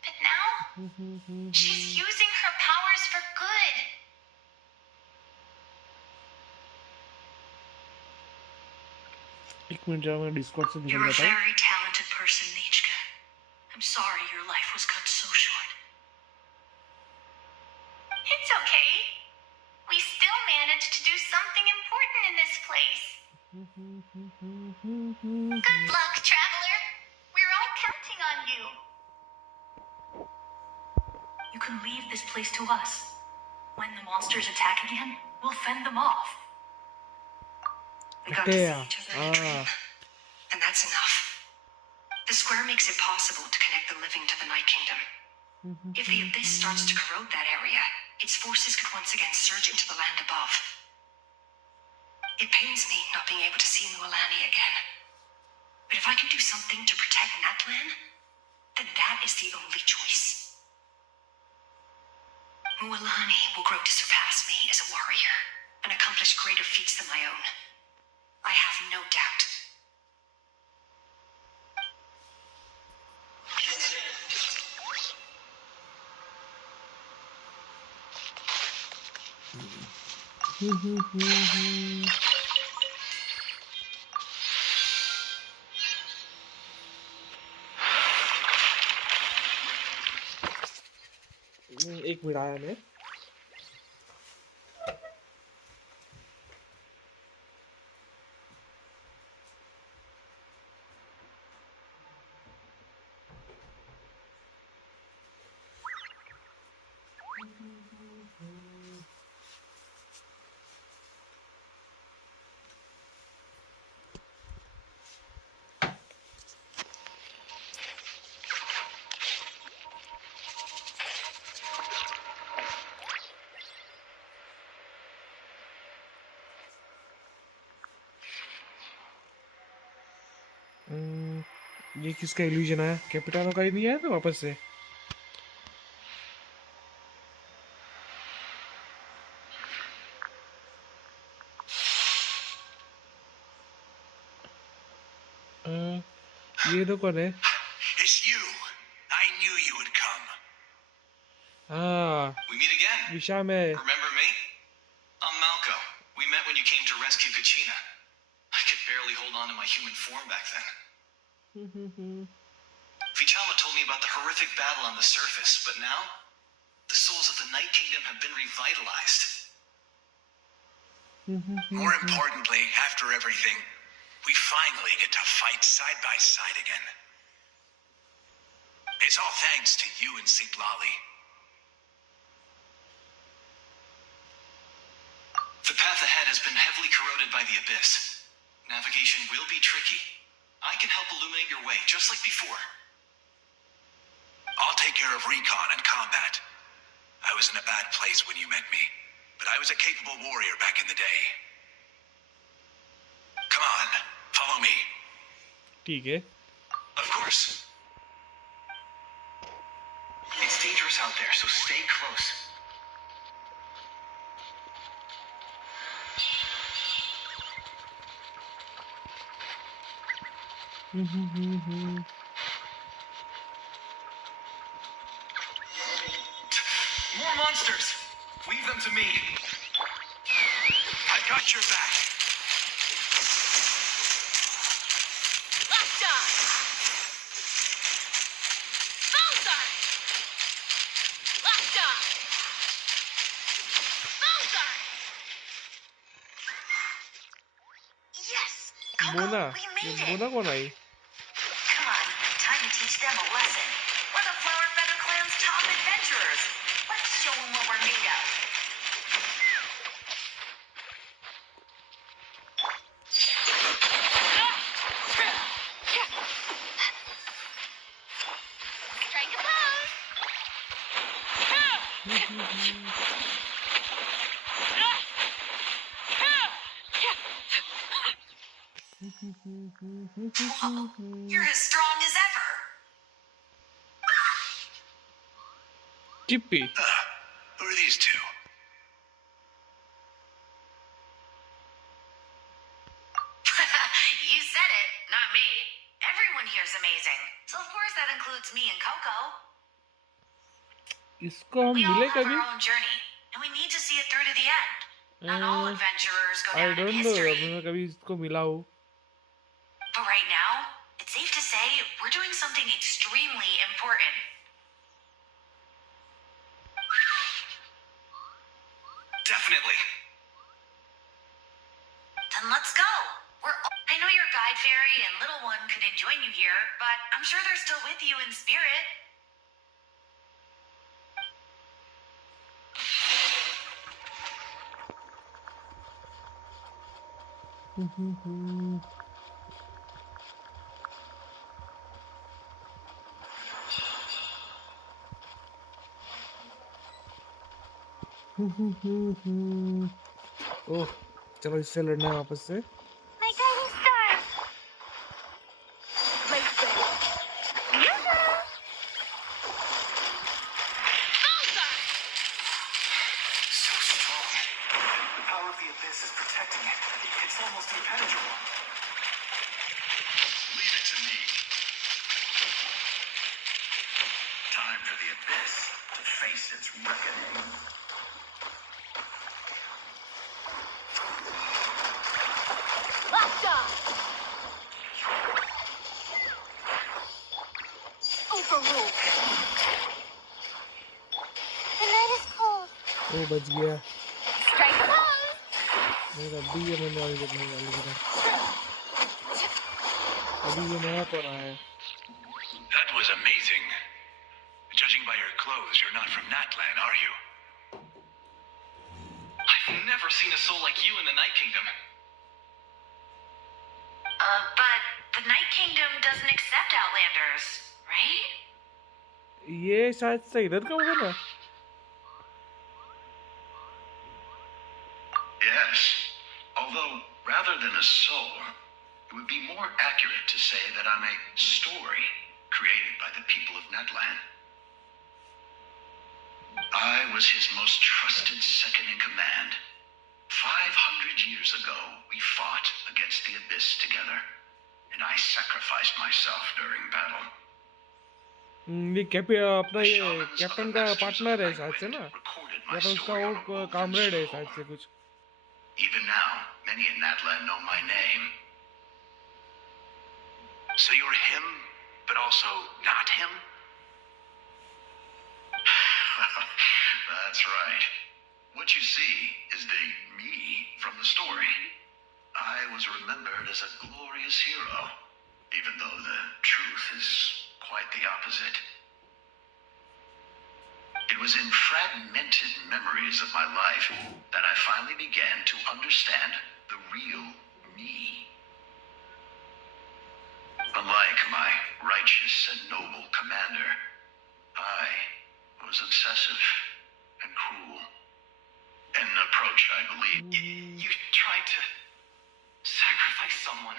But now, she's using her powers for good. एक minute जरा मैं Discord से निकल You're a जाता हूँ. very talented person, Nechka. I'm sorry your life was cut so short. It's okay. We still managed to do something important in this place. Good luck, Traveler. We're all counting on you. You can leave this place to us. When the monsters attack again, we'll fend them off. We got to see Yeah. each other in a dream, and that's enough. The square makes it possible to connect the living to the Night Kingdom. If the abyss starts to corrode that area, its forces could once again surge into the land above. It pains me not being able to see Mualani again. But if I can do something to protect Natlan, then that is the only choice. Mualani will grow to surpass me as a warrior and accomplish greater feats than my own. I have no doubt. एक minute आया मैं. ये किसका illusion है? कैपिटानो का ही नहीं है तो वापस से. ये तो कौन है? It's you. I knew you would come. हाँ. We meet again. विशाम है. Remember me? I'm Malco. We met when you came to rescue Kachina. I could barely hold on to my human form back then. Fichama told me about the horrific battle on the surface, but now, the souls of the Night Kingdom have been revitalized. More importantly, after everything, we finally get to fight side by side again. It's all thanks to you and Sitlali. The path ahead has been heavily corroded by the Abyss. Navigation will be tricky. I can help illuminate your way, just like before. I'll take care of recon and combat. I was in a bad place when you met me, but I was a capable warrior back in the day. Come on, follow me. ठीक है. Of course. It's dangerous out there, so stay close. More monsters! Leave them to me. I got your back. Left eye! Bullseye! Left eye! Bullseye! Yes! Mona, we ये made it! Mona कौन आई? Come on, time to teach them a lesson. We're the Flower Feather Clan's top adventurers. Let's show them what we're made of. Strike a pose. You're as strong as ever. चिप्पी. Who are these two? You said it, not me. Everyone here's amazing. So of course that includes me and Coco. इसको हम We all मिले have कभी? our own journey, and we need to see it through to the end. Not all adventurers go I down in don't know. history. मैं कभी इसको मिला हूँ. But right now, it's safe to say we're doing something extremely important. Definitely. Then let's go. I know your guide fairy and little one couldn't join you here, but I'm sure they're still with you in spirit. ओह, चलो इससे लड़ना है वापस से. My guiding star. Lightsaber. Bullseye! So strong. The power of the Abyss is protecting it. It's almost impenetrable. Leave it to me. Time for the Abyss to face its reckoning. Left eye! Overruled. The night is cold. ओ बच गया. Strike a pose. नहीं अभी ये मैंने वाली देखने वाली थी. अभी ये नया कौन आया है? That was amazing. Judging by your clothes, you're not from Natlan, are you? I've never seen a soul like you in the Night Kingdom. But the Night Kingdom doesn't accept Outlanders, right? ये शायद से इधर का होगा ना? Yes. Although, rather than a soul, it would be more accurate to say that I'm a story created by the people of Natlan. I was his most trusted second-in-command. 500 years ago, we fought against the Abyss together, and I sacrificed myself during battle. ये अपना ये captain का partner है शायद से ना? या तो उसका वो कामरेड है शायद से कुछ. Even now, many in Natlan know my name. So you're him, but also not him? That's right. What you see is the me from the story. I was remembered as a glorious hero, even though the truth is quite the opposite. It was in fragmented memories of my life that I finally began to understand the real me. Unlike my righteous and noble commander, I was obsessive and cruel. An approach I believe. You tried to sacrifice someone.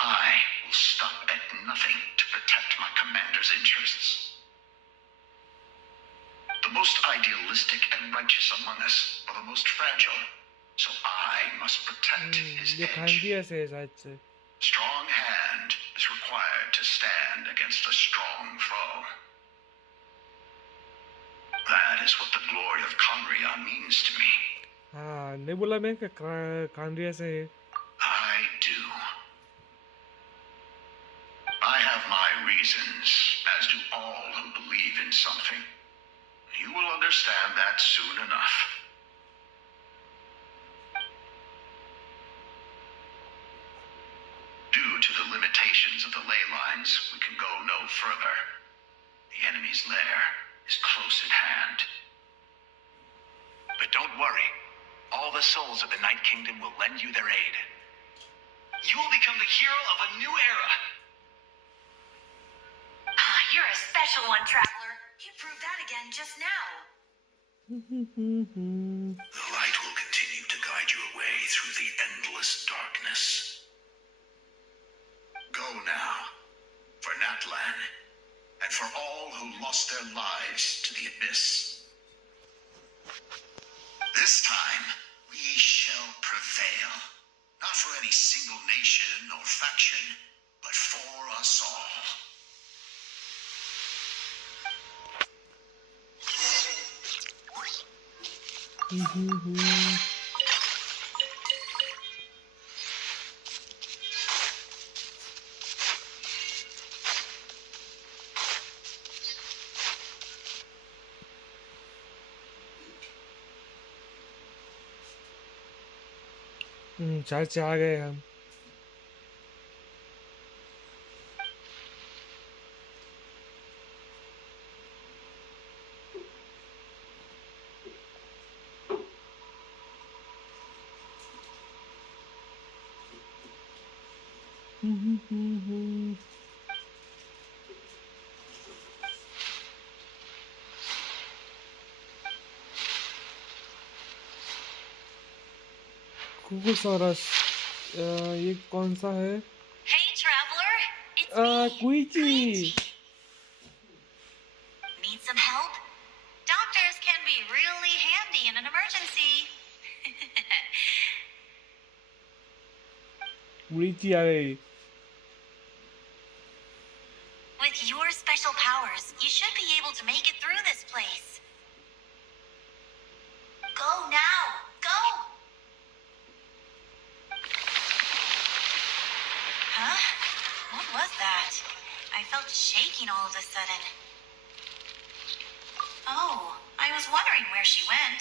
I will stop at nothing to protect my commander's interests. The most idealistic and righteous among us are the most fragile, so I must protect his ये edge. खांडिया से है शायद से. Strong hand is required to stand against a strong foe. That is what the glory of Conria means to me. हाँ नहीं बोला मैं कि खांडिया से है. I do. I have my reasons, as do all who believe in something. You will understand that soon enough. Due to the limitations of the ley lines, we can go no further. The enemy's lair is close at hand. But don't worry. All the souls of the Night Kingdom will lend you their aid. You will become the hero of a new era. You're a special one, Traveler. You proved that again just now. The light will continue to guide your way through the endless darkness. Go now, for Natlan, and for all who lost their lives to the abyss. This time, we shall prevail, not for any single nation or faction, but for us all. Church आ गए हम. कुकुसॉरस ये कौन सा है? Hey, Traveler. It's me. कुइची. Need some help? Doctors can be really handy in an emergency. कुइची आ गई. With your special powers, you should be able to make it through this place. Go now. Go. Huh? What was that? I felt shaking all of a sudden. Oh, I was wondering where she went.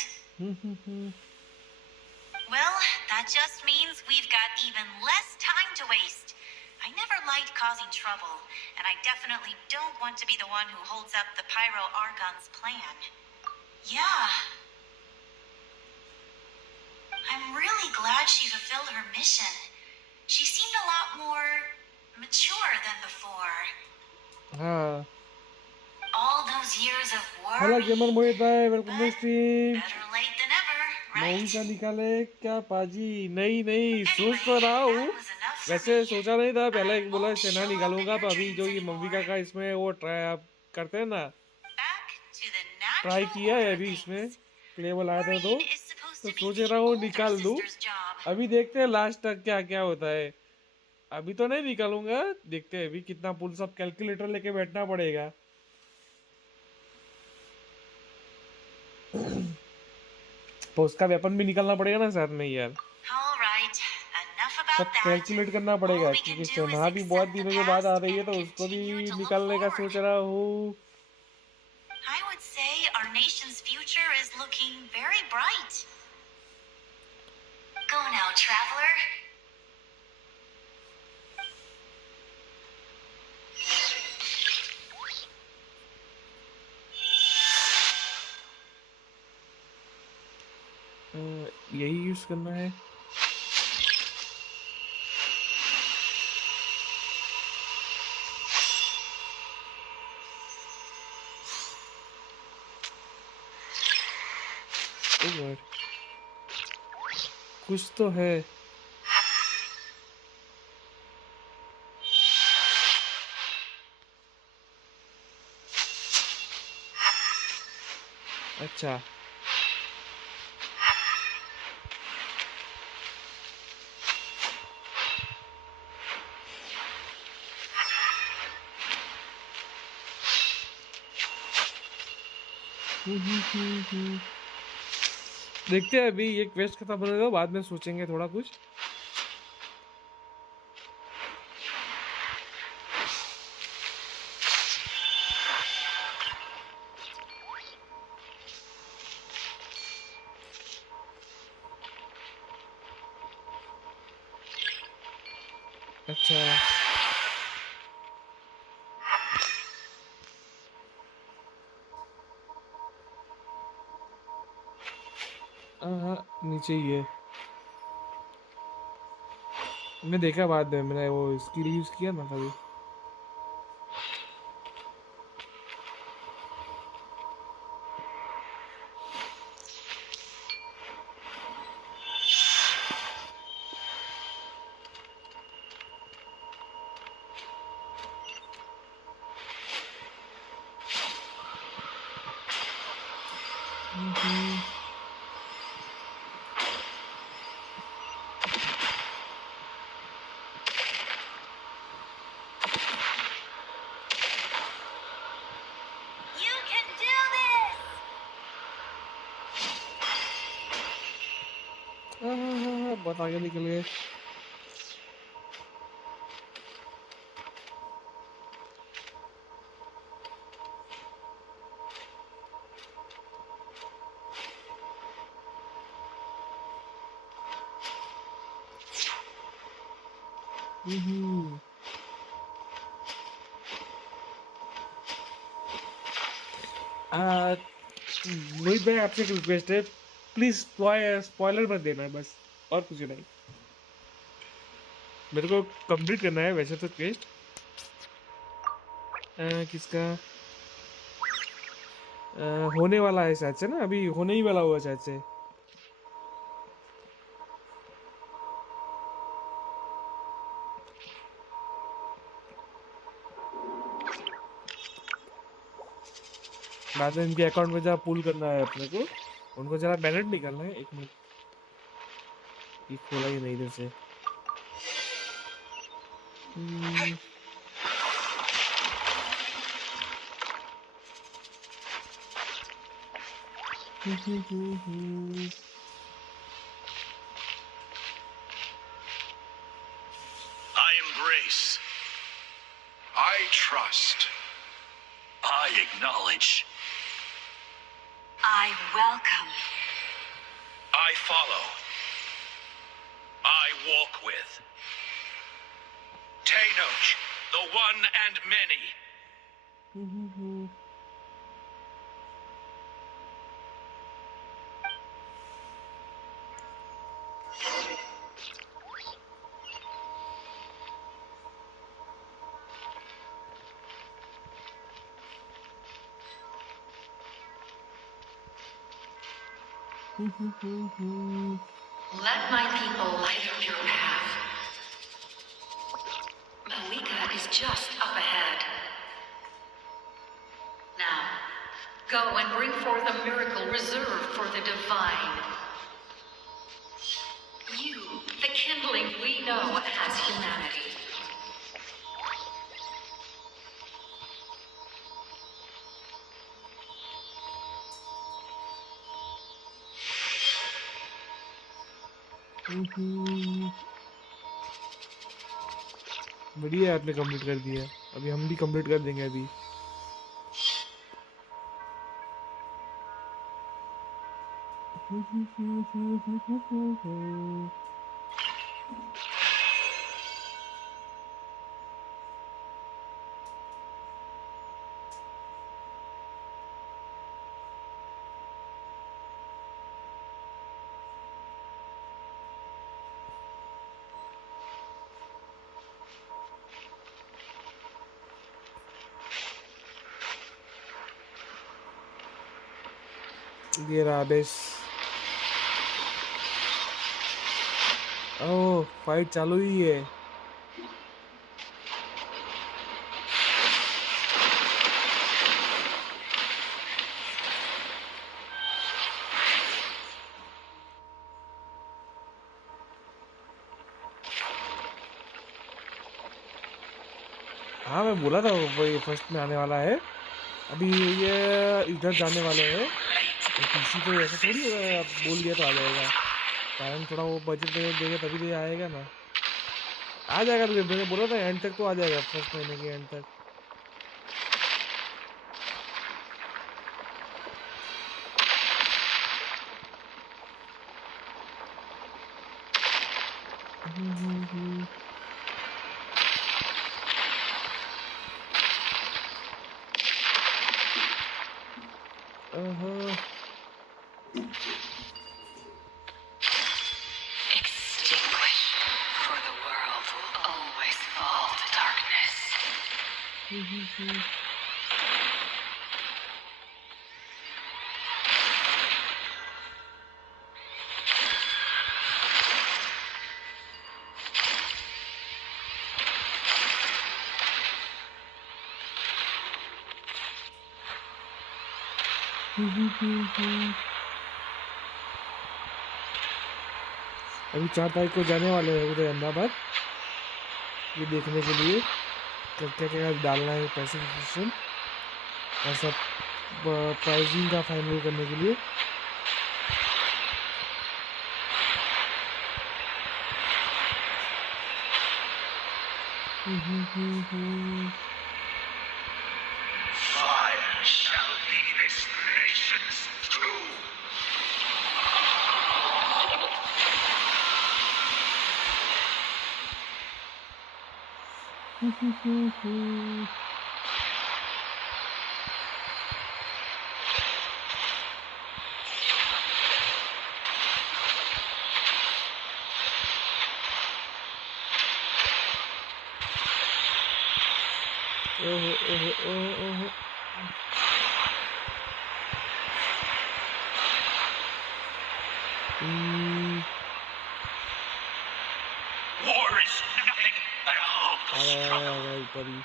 Well, that just means we've got even less time to waste. I never liked causing trouble, and I definitely don't want to be the one who holds up the Pyro Archon's plan. Yeah. I'm really glad she fulfilled her mission. She seemed a lot more mature than before. हाँ. All those years of hello worry. Gamer Mohit भाई, welcome to stream. Better late than ever, मऊ right? का निकाले क्या पाजी? नहीं सोच तो रहा हूँ. That was enough for वैसे me. सोचा नहीं था, पहले बोला won't सेना show up निकालूंगा, in पर your अभी जो ये dreams मम्मी का anymore. इसमें वो ट्राई आप करते हैं ना, Back to the natural try किया है order अभी of इसमें things. प्लेबल आया था Worrying is supposed तो to be सोच the रहा हूँ older निकाल दूँ. sister's job. अभी देखते हैं लास्ट तक क्या क्या होता है. अभी तो नहीं निकालूंगा, देखते हैं अभी कितना पुल सब कैलकुलेटर लेके बैठना पड़ेगा. तो उसका वेपन भी निकालना पड़ेगा ना साथ में यार. All right, enough सब about that. कैलकुलेट करना पड़ेगा All we can क्योंकि do is सेना भी बहुत accept the दिनों के बाद आ past रही है, तो and उसको भी continue to look निकालने का forward. सोच रहा हूँ. I would say our nation's future looking very bright. Go now, traveler. यही यूज करना है। कुछ तो है। अच्छा देखते हैं, अभी ये क्वेस्ट खत्म होने दो, बाद में सोचेंगे थोड़ा कुछ। अच्छा हाँ, नीचे ही है। मैं देखा बाद में, मैंने वो स्किल यूज किया ना तभी। You can do this! हाँ, बहुत आगे निकल गए। मोहित भाई, आपसे एक रिक्वेस्ट है, प्लीज स्पॉइलर मत देना बस, और कुछ नहीं। मेरे को कंप्लीट करना है वैसे तो क्वेस्ट। किसका होने वाला है शायद से ना, अभी होने ही वाला हुआ शायद से। बाद में इनके अकाउंट में जरा पुल करना है अपने को, उनको जरा बैलेंस निकालना है। एक मिनट, ये खोला ही नहीं इधर से। I embrace. I trust. I acknowledge. I welcome. I follow. I walk with. Teyvat, the one and many. Let my people light up your path. Malika is just up ahead. Now, go and bring forth a miracle reserved for the divine. You, the kindling we know as humanity. बढ़िया, आपने complete कर दिया। अभी हम भी complete कर देंगे अभी। ये रहा बेस। ओह फाइट चालू ही है। हाँ मैं बोला था वही फर्स्ट में आने वाला है। अभी ये इधर जाने वाले हैं। पीसी तो ऐसा थोड़ी है, आप बोल दिया तो आ जाएगा। कारण थोड़ा वो बजट देगा तभी तो आएगा ना। आ जाएगा, तो मैंने बोला था एंड तक तो आ जाएगा, फर्स्ट महीने के एंड तक। Extinguish, for the world will always fall to darkness. अभी 4 तारीख को जाने वाले हैं उधर अहमदाबाद, ये देखने के लिए क्या क्या क्या डालना है, पैसे और सब प्राइसिंग का फाइनल करने के लिए। Fire shall be this nation's doom. War is nothing but a hopeless struggle. buddy.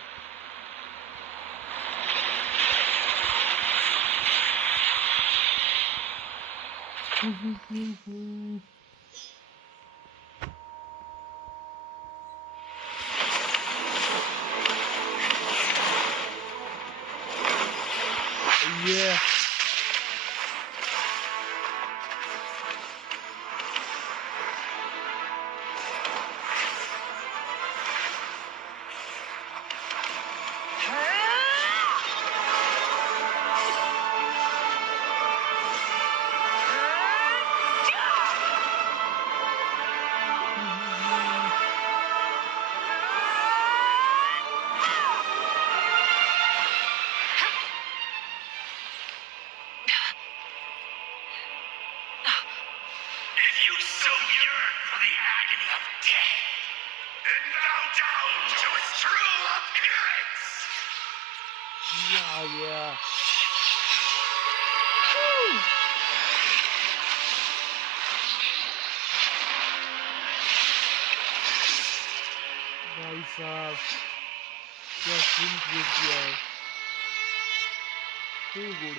Yeah. If you so yearn for the agony of death, then bow down to its true appearance! Yeah. भाई साहब क्या scene create किया है, too good.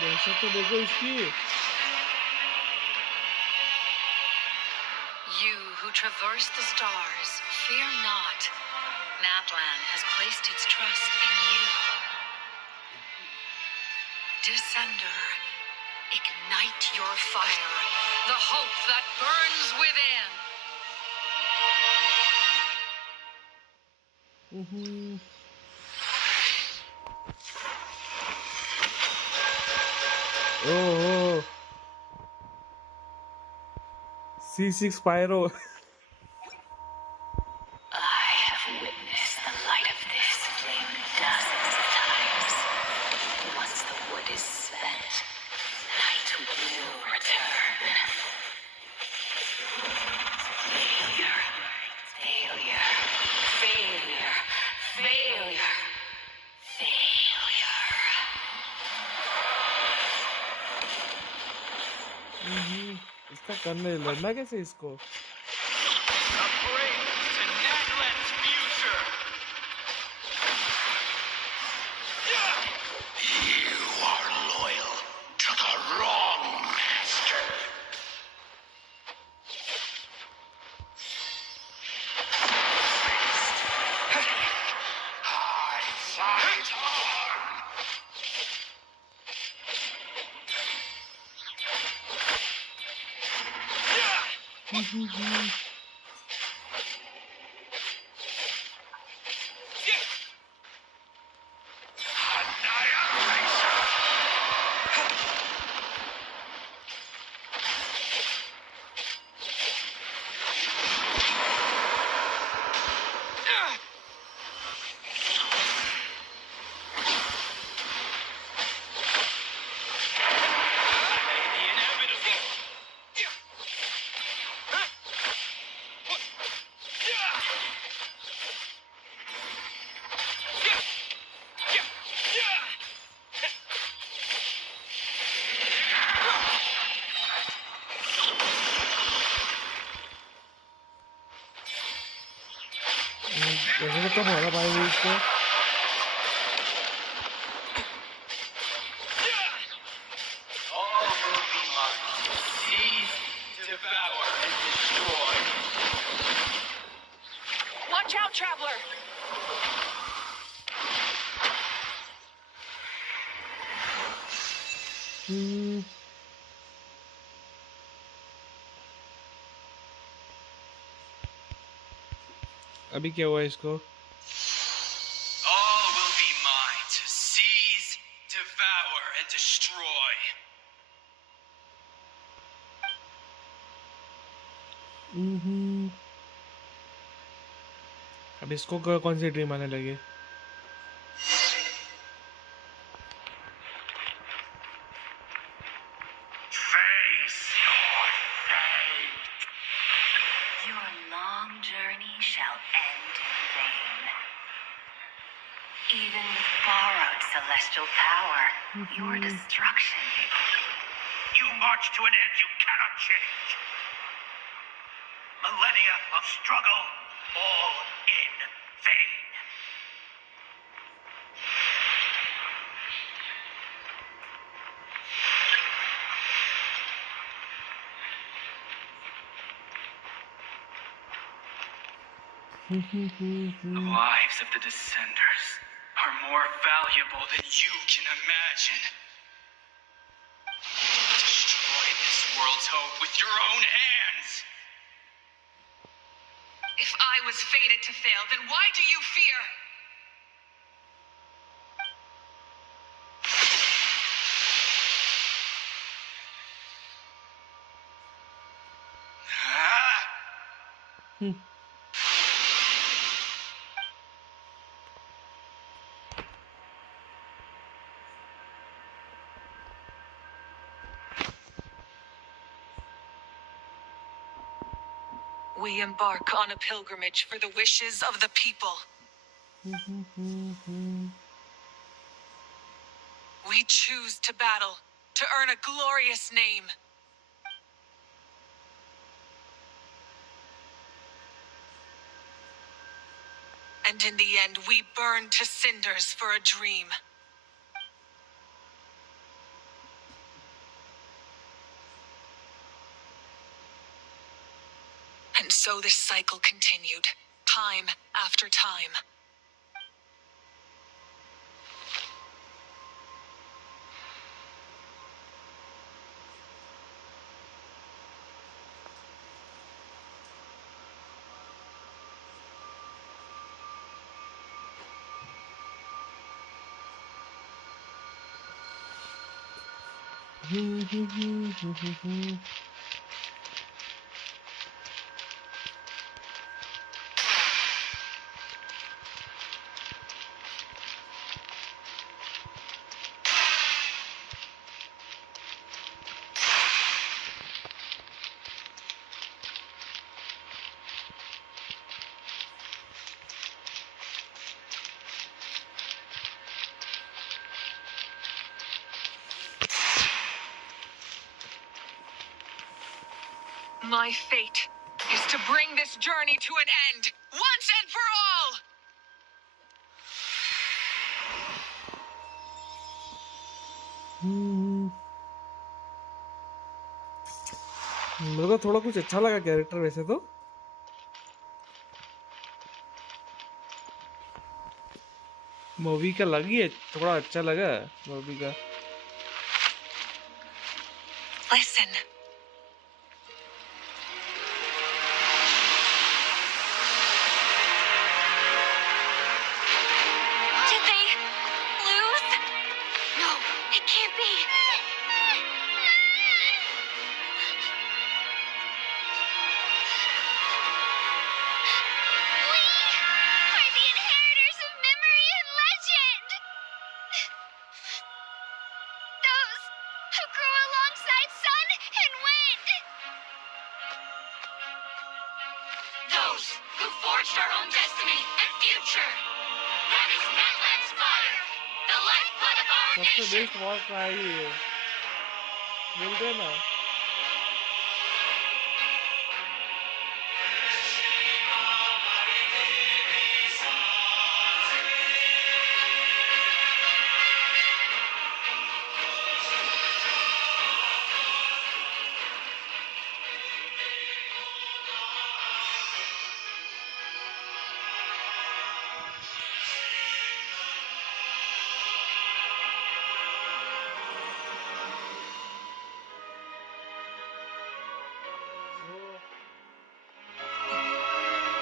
दहशत तो देखो इसकी. You who traverse the stars, fear not. Mapland has placed its trust in you. Descender, ignite your fire, the hope that burns within. Oh, C6 Pyro. I have witnessed the light of this flame dozens of times. Once the wood is spent, night will return. Failure, failure, failure, failure, failure. इसका करने लड़ना कैसे इसको? A break to Naglet's future. You are loyal to the wrong master. I fight on. Annihilation. The inevitable. वैसे तो कब होगा भाई इसको? All will be mine. Seize, devour, and destroy. Watch out, traveler! अभी क्या हुआ इसको? All will be mine to seize, devour, and destroy. अब इसको कौन सी ड्रीम आने लगे? Face your fate. Your long journey shall end in vain. Even with borrowed celestial power, your destruction. You march to an end you cannot change. Millennia of struggle, all in vain. The lives of the Descenders are more valuable than you can imagine. Destroy this world's hope with your own hands. If I was fated to fail, then why do you fear? Ah! We embark on a pilgrimage for the wishes of the people. We choose to battle, to earn a glorious name. And in the end, we burn to cinders for a dream. And so this cycle continued, time after time. My fate is to bring this journey to an end, once and for all! मेरे को थोड़ा कुछ अच्छा लगा character वैसे तो। Movie का लग ही है थोड़ा अच्छा लगा मूवी का। Listen. Did they lose? No, it can't be. We are the inheritors of memory and legend. Those who grew alongside sun and wind. Those who forged our own destiny and future. That is Matland's fire, the lifeblood of our सबसे nation. Best war cry है बोलते हैं ना।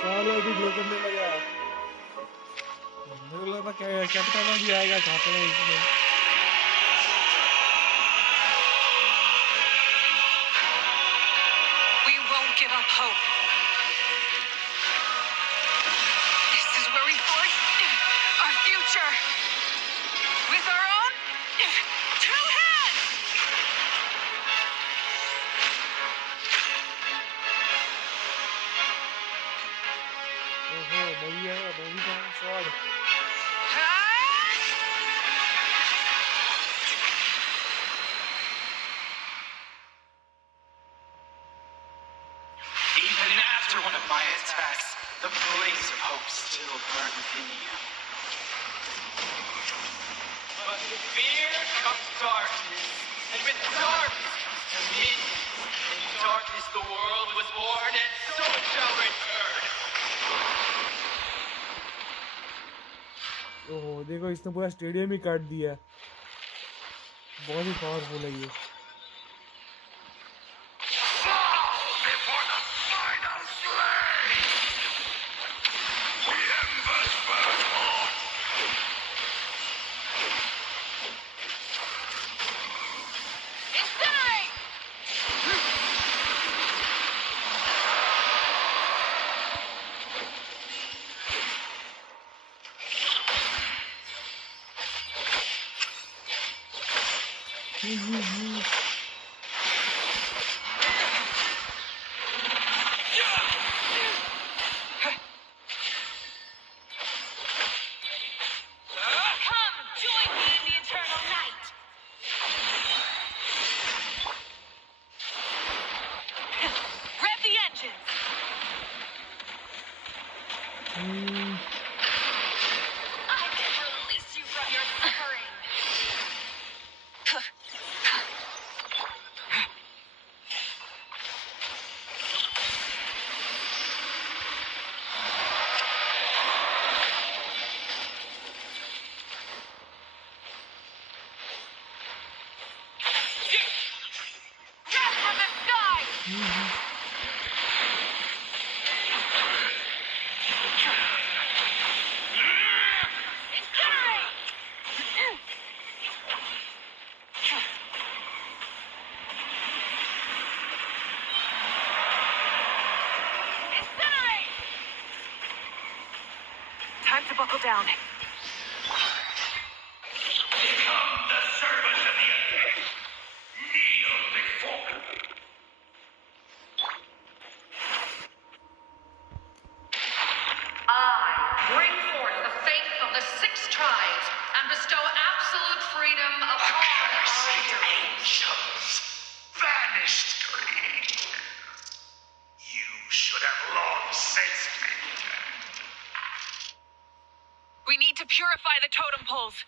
चलो अभी glow करने लगा। मेरे को लगा कैप्टन भी आएगा छापने में इसमें। We won't give up hope. This is where we forge our future. With our own two hands! ओहो मूवी आएगा मूवी का sword. Even after one of my attacks, the blaze of hope still burned within you. But with fear comes darkness, and with darkness comes dominion. In darkness the world was born, and so it shall return. ओहो देखो इसने पूरा stadium ही काट दिया। बहुत ही powerful है ये। Before the final slay! The embers burn hot! Incinerate! Come, join me in the eternal night! Rev the engines! I can release you from your suffering! to buckle down. Become the servant of the abyss. Kneel before me. I bring forth the faith of the 6 tribes and bestow absolute freedom upon our Accursed heroes. angels. Vanished dreams. You should have long since been dead. We need to purify the totem poles.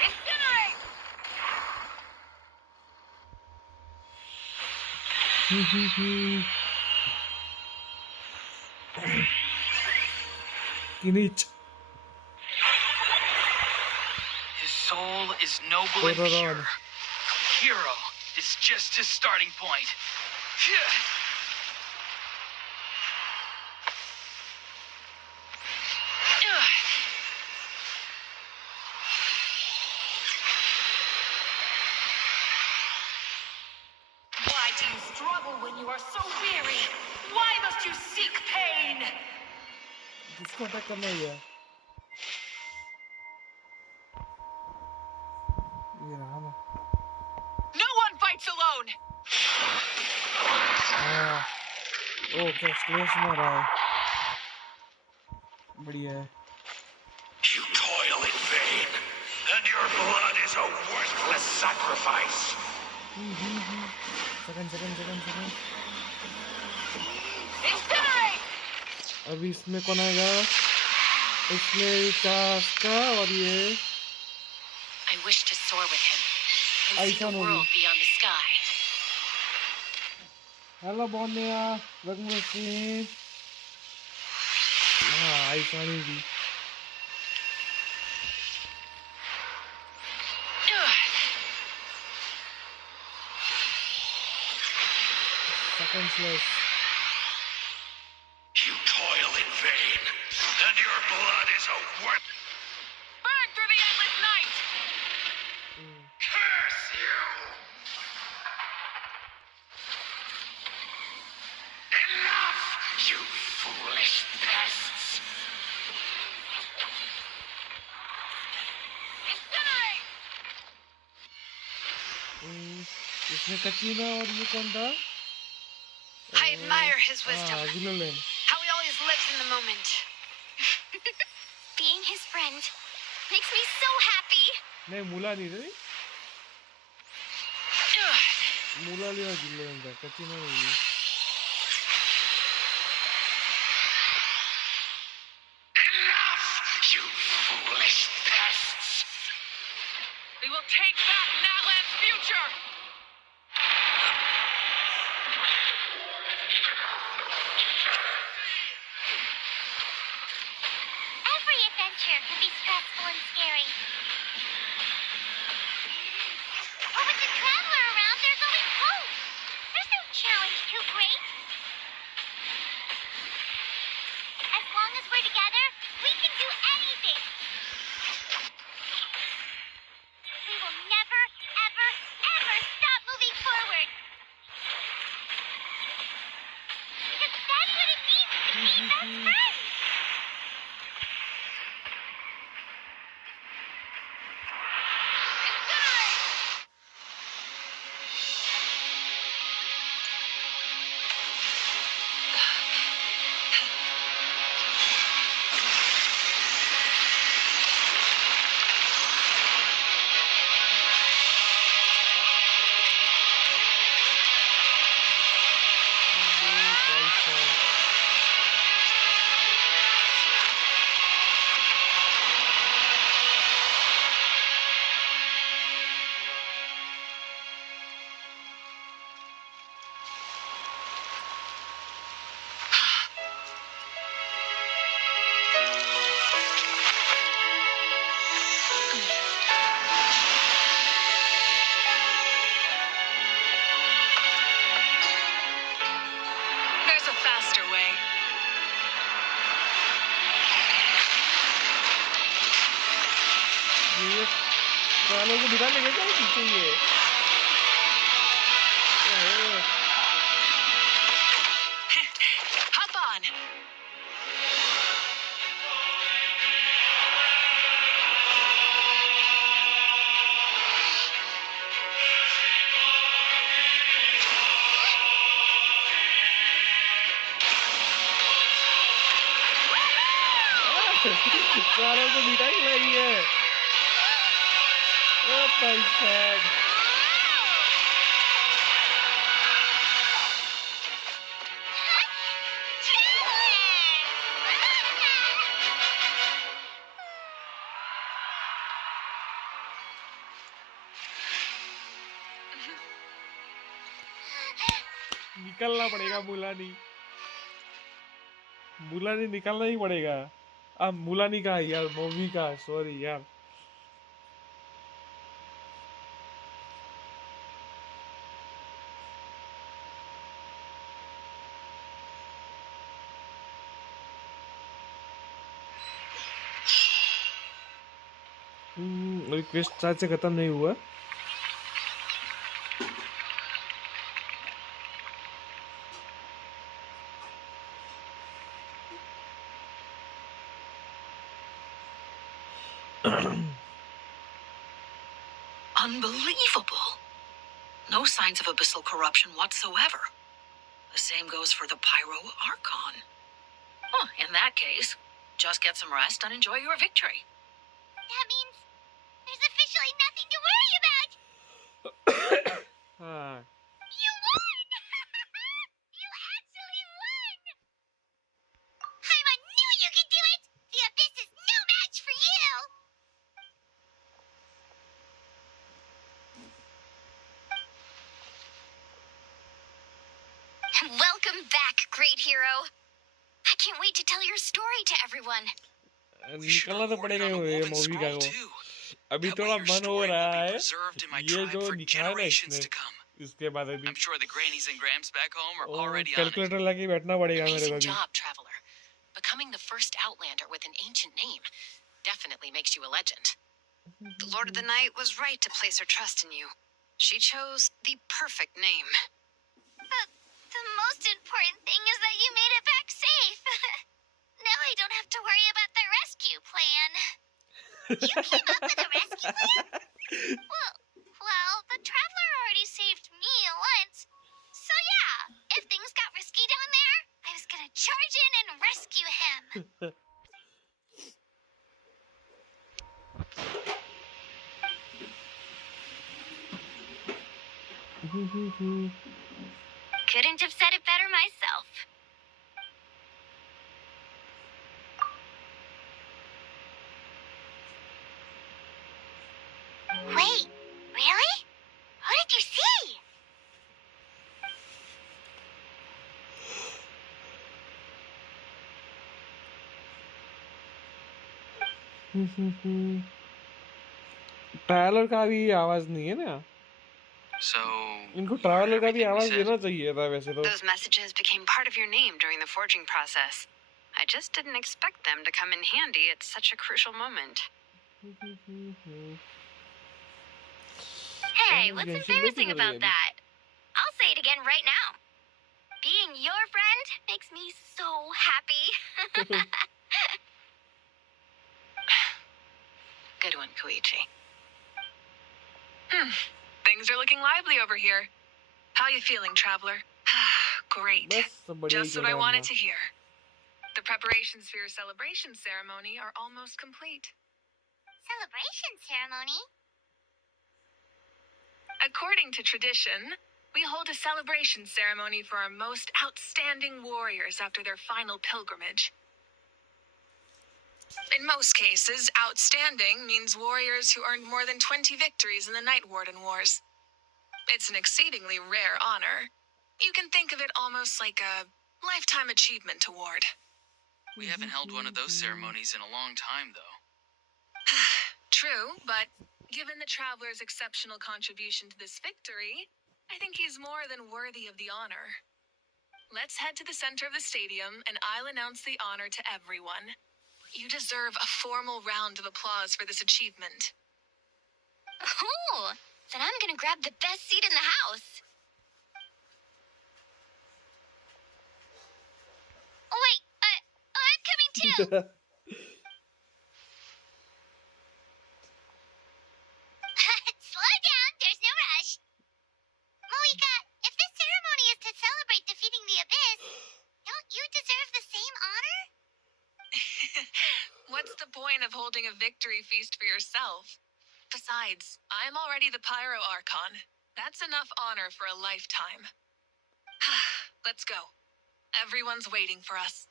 Incinerate! Kinich. His soul is noble and Hold on. pure. Hero is just his starting point. Why do you struggle when you are so weary? Why must you seek pain? किसको attack करना है ये रहा ना No one fights alone! Okay stress में रहा है बढ़िया है You toil in vain, and your blood is a worthless sacrifice. Second Incinerate! अभी इसमें कौन आएगा इसमें का और ये I wish to soar with him and see Aisha the movie. world beyond the sky. Hello बोनिया वेलकम टू स्ट्रीम आइसा नहीं भी सेकंड स्लेस You toil in vain, and your blood is a worth. Burn through the endless night! Curse you! Enough, you foolish pests! Incinerate! इसमें कचीना और ये कौन था I admire his wisdom. जिलोलेन How he always lives in the moment. Being his friend makes me so happy. नहीं मूला नहीं रे मूला लिया जिलोलेन था कचीना नहीं Enough, you foolish pests! We will take back Natlan's future! Every adventure can be stressful and scary. But with the traveler around, there's always hope. There's no challenge too great. As long as we're together, we can do anything. We will never, ever, ever stop moving forward. Because that's what it means to be best friends. There's a faster way. ये वालों को बिठा लेंगे क्या पीछे ये jump on. सारों को मिठाई खिलाई है। ओ भाई साहब। निकलना पड़ेगा मुलानी। मुलानी निकलना ही पड़ेगा। अब मुलानी का यार, मूवी का, सॉरी यार। रिक्वेस्ट शायद से खत्म नहीं हुआ। Unbelievable. No signs of abyssal corruption whatsoever. The same goes for the Pyro Archon. Oh, in that case, just get some rest and enjoy your victory. That means there's officially nothing to worry about. You won! You actually won! Paimon knew you could do it! The Abyss is no match for you! Welcome back, great hero. I can't wait to tell your story to everyone. निकलना तो पड़ेगा ये movie का वो। अभी थोड़ा मन हो रहा है ये जो दिखाया ना इसने, इसके बाद अभी I'm sure the grannies and gramps back home are already on it. Calculator लेके बैठना पड़ेगा मेरे को Amazing भी। job, traveler. Becoming the first Outlander with an ancient name definitely makes you a legend. The Lord of the Night was right to place her trust in you. She chose the perfect name. The most important thing is that you made it back safe. Now I don't have to worry about the rescue plan. You came up with a rescue plan? Well, the traveler already saved me once. So yeah, if things got risky down there, I was gonna charge in and rescue him. Couldn't have said it better myself. Wait, really? What did you see? Traveller का भी आवाज नहीं है ना। So इनको traveller का भी आवाज देना चाहिए था वैसे तो। Those messages became part of your name during the forging process. I just didn't expect them to come in handy at such a crucial moment. Hey, what's embarrassing about that? I'll say it again right now. Being your friend makes me so happy. Good one, Koichi. Things are looking lively over here. How you feeling, traveler? Great. Just what I wanted to hear. The preparations for your celebration ceremony are almost complete. Celebration ceremony? According to tradition, we hold a celebration ceremony for our most outstanding warriors after their final pilgrimage. In most cases, outstanding means warriors who earned more than 20 victories in the Night Warden Wars. It's an exceedingly rare honor. You can think of it almost like a lifetime achievement award. We haven't held one of those ceremonies in a long time, though. True, but given the traveler's exceptional contribution to this victory, I think he's more than worthy of the honor. Let's head to the center of the stadium, and I'll announce the honor to everyone. You deserve a formal round of applause for this achievement. Oh, then I'm gonna grab the best seat in the house. Slow down, there's no rush. Moika, if this ceremony is to celebrate defeating the Abyss, don't you deserve the same honor? What's the point of holding a victory feast for yourself? Besides, I'm already the Pyro Archon. That's enough honor for a lifetime. Let's go. Everyone's waiting for us.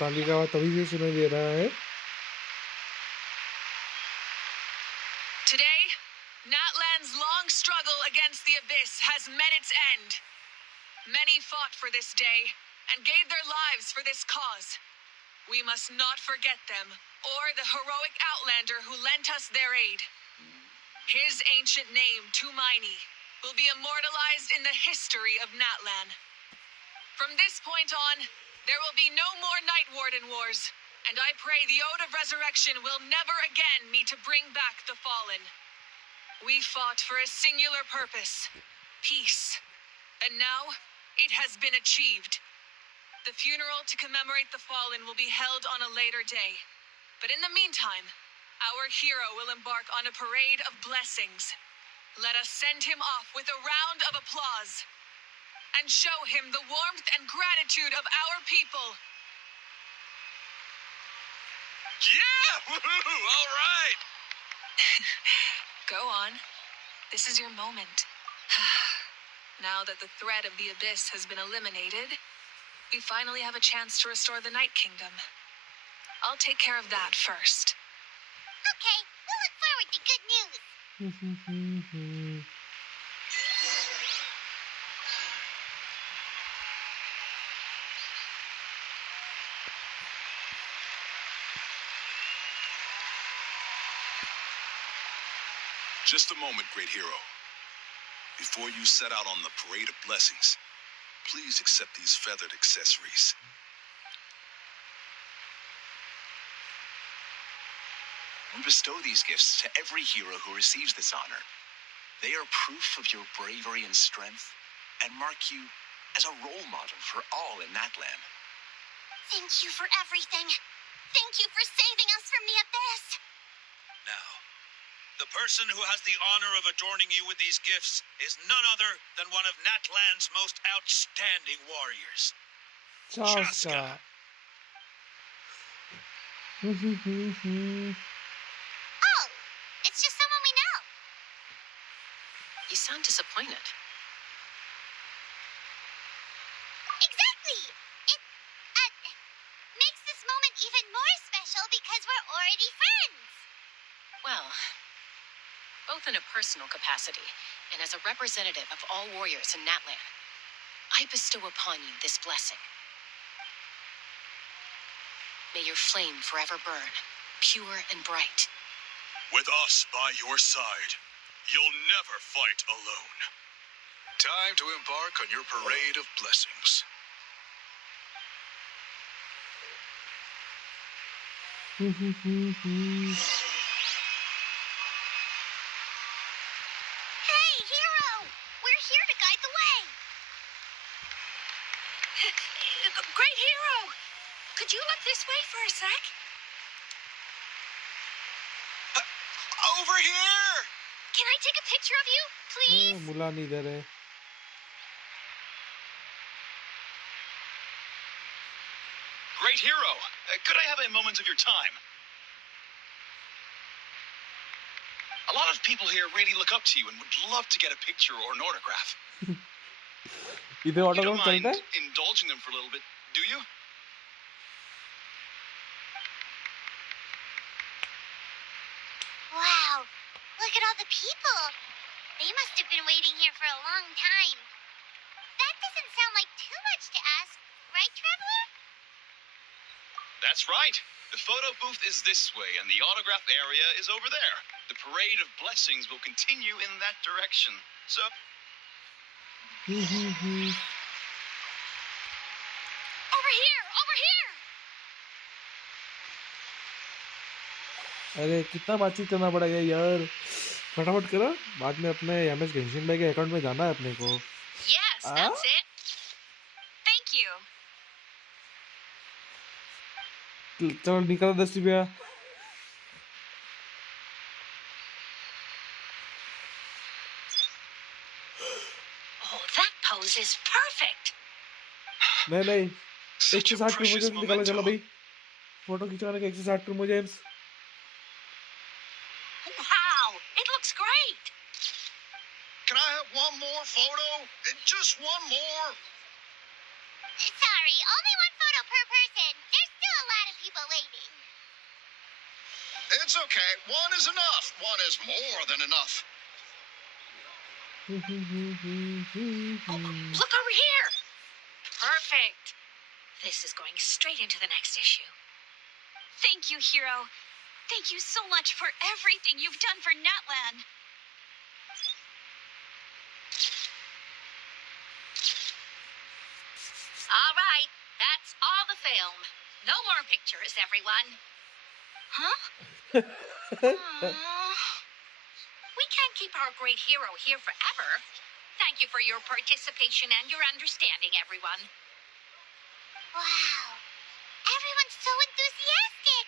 ताली का आवाज तभी से सुनाई दे रहा है. Today, Natlan's long struggle against the Abyss has met its end. Many fought for this day and gave their lives for this cause. We must not forget them or the heroic Outlander who lent us their aid. His ancient name, Tumaini, will be immortalized in the history of Natlan. From this point on, there will be no more Night Warden wars, and I pray the Ode of Resurrection will never again need to bring back the fallen. We fought for a singular purpose, peace, and now it has been achieved. The funeral to commemorate the fallen will be held on a later day, but in the meantime, our hero will embark on a parade of blessings. Let us send him off with a round of applause and show him the warmth and gratitude of our people. Yeah! Woohoo! All right! Go on. This is your moment. Now that the threat of the Abyss has been eliminated, we finally have a chance to restore the Night Kingdom. I'll take care of that first. Okay, we'll look forward to good news. Just a moment, great hero. Before you set out on the parade of blessings, please accept these feathered accessories. We bestow these gifts to every hero who receives this honor. They are proof of your bravery and strength, and mark you as a role model for all in Natlan. Thank you for everything. Thank you for saving us from the Abyss. Now, the person who has the honor of adorning you with these gifts is none other than one of Natlan's most outstanding warriors. Chaska. Oh, it's just someone we know. You sound disappointed. Exactly. It makes this moment even more special because we're already friends. Well, both in a personal capacity and as a representative of all warriors in Natlan, I bestow upon you this blessing. May your flame forever burn, pure and bright. With us by your side, you'll never fight alone. Time to embark on your parade of blessings. Hey, hero! We're here to guide the way. Great hero! Could you look this way for a sec? Over here! Can I take a picture of you, please? मुला नहीं दे रहे. Great hero, could I have a moment of your time? A lot of people here really look up to you and would love to get a picture or an autograph. इधर You autograph don't mind चलता है? indulging them for a little bit, do you? Wow, look at all the people. They must have been waiting here for a long time. That doesn't sound like too much to ask, right, Traveler? That's right. The photo booth is this way, and the autograph area is over there. The parade of blessings will continue in that direction. So, Over here! Over here! अरे कितना बातचीत करना पड़ेगा यार, फटाफट करो, बाद में अपने एमएस गेंशिन भाई के अकाउंट में जाना है अपने को। Yes, that's it. Thank you. चलो निकलो 10 रुपया। Oh, that pose is perfect. नहीं 160 precious क्रोमोजेम्स निकालो, चलो memento. भाई फोटो खिंचवाने के 160 क्रोमोजेम्स। Wow, it looks great. Can I have one more photo? Just one more. Sorry, only one photo per person. There's still a lot of people waiting. It's okay. One is enough. One is more than enough. Look over here. Perfect. This is going straight into the next issue. Thank you, Hero. Thank you so much for everything you've done for Natlan. All right, that's all the film. No more pictures, everyone. Huh? We can't keep our great hero here forever. Thank you for your participation and your understanding, everyone. Wow. Everyone's so enthusiastic.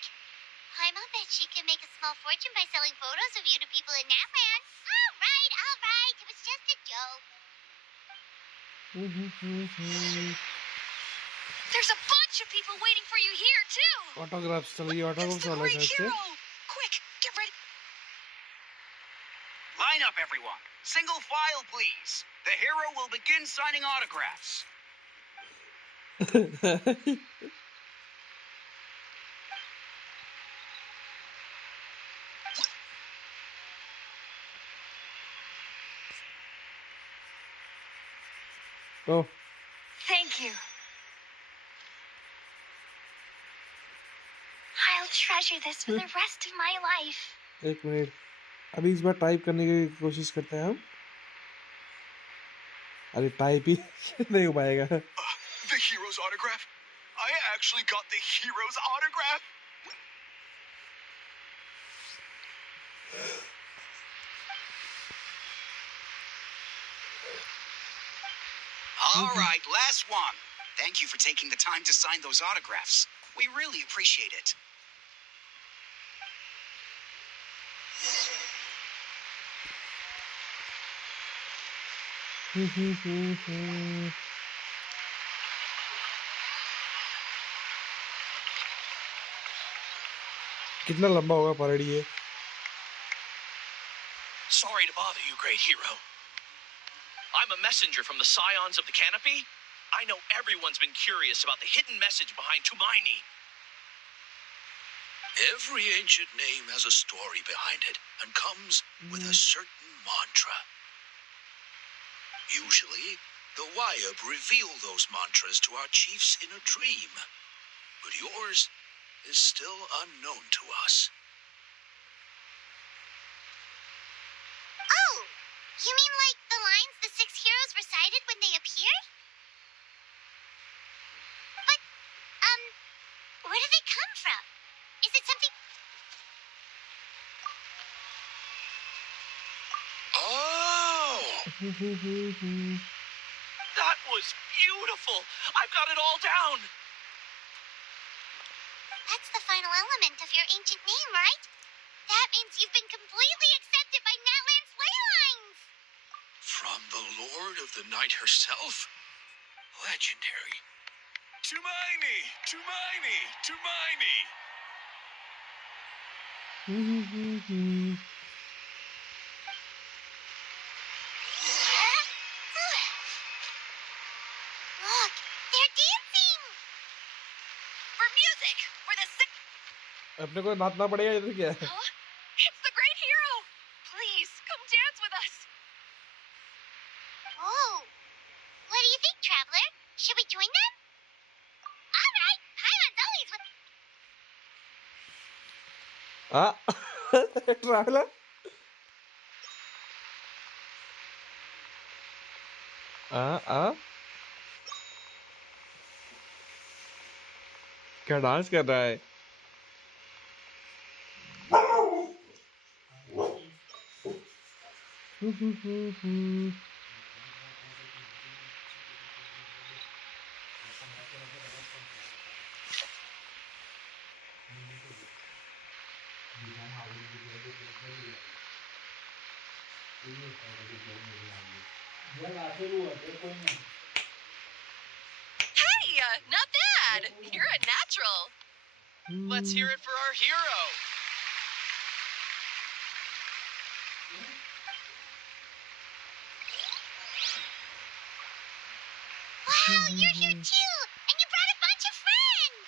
Paimon bet she can make a small fortune by selling photos of you to people in Natland. All right. It was just a joke. There's a bunch of people waiting for you here, too. Autographs, चलो ये autographs वाला है शायद से। Quick, get ready. Line up, everyone. Single file, please. The hero will begin signing autographs. Oh. Thank you. I'll treasure this for the rest of my life. एक minute, अभी इस बार type करने की कोशिश करते हैं हम। अरे टाइप ही नहीं हो पाएगा। The hero's autograph? I actually got the hero's autograph? All right, last one. Thank you for taking the time to sign those autographs. We really appreciate it. कितना लंबा होगा परेड ये? Sorry to bother you, great hero. I'm a messenger from the Scions of the Canopy. I know everyone's been curious about the hidden message behind Tumaini. Every ancient name has a story behind it and comes with a certain mantra. Usually, the Wayab reveal those mantras to our chiefs in a dream. But yours is still unknown to us. Oh, you mean like the lines the 6 heroes recited when they appeared? But, where do they come from? Is it something... Oh! That was beautiful. I've got it all down. That's the final element of your ancient name, right? That means you've been completely accepted by Natland's ley lines. From the Lord of the Night herself? Legendary. Tumaini! Tumaini! Tumaini! Look, they're dancing. For music, for the six. अपने को नाचना पड़ेगा इधर क्या? Huh? It's the great hero. Please, come dance with us. Oh, what do you think, Traveler? Should we join them? All right, Paimon's always with... Ah, traveler. क्या dance कर रहा है? Hey, not bad. You're a natural. Let's hear it for our hero. Wow, you're here too! And you brought a bunch of friends!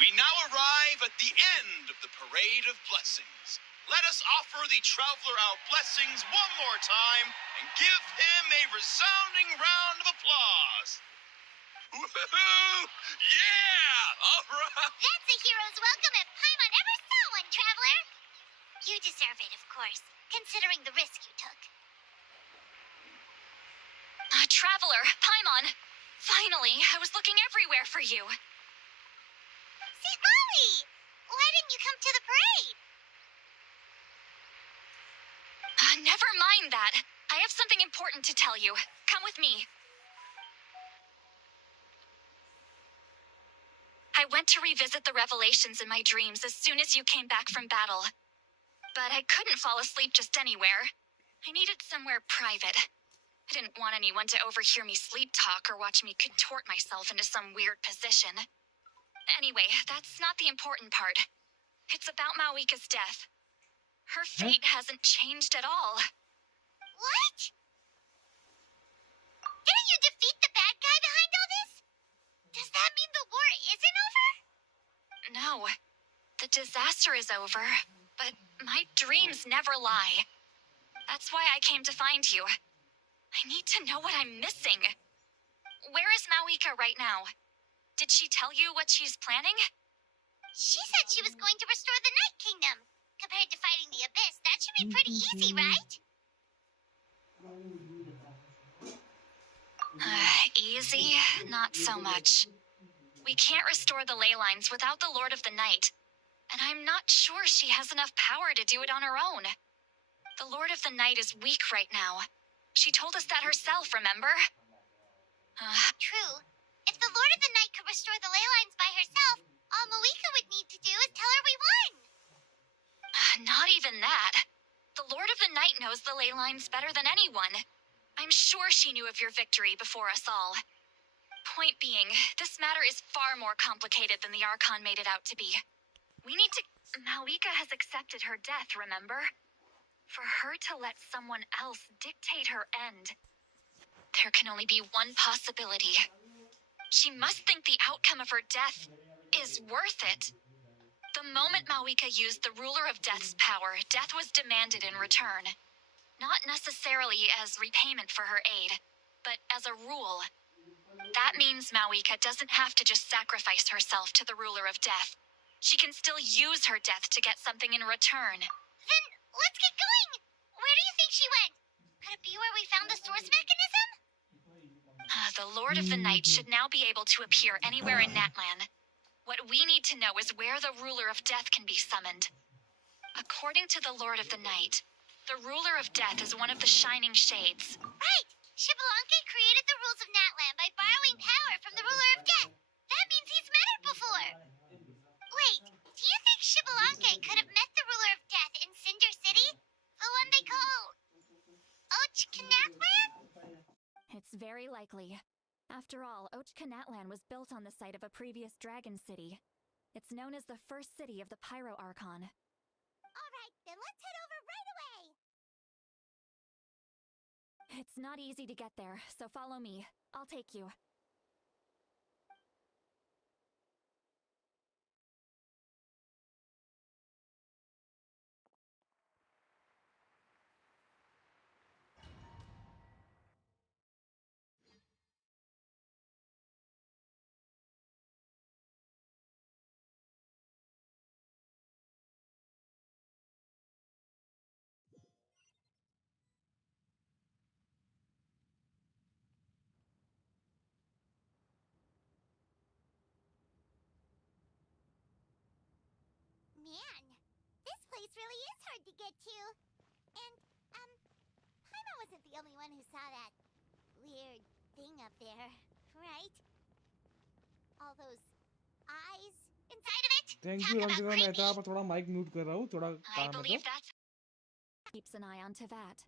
We now arrive at the end of the Parade of Blessings. Let us offer the traveler our blessings one more time and give him a resounding round of applause. Woohoo! Yeah! All right! That's a hero's welcome if Paimon ever saw one, traveler! You deserve it, of course, considering the risk you took. Traveler, Paimon. Finally, I was looking everywhere for you. St. Molly! Why didn't you come to the parade? Never mind that. I have something important to tell you. Come with me. I went to revisit the revelations in my dreams as soon as you came back from battle. But I couldn't fall asleep just anywhere. I needed somewhere private. I didn't want anyone to overhear me sleep talk or watch me contort myself into some weird position. Anyway, that's not the important part. It's about Mawika's death. Her fate hasn't changed at all. What? Didn't you defeat the bad guy behind all this? Does that mean the war isn't over? No. The disaster is over, but my dreams never lie. That's why I came to find you. I need to know what I'm missing. Where is Mawika right now? Did she tell you what she's planning? She said she was going to restore the Night Kingdom. Compared to fighting the Abyss, that should be pretty easy, right? Easy? Not so much. We can't restore the ley lines without the Lord of the Night, and I'm not sure she has enough power to do it on her own. The Lord of the Night is weak right now. She told us that herself, remember? True. If the Lord of the Night could restore the ley lines by herself, all Mawika would need to do is tell her we won. Not even that. The Lord of the Night knows the ley lines better than anyone. I'm sure she knew of your victory before us all. Point being, this matter is far more complicated than the Archon made it out to be. We need to... Mawika has accepted her death, remember? For her to let someone else dictate her end, there can only be one possibility. She must think the outcome of her death is worth it. The moment Mawika used the Ruler of Death's power, death was demanded in return. Not necessarily as repayment for her aid, but as a rule. That means Mawika doesn't have to just sacrifice herself to the Ruler of Death. She can still use her death to get something in return. Then let's get going! Where do you think she went? Could it be where we found the source mechanism? The Lord of the Night should now be able to appear anywhere in Natlan. What we need to know is where the Ruler of Death can be summoned. According to the Lord of the Night, the Ruler of Death is one of the Shining Shades. Right! Shibalanke created the rules of Natlan by borrowing power from the Ruler of Death. That means he's met her before. Wait, do you think Shibalanke could have met the Ruler of Death in Cinder City? The one they call... Ochkanatlan? It's very likely. After all, Ochkanatlan was built on the site of a previous dragon city. It's known as the first city of the Pyro Archon. Alright, then let's head over right away! It's not easy to get there, so follow me. I'll take you. is hard to get to. And, Paimon wasn't the only one who saw that weird thing up there, right? All those eyes inside of it? Thank Talk you about Ranjana creepy. Mehta, पर थोड़ा mic mute कर रहा हूँ, थोड़ा I काम है तो। believe that's... Keeps an eye on Teyvat.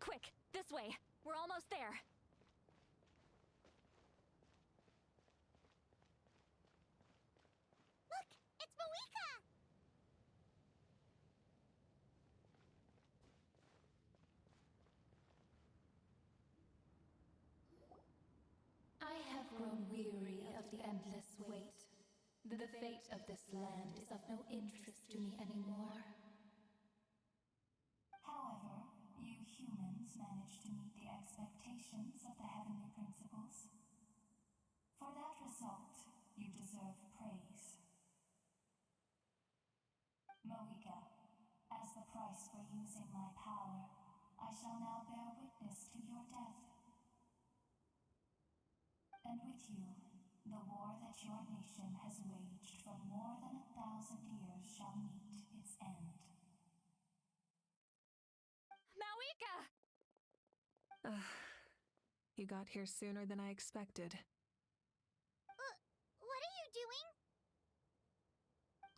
Quick, this way. We're almost there. Look, it's Moika! I have grown weary of the endless wait. The fate of this land is of no interest to me anymore. However, you humans managed to meet the expectations of the heavenly principles. For that result, you deserve praise. Moika, as the price for using my power, I shall now bear witness to your death. And with you, the war that your nation has waged for more than 1,000 years shall meet its end. Mawika! You got here sooner than I expected. What are you doing?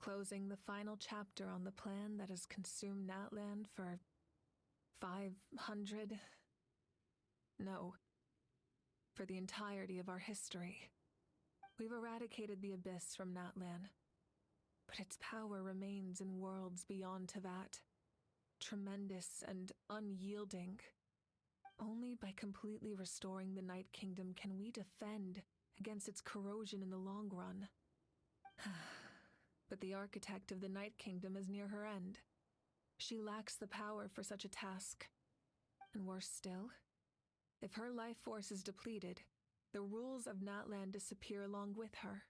Closing the final chapter on the plan that has consumed Natland for 500... No. For the entirety of our history. We've eradicated the Abyss from Natlan, but its power remains in worlds beyond Teyvat. Tremendous and unyielding. Only by completely restoring the Night Kingdom can we defend against its corrosion in the long run. But the architect of the Night Kingdom is near her end. She lacks the power for such a task. And worse still, if her life force is depleted, the rules of Natlan disappear along with her.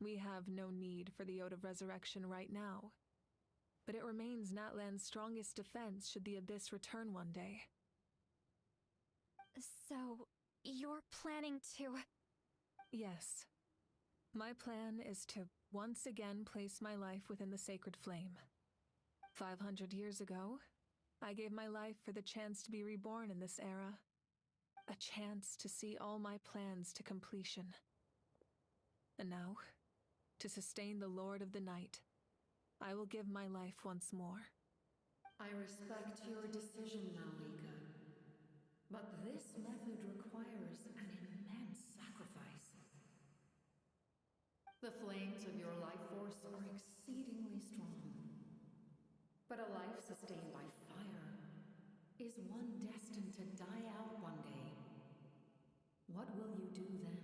We have no need for the Ode of Resurrection right now, but it remains Natlan's strongest defense should the Abyss return one day. So, you're planning to... Yes. My plan is to once again place my life within the sacred flame. 500 years ago, I gave my life for the chance to be reborn in this era. A chance to see all my plans to completion. And now, to sustain the Lord of the Night, I will give my life once more. I respect your decision, Mawika. But this method requires an immense sacrifice. The flames of your life force are exceedingly strong. But a life sustained by fire is one destined to die out one day. What will you do then?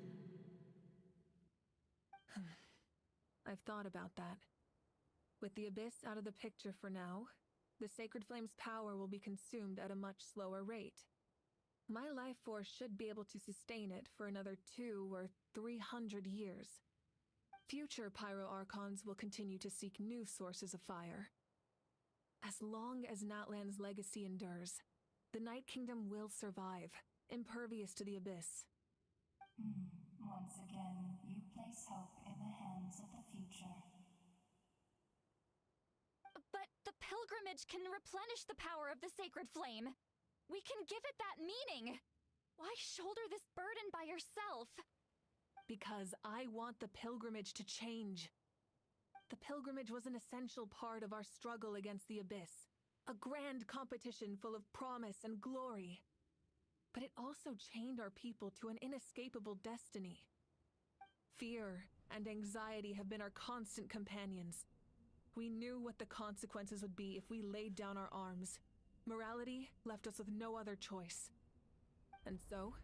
I've thought about that. With the Abyss out of the picture for now, the Sacred Flame's power will be consumed at a much slower rate. My life force should be able to sustain it for another 200 or 300 years. Future Pyro Archons will continue to seek new sources of fire. As long as Natlan's legacy endures, the Night Kingdom will survive, impervious to the Abyss. Once again, you place hope in the hands of the future. But the pilgrimage can replenish the power of the sacred flame. We can give it that meaning. Why shoulder this burden by yourself? Because I want the pilgrimage to change. The pilgrimage was an essential part of our struggle against the Abyss. A grand competition full of promise and glory. But it also chained our people to an inescapable destiny. Fear and anxiety have been our constant companions. We knew what the consequences would be if we laid down our arms. Morality left us with no other choice. And so,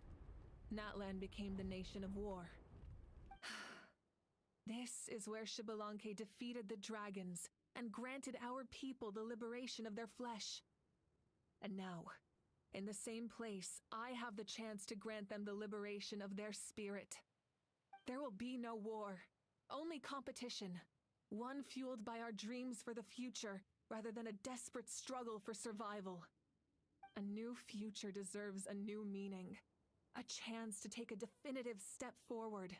Natlan became the nation of war. This is where Xbalanque defeated the dragons and granted our people the liberation of their flesh. And now, in the same place, I have the chance to grant them the liberation of their spirit. There will be no war, only competition. One fueled by our dreams for the future, rather than a desperate struggle for survival. A new future deserves a new meaning. A chance to take a definitive step forward.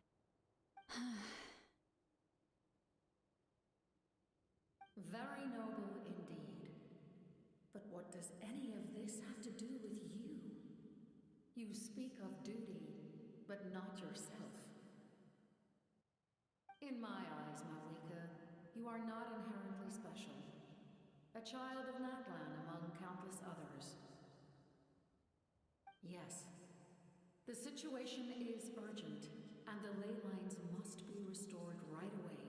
Very noble indeed. But what does any of this have to do with you? You speak of duty, but not yourself. In my eyes, Malika, you are not inherently special. A child of Natlan among countless others. Yes, the situation is urgent, and the ley lines must be restored right away.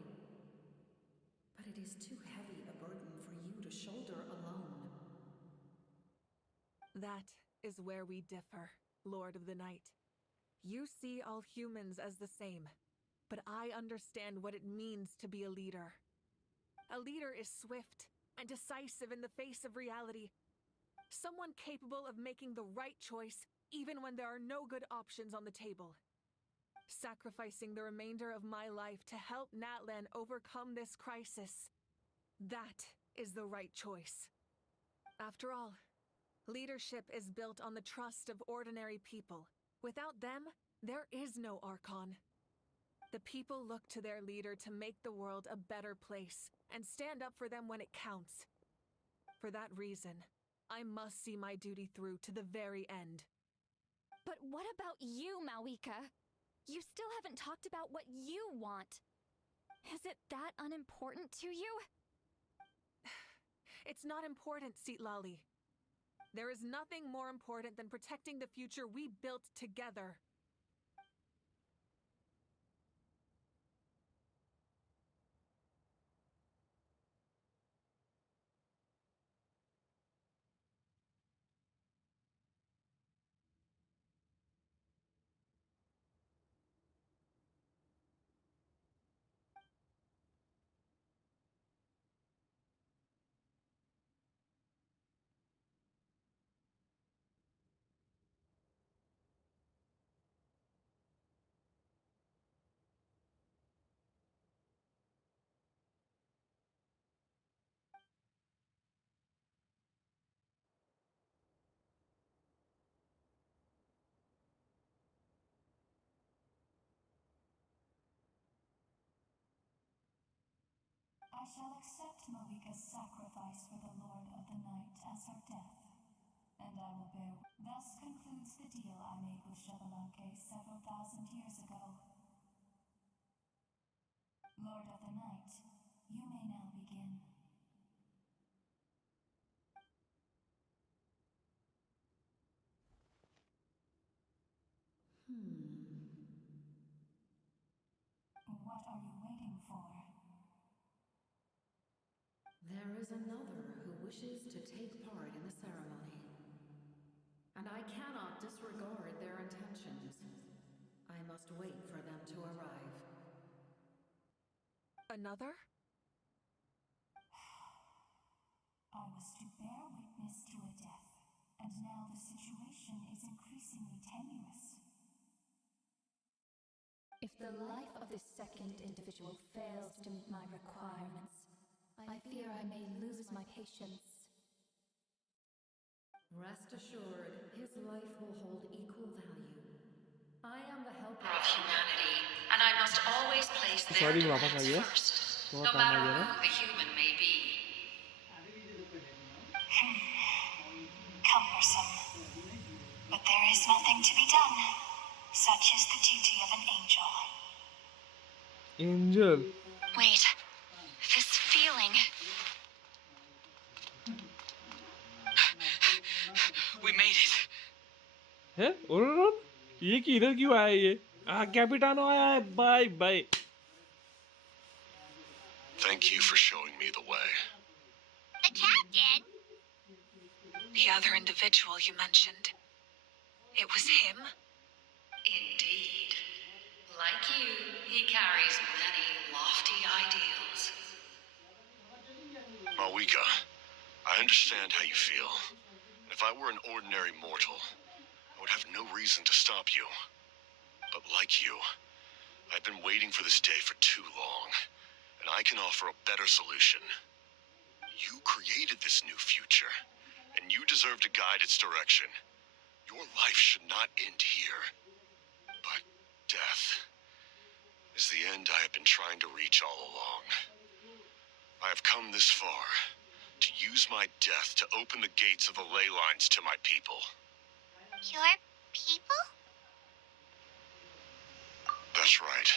But it is too heavy a burden for you to shoulder alone. That is where we differ, Lord of the Night. You see all humans as the same, but I understand what it means to be a leader. A leader is swift and decisive in the face of reality. Someone capable of making the right choice even when there are no good options on the table. Sacrificing the remainder of my life to help Natlan overcome this crisis. That is the right choice. After all, leadership is built on the trust of ordinary people. Without them, there is no Archon. The people look to their leader to make the world a better place and stand up for them when it counts. For that reason, I must see my duty through to the very end. But what about you, Malika? You still haven't talked about what you want. Is it that unimportant to you? It's not important, Citlali. There is nothing more important than protecting the future we built together. I shall accept Malika's sacrifice for the Lord of the Night as her death, and I will bear. Thus concludes the deal I made with Xbalanque several thousand years ago. Lord of the Night, you may now begin. What are you waiting for? There is another who wishes to take part in the ceremony. And I cannot disregard their intentions. I must wait for them to arrive. Another? I was to bear witness to a death, and now the situation is increasingly tenuous. If the life of this second individual fails to meet my requirements, I fear I may lose my patience. Rest assured, his life will hold equal value. I am the helper Of humanity, and I must always place their Sorry, demands वापस आ गया first, थोड़ा no काम आ matter गया ना who the human may be. Cumbersome. But there is nothing to be done. Such is the duty of an angel. Angel. Wait. This feeling. We made it. है और ये कि इधर क्यों आया ये कैपिटानो आया है bye bye Thank you for showing me the way. The captain? The other individual you mentioned. It was him? Indeed. Like you, he carries many lofty ideals. Malika, I understand how you feel. And if I were an ordinary mortal, I would have no reason to stop you. But like you, I've been waiting for this day for too long, and I can offer a better solution. You created this new future, and you deserve to guide its direction. Your life should not end here. But death is the end I have been trying to reach all along. I have come this far to use my death to open the gates of the ley lines to my people. Your people? That's right.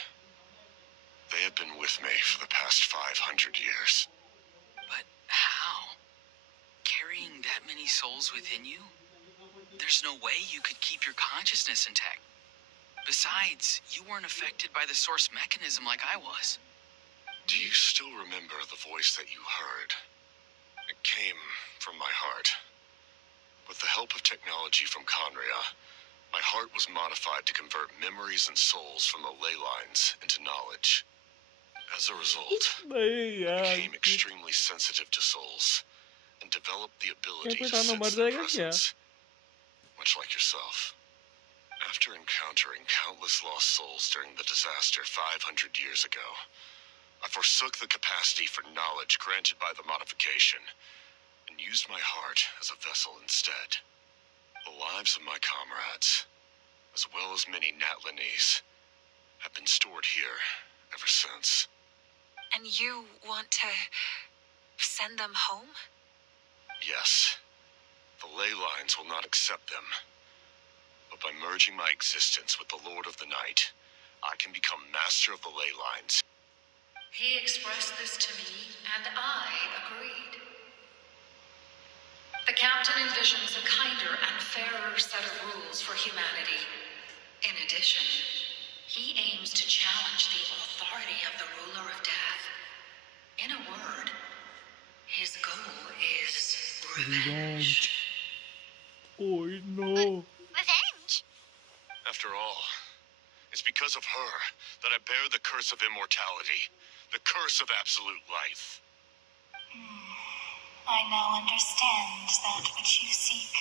They have been with me for the past 500 years. But how? Carrying that many souls within you? There's no way you could keep your consciousness intact. Besides, you weren't affected by the source mechanism like I was. Do you still remember the voice that you heard? It came from my heart. With the help of technology from Conria, my heart was modified to convert memories and souls from the ley lines into knowledge. As a result, I became extremely sensitive to souls and developed the ability to sense their presence, much like yourself. After encountering countless lost souls during the disaster 500 years ago, I forsook the capacity for knowledge granted by the modification and used my heart as a vessel instead. The lives of my comrades, as well as many Natlanese, have been stored here ever since. And you want to send them home? Yes. The ley lines will not accept them. But by merging my existence with the Lord of the Night, I can become master of the ley lines. He expressed this to me, and I agreed. The captain envisions a kinder and fairer set of rules for humanity. In addition, he aims to challenge the authority of the ruler of death. In a word, his goal is revenge. Oh no. Revenge? After all, it's because of her that I bear the curse of immortality, the curse of absolute life. I now understand that which you seek.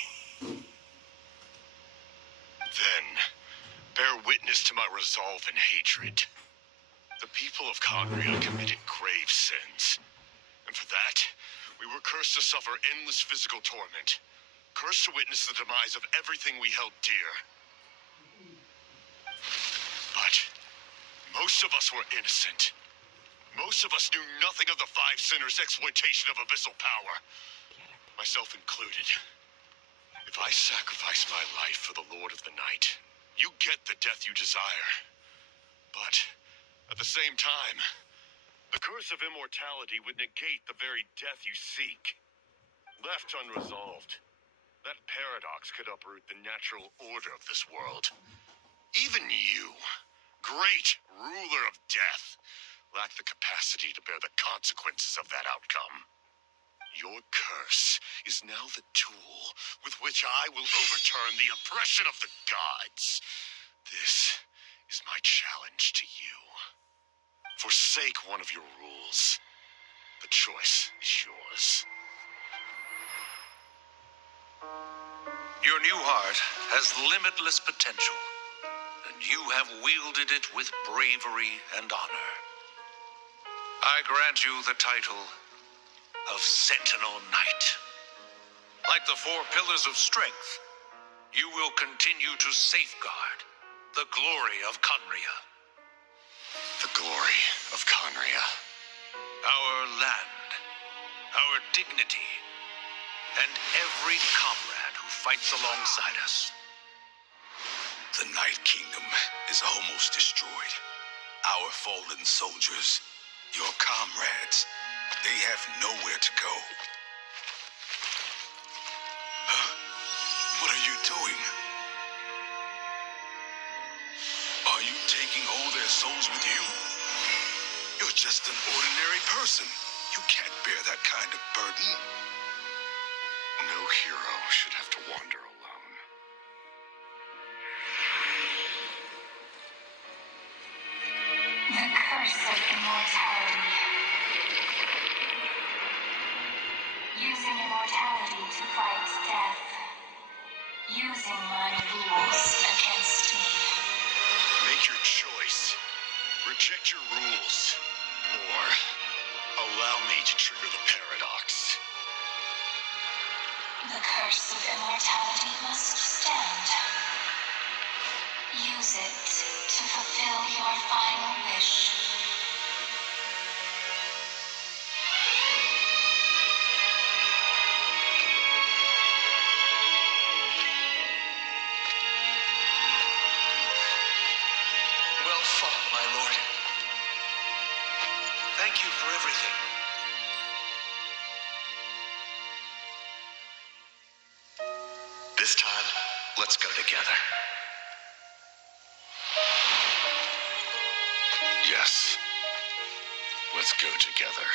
Then, bear witness to my resolve and hatred. The people of Conria committed grave sins. And for that, we were cursed to suffer endless physical torment. Cursed to witness the demise of everything we held dear. But most of us were innocent. Most of us knew nothing of the five sinners' exploitation of abyssal power. Myself included. If I sacrifice my life for the Lord of the Night, you get the death you desire. But, at the same time, the curse of immortality would negate the very death you seek. Left unresolved, that paradox could uproot the natural order of this world. Even you, great ruler of death, lack the capacity to bear the consequences of that outcome. Your curse is now the tool with which I will overturn the oppression of the gods. This is my challenge to you. Forsake one of your rules. The choice is yours. Your new heart has limitless potential, and you have wielded it with bravery and honor. I grant you the title of Sentinel Knight. Like the four pillars of strength, you will continue to safeguard the glory of Conria. The glory of Conria. Our land, our dignity, and every comrade who fights alongside us. The Night Kingdom is almost destroyed. Our fallen soldiers, your comrades, they have nowhere to go. What are you doing? Are you taking all their souls with you? You're just an ordinary person. You can't bear that kind of burden. No hero should have to wander alone. The curse of immortality. Using immortality to fight death. Using my rules against me. Make your choice. Reject your rules. Or allow me to trigger the paradox. The curse of immortality must stand. Use it to fulfill your final wish. for everything. This time, let's go together. Yes. Let's go together.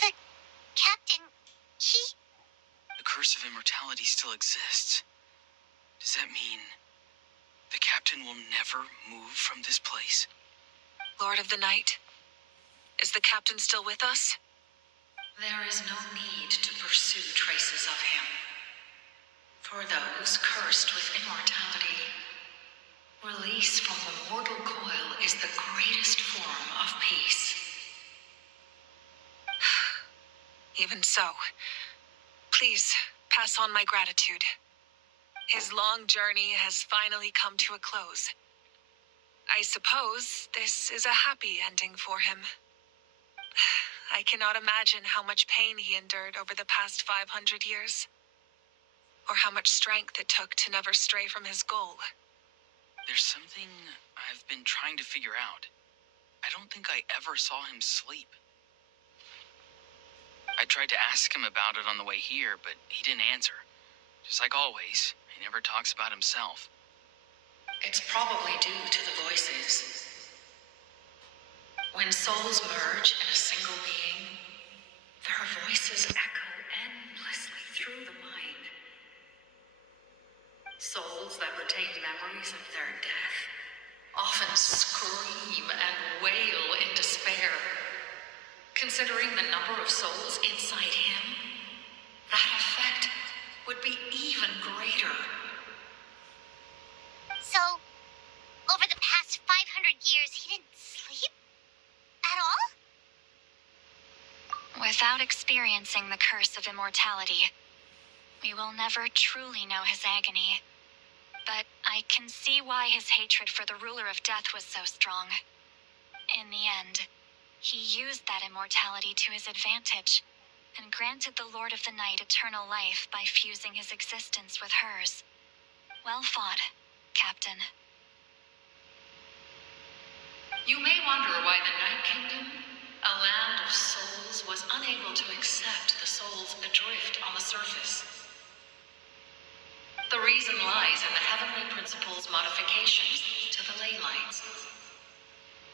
The captain, he... The curse of immortality still exists. Does that mean the captain will never move from this place? Lord of the Night, is the captain still with us? There is no need to pursue traces of him. For those cursed with immortality, release from the mortal coil is the greatest form of peace. Even so, please pass on my gratitude. His long journey has finally come to a close. I suppose this is a happy ending for him. I cannot imagine how much pain he endured over the past 500 years, or how much strength it took to never stray from his goal. There's something I've been trying to figure out. I don't think I ever saw him sleep. I tried to ask him about it on the way here, but he didn't answer. Just like always, he never talks about himself. It's probably due to the voices. When souls merge in a single being, their voices echo endlessly through the mind. Souls that retain memories of their death often scream and wail in despair. Considering the number of souls inside him, that effect would be even greater. So, over the past 500 years, he didn't sleep? At all? Without experiencing the curse of immortality, we will never truly know his agony. But I can see why his hatred for the ruler of death was so strong. In the end, he used that immortality to his advantage, and granted the Lord of the Night eternal life by fusing his existence with hers. Well fought, Captain. You may wonder why the Night Kingdom, a land of souls, was unable to accept the souls adrift on the surface. The reason lies in the Heavenly Principle's modifications to the ley lines.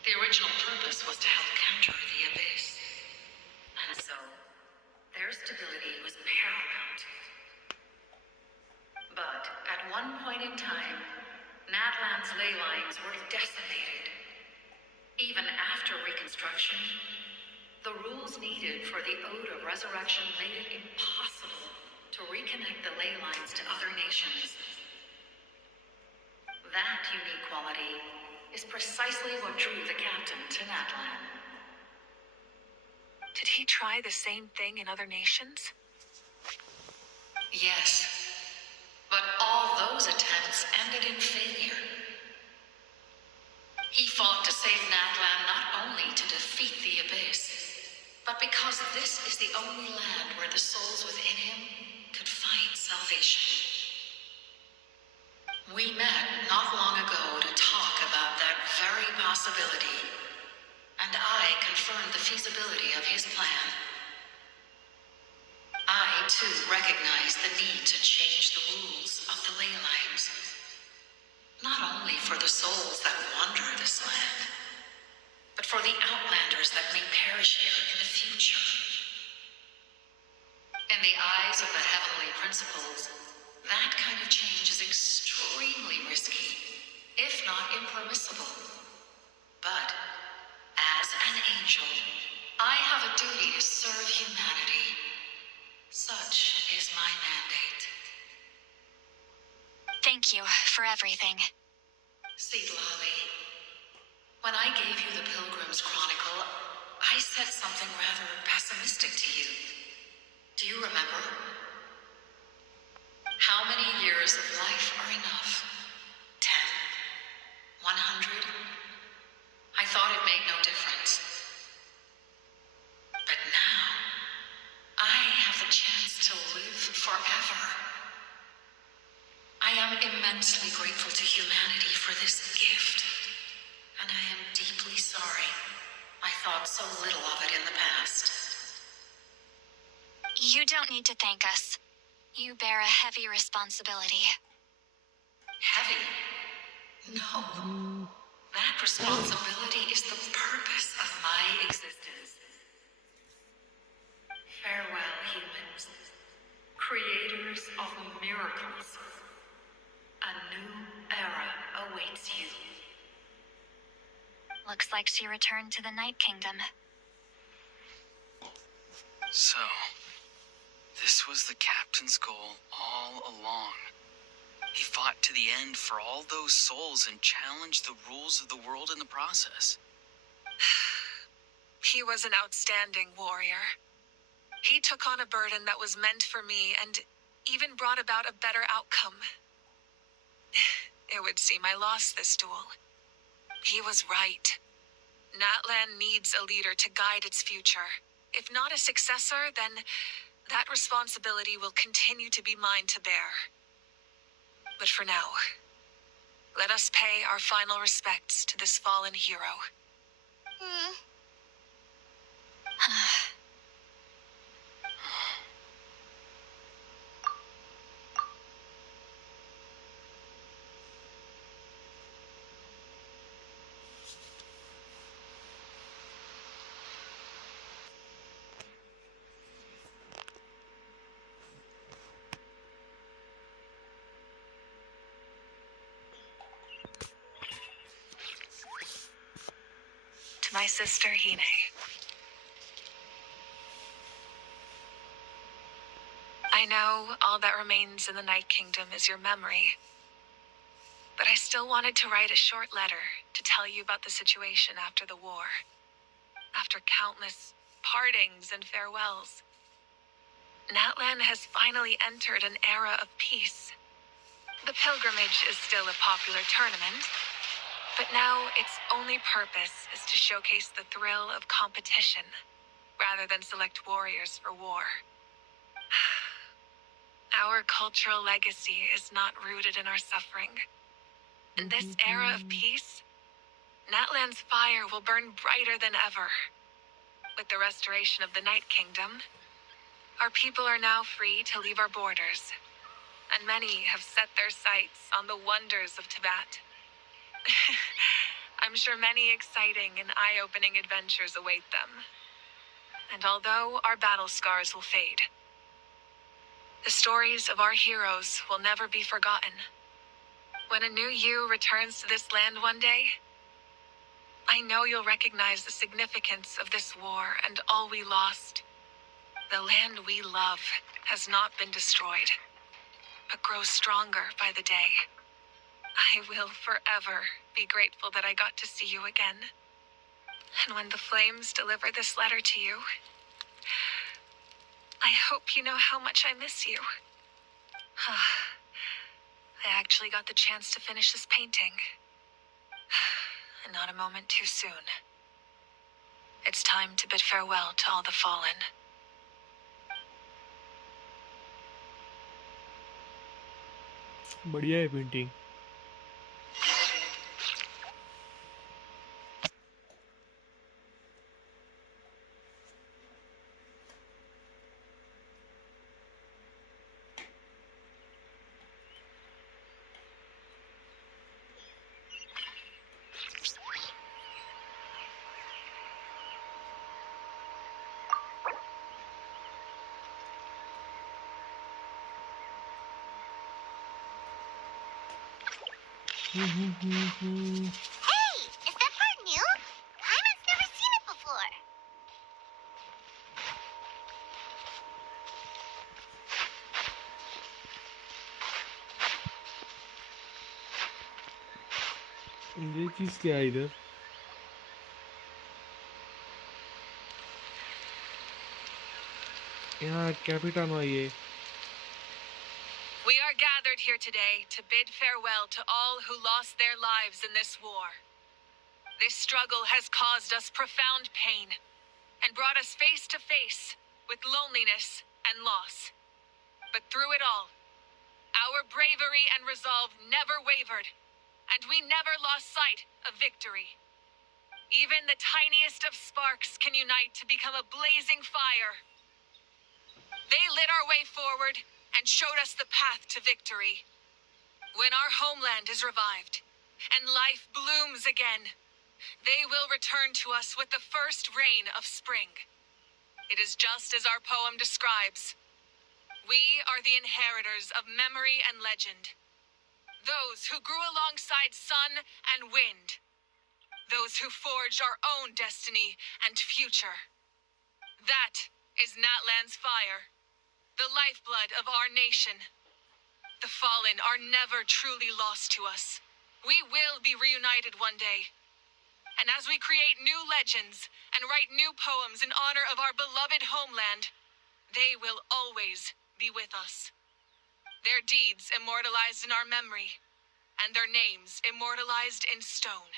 The original purpose was to help counter the abyss. And so, their stability was paramount. But at one point in time, Nadland's ley lines were decimated. Even after reconstruction, the rules needed for the Ode of Resurrection made it impossible to reconnect the ley lines to other nations. That unique quality is precisely what drew the captain to Nadland. Did he try the same thing in other nations? Yes, but all those attempts ended in failure. He fought to save Nadland not only to defeat the abyss, but because this is the only land where the souls within him could find salvation. We met not long ago to talk about that very possibility, and I confirmed the feasibility of his plan. I, too, recognize the need to change the rules of the ley lines, not only for the souls that wander this land, but for the outlanders that may perish here in the future. In the eyes of the Heavenly Principles, that kind of change is extremely risky, if not impermissible. But, as an angel, I have a duty to serve humanity. Such is my mandate. Thank you for everything. Seedlolly, when I gave you the Pilgrim's Chronicle, I said something rather pessimistic to you. forever. I am immensely grateful to humanity for this gift, and I am deeply sorry I thought so little of it in the past. You don't need to thank us. You bear a heavy responsibility. Heavy? No. That responsibility is the purpose of my existence. Farewell, humans. Creators of miracles. A new era awaits you. Looks like she returned to the Night Kingdom. So, this was the captain's goal all along. He fought to the end for all those souls and challenged the rules of the world in the process. He was an outstanding warrior. He took on a burden that was meant for me and even brought about a better outcome. It would seem I lost this duel. He was right. Natlan needs a leader to guide its future. If not a successor, then that responsibility will continue to be mine to bear. But for now, let us pay our final respects to this fallen hero. To my sister, Hine. I know all that remains in the Night Kingdom is your memory, but I still wanted to write a short letter to tell you about the situation after the war. After countless partings and farewells, Natlan has finally entered an era of peace. The pilgrimage is still a popular tournament, but now its only purpose is to showcase the thrill of competition, rather than select warriors for war. Our cultural legacy is not rooted in our suffering. In this era of peace, Natlan's fire will burn brighter than ever. With the restoration of the Night Kingdom, our people are now free to leave our borders, and many have set their sights on the wonders of Teyvat. I'm sure many exciting and eye-opening adventures await them. And although our battle scars will fade, the stories of our heroes will never be forgotten. When a new you returns to this land one day, I know you'll recognize the significance of this war and all we lost. The land we love has not been destroyed, but grows stronger by the day. I will forever be grateful that I got to see you again. And when the flames deliver this letter to you, I hope you know how much I miss you. I actually got the chance to finish this painting. And not a moment too soon. It's time to bid farewell to all the fallen. बढ़िया है painting. Hey, is that part new? Hyman's never seen it before. ये चीज क्या है इधर? यहाँ कैपिटन हुआ ये. We are gathered here today to bid farewell to all who lost their lives in this war. This struggle has caused us profound pain and brought us face to face with loneliness and loss. But through it all, our bravery and resolve never wavered, and we never lost sight of victory. Even the tiniest of sparks can unite to become a blazing fire. They lit our way forward and showed us the path to victory. When our homeland is revived and life blooms again, they will return to us with the first rain of spring. It is just as our poem describes. We are the inheritors of memory and legend. Those who grew alongside sun and wind. Those who forged our own destiny and future. That is Natlan's fire, the lifeblood of our nation. The fallen are never truly lost to us. We will be reunited one day. And as we create new legends and write new poems in honor of our beloved homeland, they will always be with us. Their deeds immortalized in our memory, and their names immortalized in stone.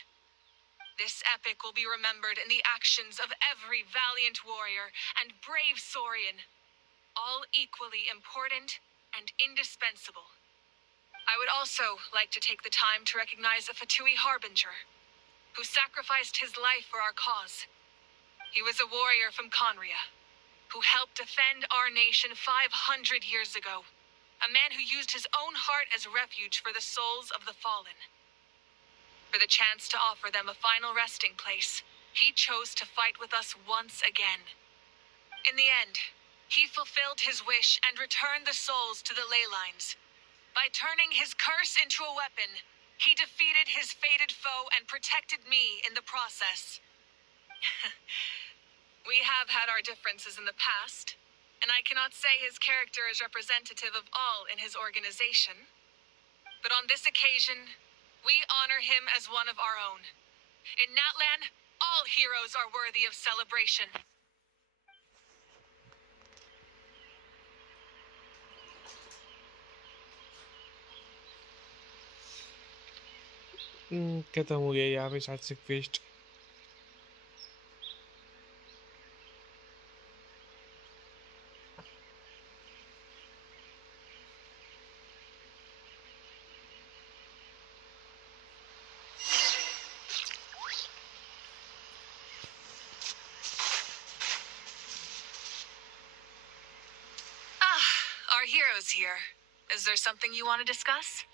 This epic will be remembered in the actions of every valiant warrior and brave Saurian, all equally important and indispensable. I would also like to take the time to recognize a Fatui harbinger, who sacrificed his life for our cause. He was a warrior from Conria, who helped defend our nation 500 years ago. A man who used his own heart as refuge for the souls of the fallen. For the chance to offer them a final resting place, he chose to fight with us once again. In the end, he fulfilled his wish and returned the souls to the ley lines. By turning his curse into a weapon, he defeated his fated foe and protected me in the process. We have had our differences in the past, and I cannot say his character is representative of all in his organization. But on this occasion, we honor him as one of our own. In Natlan, all heroes are worthy of celebration. खत्म हो गया यहाँ पे शायद से quest. Our hero's here. Is there something you want to discuss?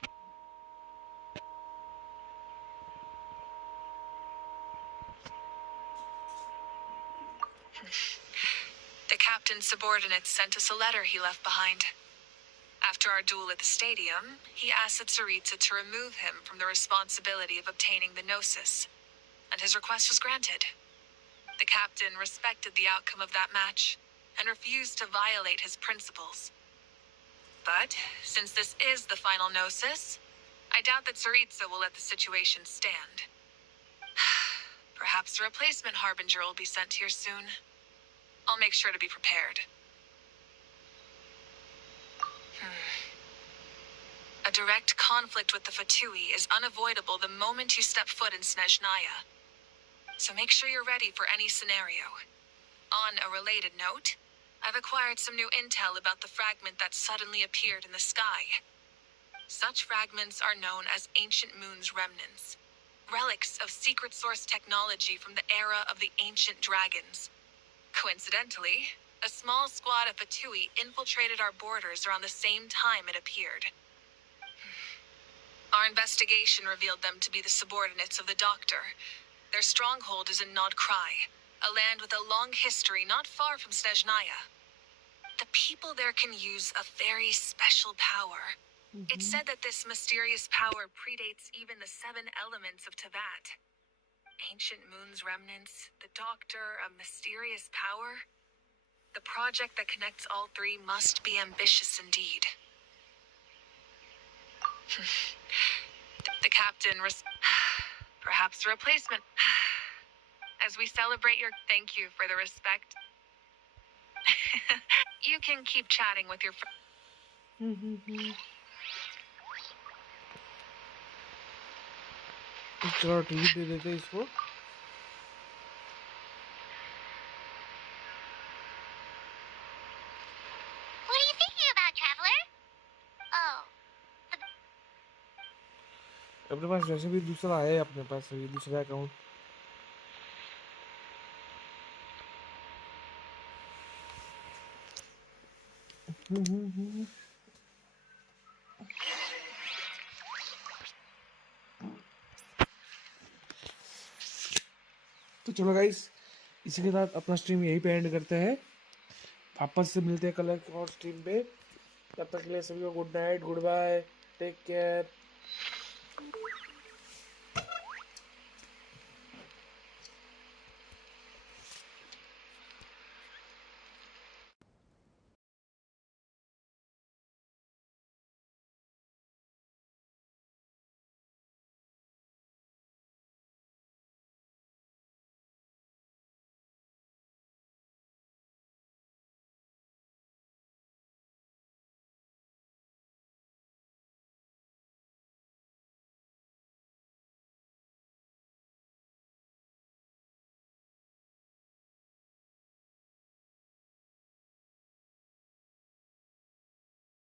The captain's subordinates sent us a letter he left behind. After our duel at the stadium, he asked Tsaritsa to remove him from the responsibility of obtaining the Gnosis, and his request was granted. The captain respected the outcome of that match and refused to violate his principles. But, since this is the final Gnosis, I doubt that Tsaritsa will let the situation stand. Perhaps a replacement harbinger will be sent here soon. I'll make sure to be prepared. A direct conflict with the Fatui is unavoidable the moment you step foot in Snezhnaya. So make sure you're ready for any scenario. On a related note, I've acquired some new intel about the fragment that suddenly appeared in the sky. Such fragments are known as Ancient Moon's remnants, relics of secret source technology from the era of the ancient dragons. Coincidentally, a small squad of Fatui infiltrated our borders around the same time it appeared. Our investigation revealed them to be the subordinates of the Doctor. Their stronghold is in Nod Krai, a land with a long history not far from Snezhnaya. The people there can use a very special power. It's said that this mysterious power predates even the 7 elements of Teyvat. Ancient Moon's remnants, the Doctor, a mysterious power. The project that connects all three must be ambitious indeed. The captain perhaps a replacement. As we celebrate your thank you for the respect. You can keep chatting with your चलो treat दे देते हैं इसको. What are you thinking about, Traveler? अपने पास वैसे भी दूसरा है, अपने पास ये दूसरा अकाउंट। तो चलो गाइस, इसी के साथ अपना स्ट्रीम यहीं पे एंड करते हैं। वापस से मिलते हैं कल एक और स्ट्रीम पे। तब तक के लिए सभी को good night, good bye, take care.